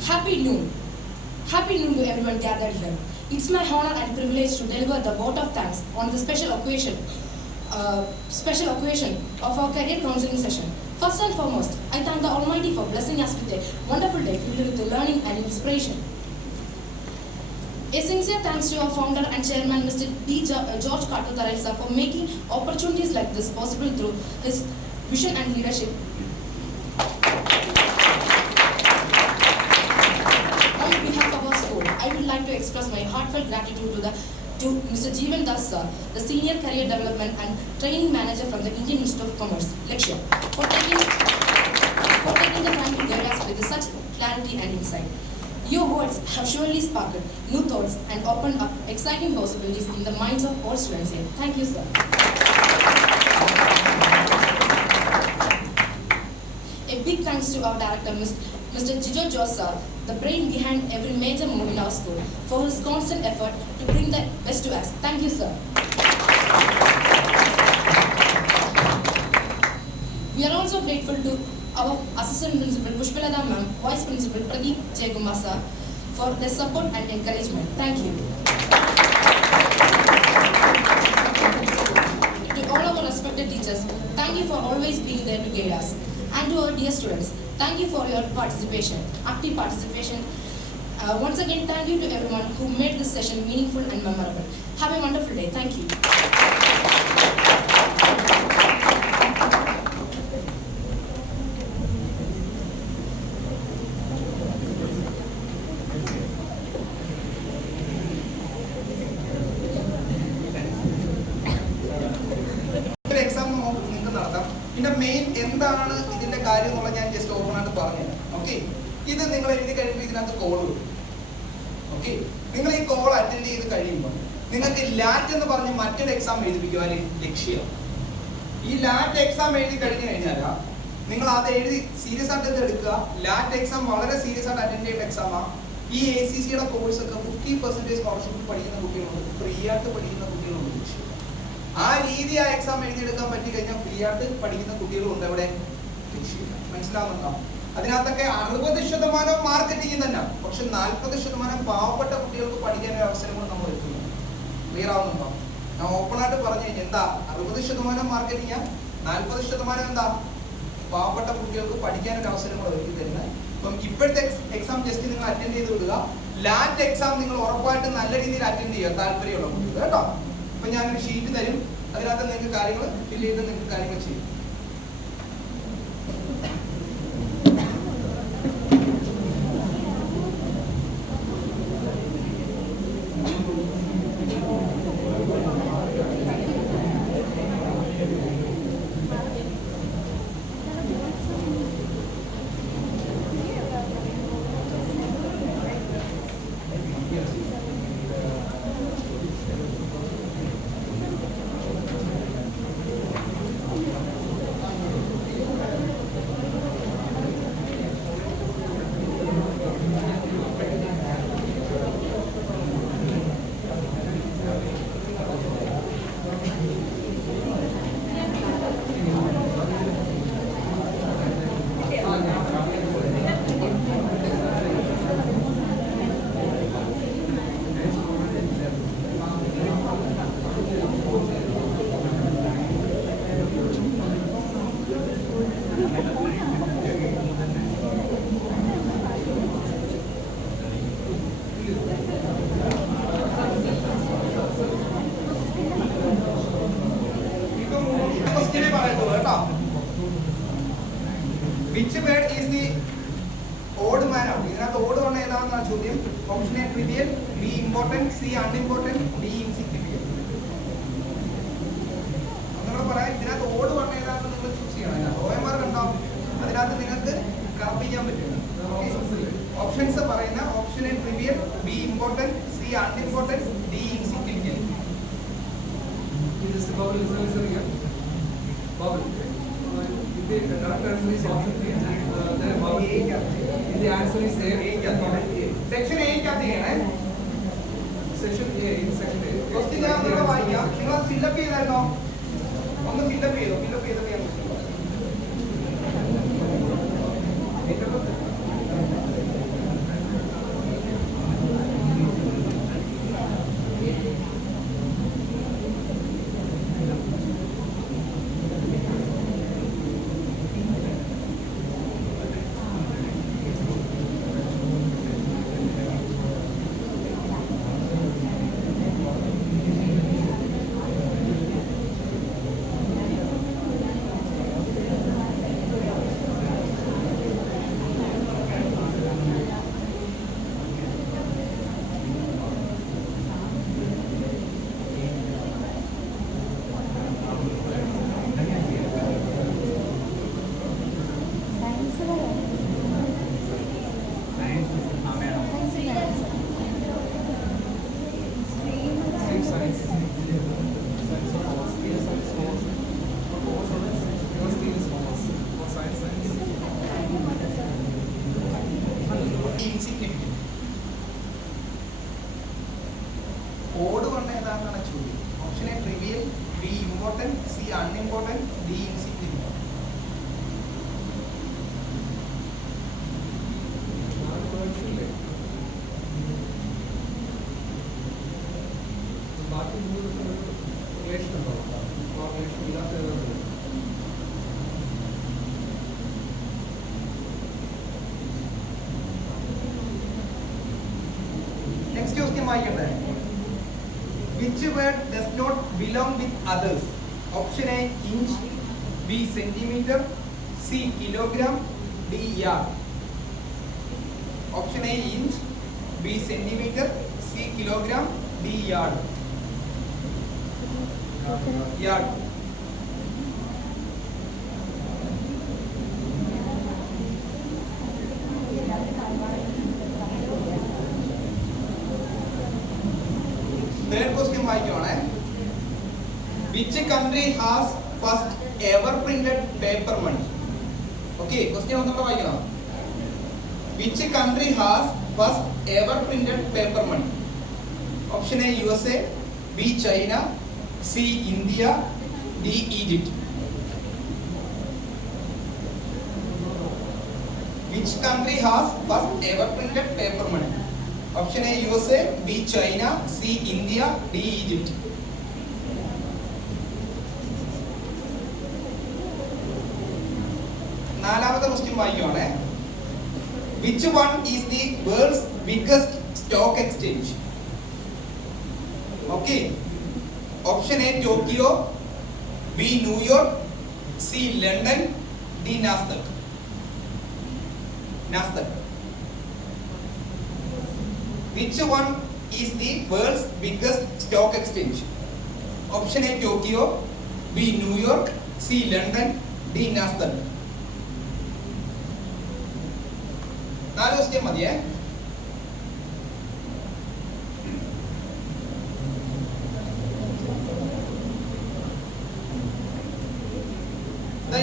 Happy noon. Happy noon to everyone gathered here. It's my honor and privilege to deliver the vote of thanks on the special occasion of our career counseling session. First and foremost, I thank the Almighty for blessing us with a wonderful day filled with learning and inspiration. A sincere thanks to our founder and chairman, Mr. B. George Carter Tarelsa, for making opportunities like this possible through his vision and leadership. I would like to express my heartfelt gratitude to Mr. Jeevan Das sir, the Senior Career Development and Training Manager from the Indian Institute of Commerce, Lakshya, for taking the time to guide us with such clarity and insight. Your words have surely sparked new thoughts and opened up exciting possibilities in the minds of all students here. Thank you, sir. A big thanks to our director, Mr. Jijo Josa, the brain behind every major move in our school, for his constant effort to bring the best to us. Thank you, sir. We are also grateful to our Assistant Principal Pushpalata ma'am, Vice Principal Pradeep Jaykumar sir, for their support and encouragement. Thank you. To all our respected teachers, thank you for always being there to guide us. And to our dear students, thank you for your participation, active participation. Once again, thank you to everyone who made this session meaningful and memorable. Have a wonderful day. Thank you. Main എന്താണ് ഇതിന്റെ കാര്യം എന്നുള്ള ഞാൻ just open ആയിട്ട് പറഞ്ഞു. Okay, ഇത് നിങ്ങൾ എഴുതി കഴിയുമ്പോൾ ഇതിനകത്ത് കോൾ വരും. ഓക്കെ, നിങ്ങൾ ഈ കോൾ അറ്റൻഡ് ചെയ്ത് കഴിയുമ്പോൾ നിങ്ങൾക്ക് ലാറ്റ് എന്ന് പറഞ്ഞ് മറ്റൊരു എക്സാം എഴുതിപ്പിക്കുവാൻ ലക്ഷ്യം. ഈ ലാറ്റ് എക്സാം എഴുതി കഴിഞ്ഞു കഴിഞ്ഞാൽ നിങ്ങൾ അത് എഴുതി സീരിയസ് ആയിട്ട് എടുക്കുക. ലാറ്റ് എക്സാം വളരെ സീരിയസ് ആയിട്ട് അറ്റൻഡ് ചെയ്യേണ്ട എക്സാമാണ്. ഈ ACCയുടെ കോഴ്സ് ഒക്കെ 50% സ്കോളർഷിപ്പ് പഠിക്കുന്ന കുട്ടികളുണ്ട്, ഫ്രീ ആയിട്ട് പഠിക്കുന്ന കുട്ടികളുണ്ട്. ആ രീതി ആ എക്സാം എഴുതിയെടുക്കാൻ പറ്റി കഴിഞ്ഞാൽ ഫ്രീ ആയിട്ട് പഠിക്കുന്ന കുട്ടികളുണ്ട്. എവിടെ മനസ്സിലാവുന്നുണ്ടോ? അതിനകത്തൊക്കെ 60% മാർക്കറ്റിംഗ് തന്നെ, പക്ഷെ 40% പാവപ്പെട്ട കുട്ടികൾക്ക് പഠിക്കാൻ ഒരു അവസരം കൂടെ നമ്മൾ എത്തുന്നു. ക്ലിയർ ആവുന്നുണ്ടോ? ഞാൻ ഓപ്പൺ ആയിട്ട് പറഞ്ഞു കഴിഞ്ഞാൽ എന്താ 60% മാർക്കറ്റിംഗ്, 40% എന്താ പാവപ്പെട്ട കുട്ടികൾക്ക് പഠിക്കാൻ ഒരു അവസരം കൂടെ ഒരുക്കി തരുന്നത്. അപ്പം ഇപ്പോഴത്തെ എക്സാം ജസ്റ്റ് നിങ്ങൾ അറ്റൻഡ് ചെയ്ത് വിടുക. ലാറ്റ് എക്സാം നിങ്ങൾ ഉറപ്പായിട്ട് നല്ല രീതിയിൽ അറ്റൻഡ് ചെയ്യുക താല്പര്യമുള്ള കുട്ടികൾ കേട്ടോ. അപ്പൊ ഞാനൊരു ഷീറ്റ് തരും, അതിനകത്ത് നിങ്ങൾക്ക് കാര്യങ്ങൾ ഫില്ല് ചെയ്ത് നിങ്ങൾക്ക് കാര്യങ്ങൾ ചെയ്യും. Which word is the odd man out? ഇതിനകത്ത് ഓഡ് വന്ന ഏതാണെന്നാണ് ചോദ്യം. Option A trivial, B important, C unimportant, D insignificant. ഒന്നുകൂടെ പറയാം, ഇതിനകത്ത് ഓഡ് വന്ന ഏതാണെന്ന് നിങ്ങൾ ചൂസ് ചെയ്യണം. OMR ഉണ്ടാവും, അതിനകത്ത് നിങ്ങൾക്ക് കറക്റ്റ് ചെയ്യാൻ പറ്റില്ല. ഓപ്ഷൻസ് പറയുന്ന option A trivial, B important, C unimportant, D insignificant. just bubble is here. Bubble. If the correct answer is option B, then bubble. If the answer is A, section എയ്ക്കകത്ത് ചെയ്യണേ. section A, in section A. Question ഞാൻ ഒന്നുകൂടെ വായിക്കാം. നിങ്ങൾ fill up ചെയ്തായിരുന്നോ? ഒന്ന് fill up ചെയ്തോ? Fill up ചെയ്തിട്ട് ഞാൻ ക്വസ്റ്റ്യൻ പറയാം. കോഡ് കൊണ്ട് ഏതാണെന്നാണ് ചോദ്യം. Option A trivial, B important, C unimportant, D insignificant. ബാക്കി മൂന്ന് റിലേഷൻ ഉണ്ടാവും. റിലേഷൻ ഇല്ലാത്ത നെക്സ്റ്റ് ക്വസ്റ്റ്യൻ വായിക്കട്ടെ. Which word does not belong with others? Option A inch, B centimeter, C kilogram, D yard. Option A inch, B centimeter, C kilogram, D yard. Yard. Third question വായിക്കുവാണേ. Which country has first ever printed paper money? Okay, question ഒന്നുകൂടെ വായിക്കണം. Which country has first ever printed paper money? Option A USA, B China, C India, D Egypt. Which country has first ever printed paper money? Option A USA, B China, C India, D Egypt. നാലാമത്തെ question വായിക്കുവാണേ. Which one is the world's biggest stock exchange? Okay. Option A Tokyo, B New York, C London, D Nasdaq. Nasdaq. Which one is the world's biggest stock exchange? Option A Tokyo, B New York, C London, D Nasdaq. നാല് question മതിയേ.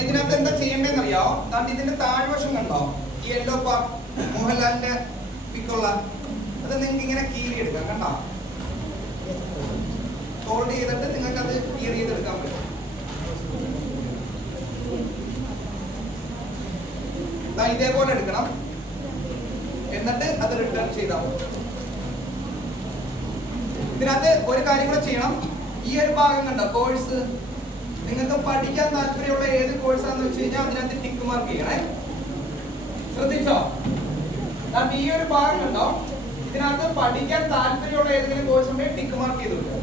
ഇതിനകത്ത് എന്താ ചെയ്യേണ്ടതെന്ന് അറിയാമോ? ഇതിന്റെ താഴ്വശം കണ്ടോ? ഈ yellow part മോഹൻലാലിന്റെ പിക്കുള്ള അത് നിങ്ങൾക്ക് ഇങ്ങനെ കീറി എടുക്കാം. കണ്ടോ? ഫോൾഡ് ചെയ്തിട്ട് നിങ്ങൾക്ക് അത് കീറി ചെയ്തെടുക്കാൻ പറ്റും. ഇതേപോലെ എടുക്കണം. എന്നിട്ട് അത് റിട്ടേൺ ചെയ്താൽ മതി. ഇതിനകത്ത് ഒരു കാര്യം കൂടെ ചെയ്യണം. ഈ ഒരു ഭാഗം കണ്ടോ? കോഴ്സ്. നിങ്ങൾക്ക് പഠിക്കാൻ താല്പര്യമുള്ള ഏത് കോഴ്സാന്ന് വെച്ച് കഴിഞ്ഞാൽ അതിനകത്ത് ടിക്ക് മാർക്ക് ചെയ്യണേ. ശ്രദ്ധിച്ചോ? ഈ ഒരു ഭാഗം കണ്ടോ? ഇതിനകത്ത് പഠിക്കാൻ താല്പര്യമുള്ള ഏതെങ്കിലും കോഴ്സ് ഉണ്ടെങ്കിൽ ടിക്ക് മാർക്ക് ചെയ്ത് കൊടുക്കുക.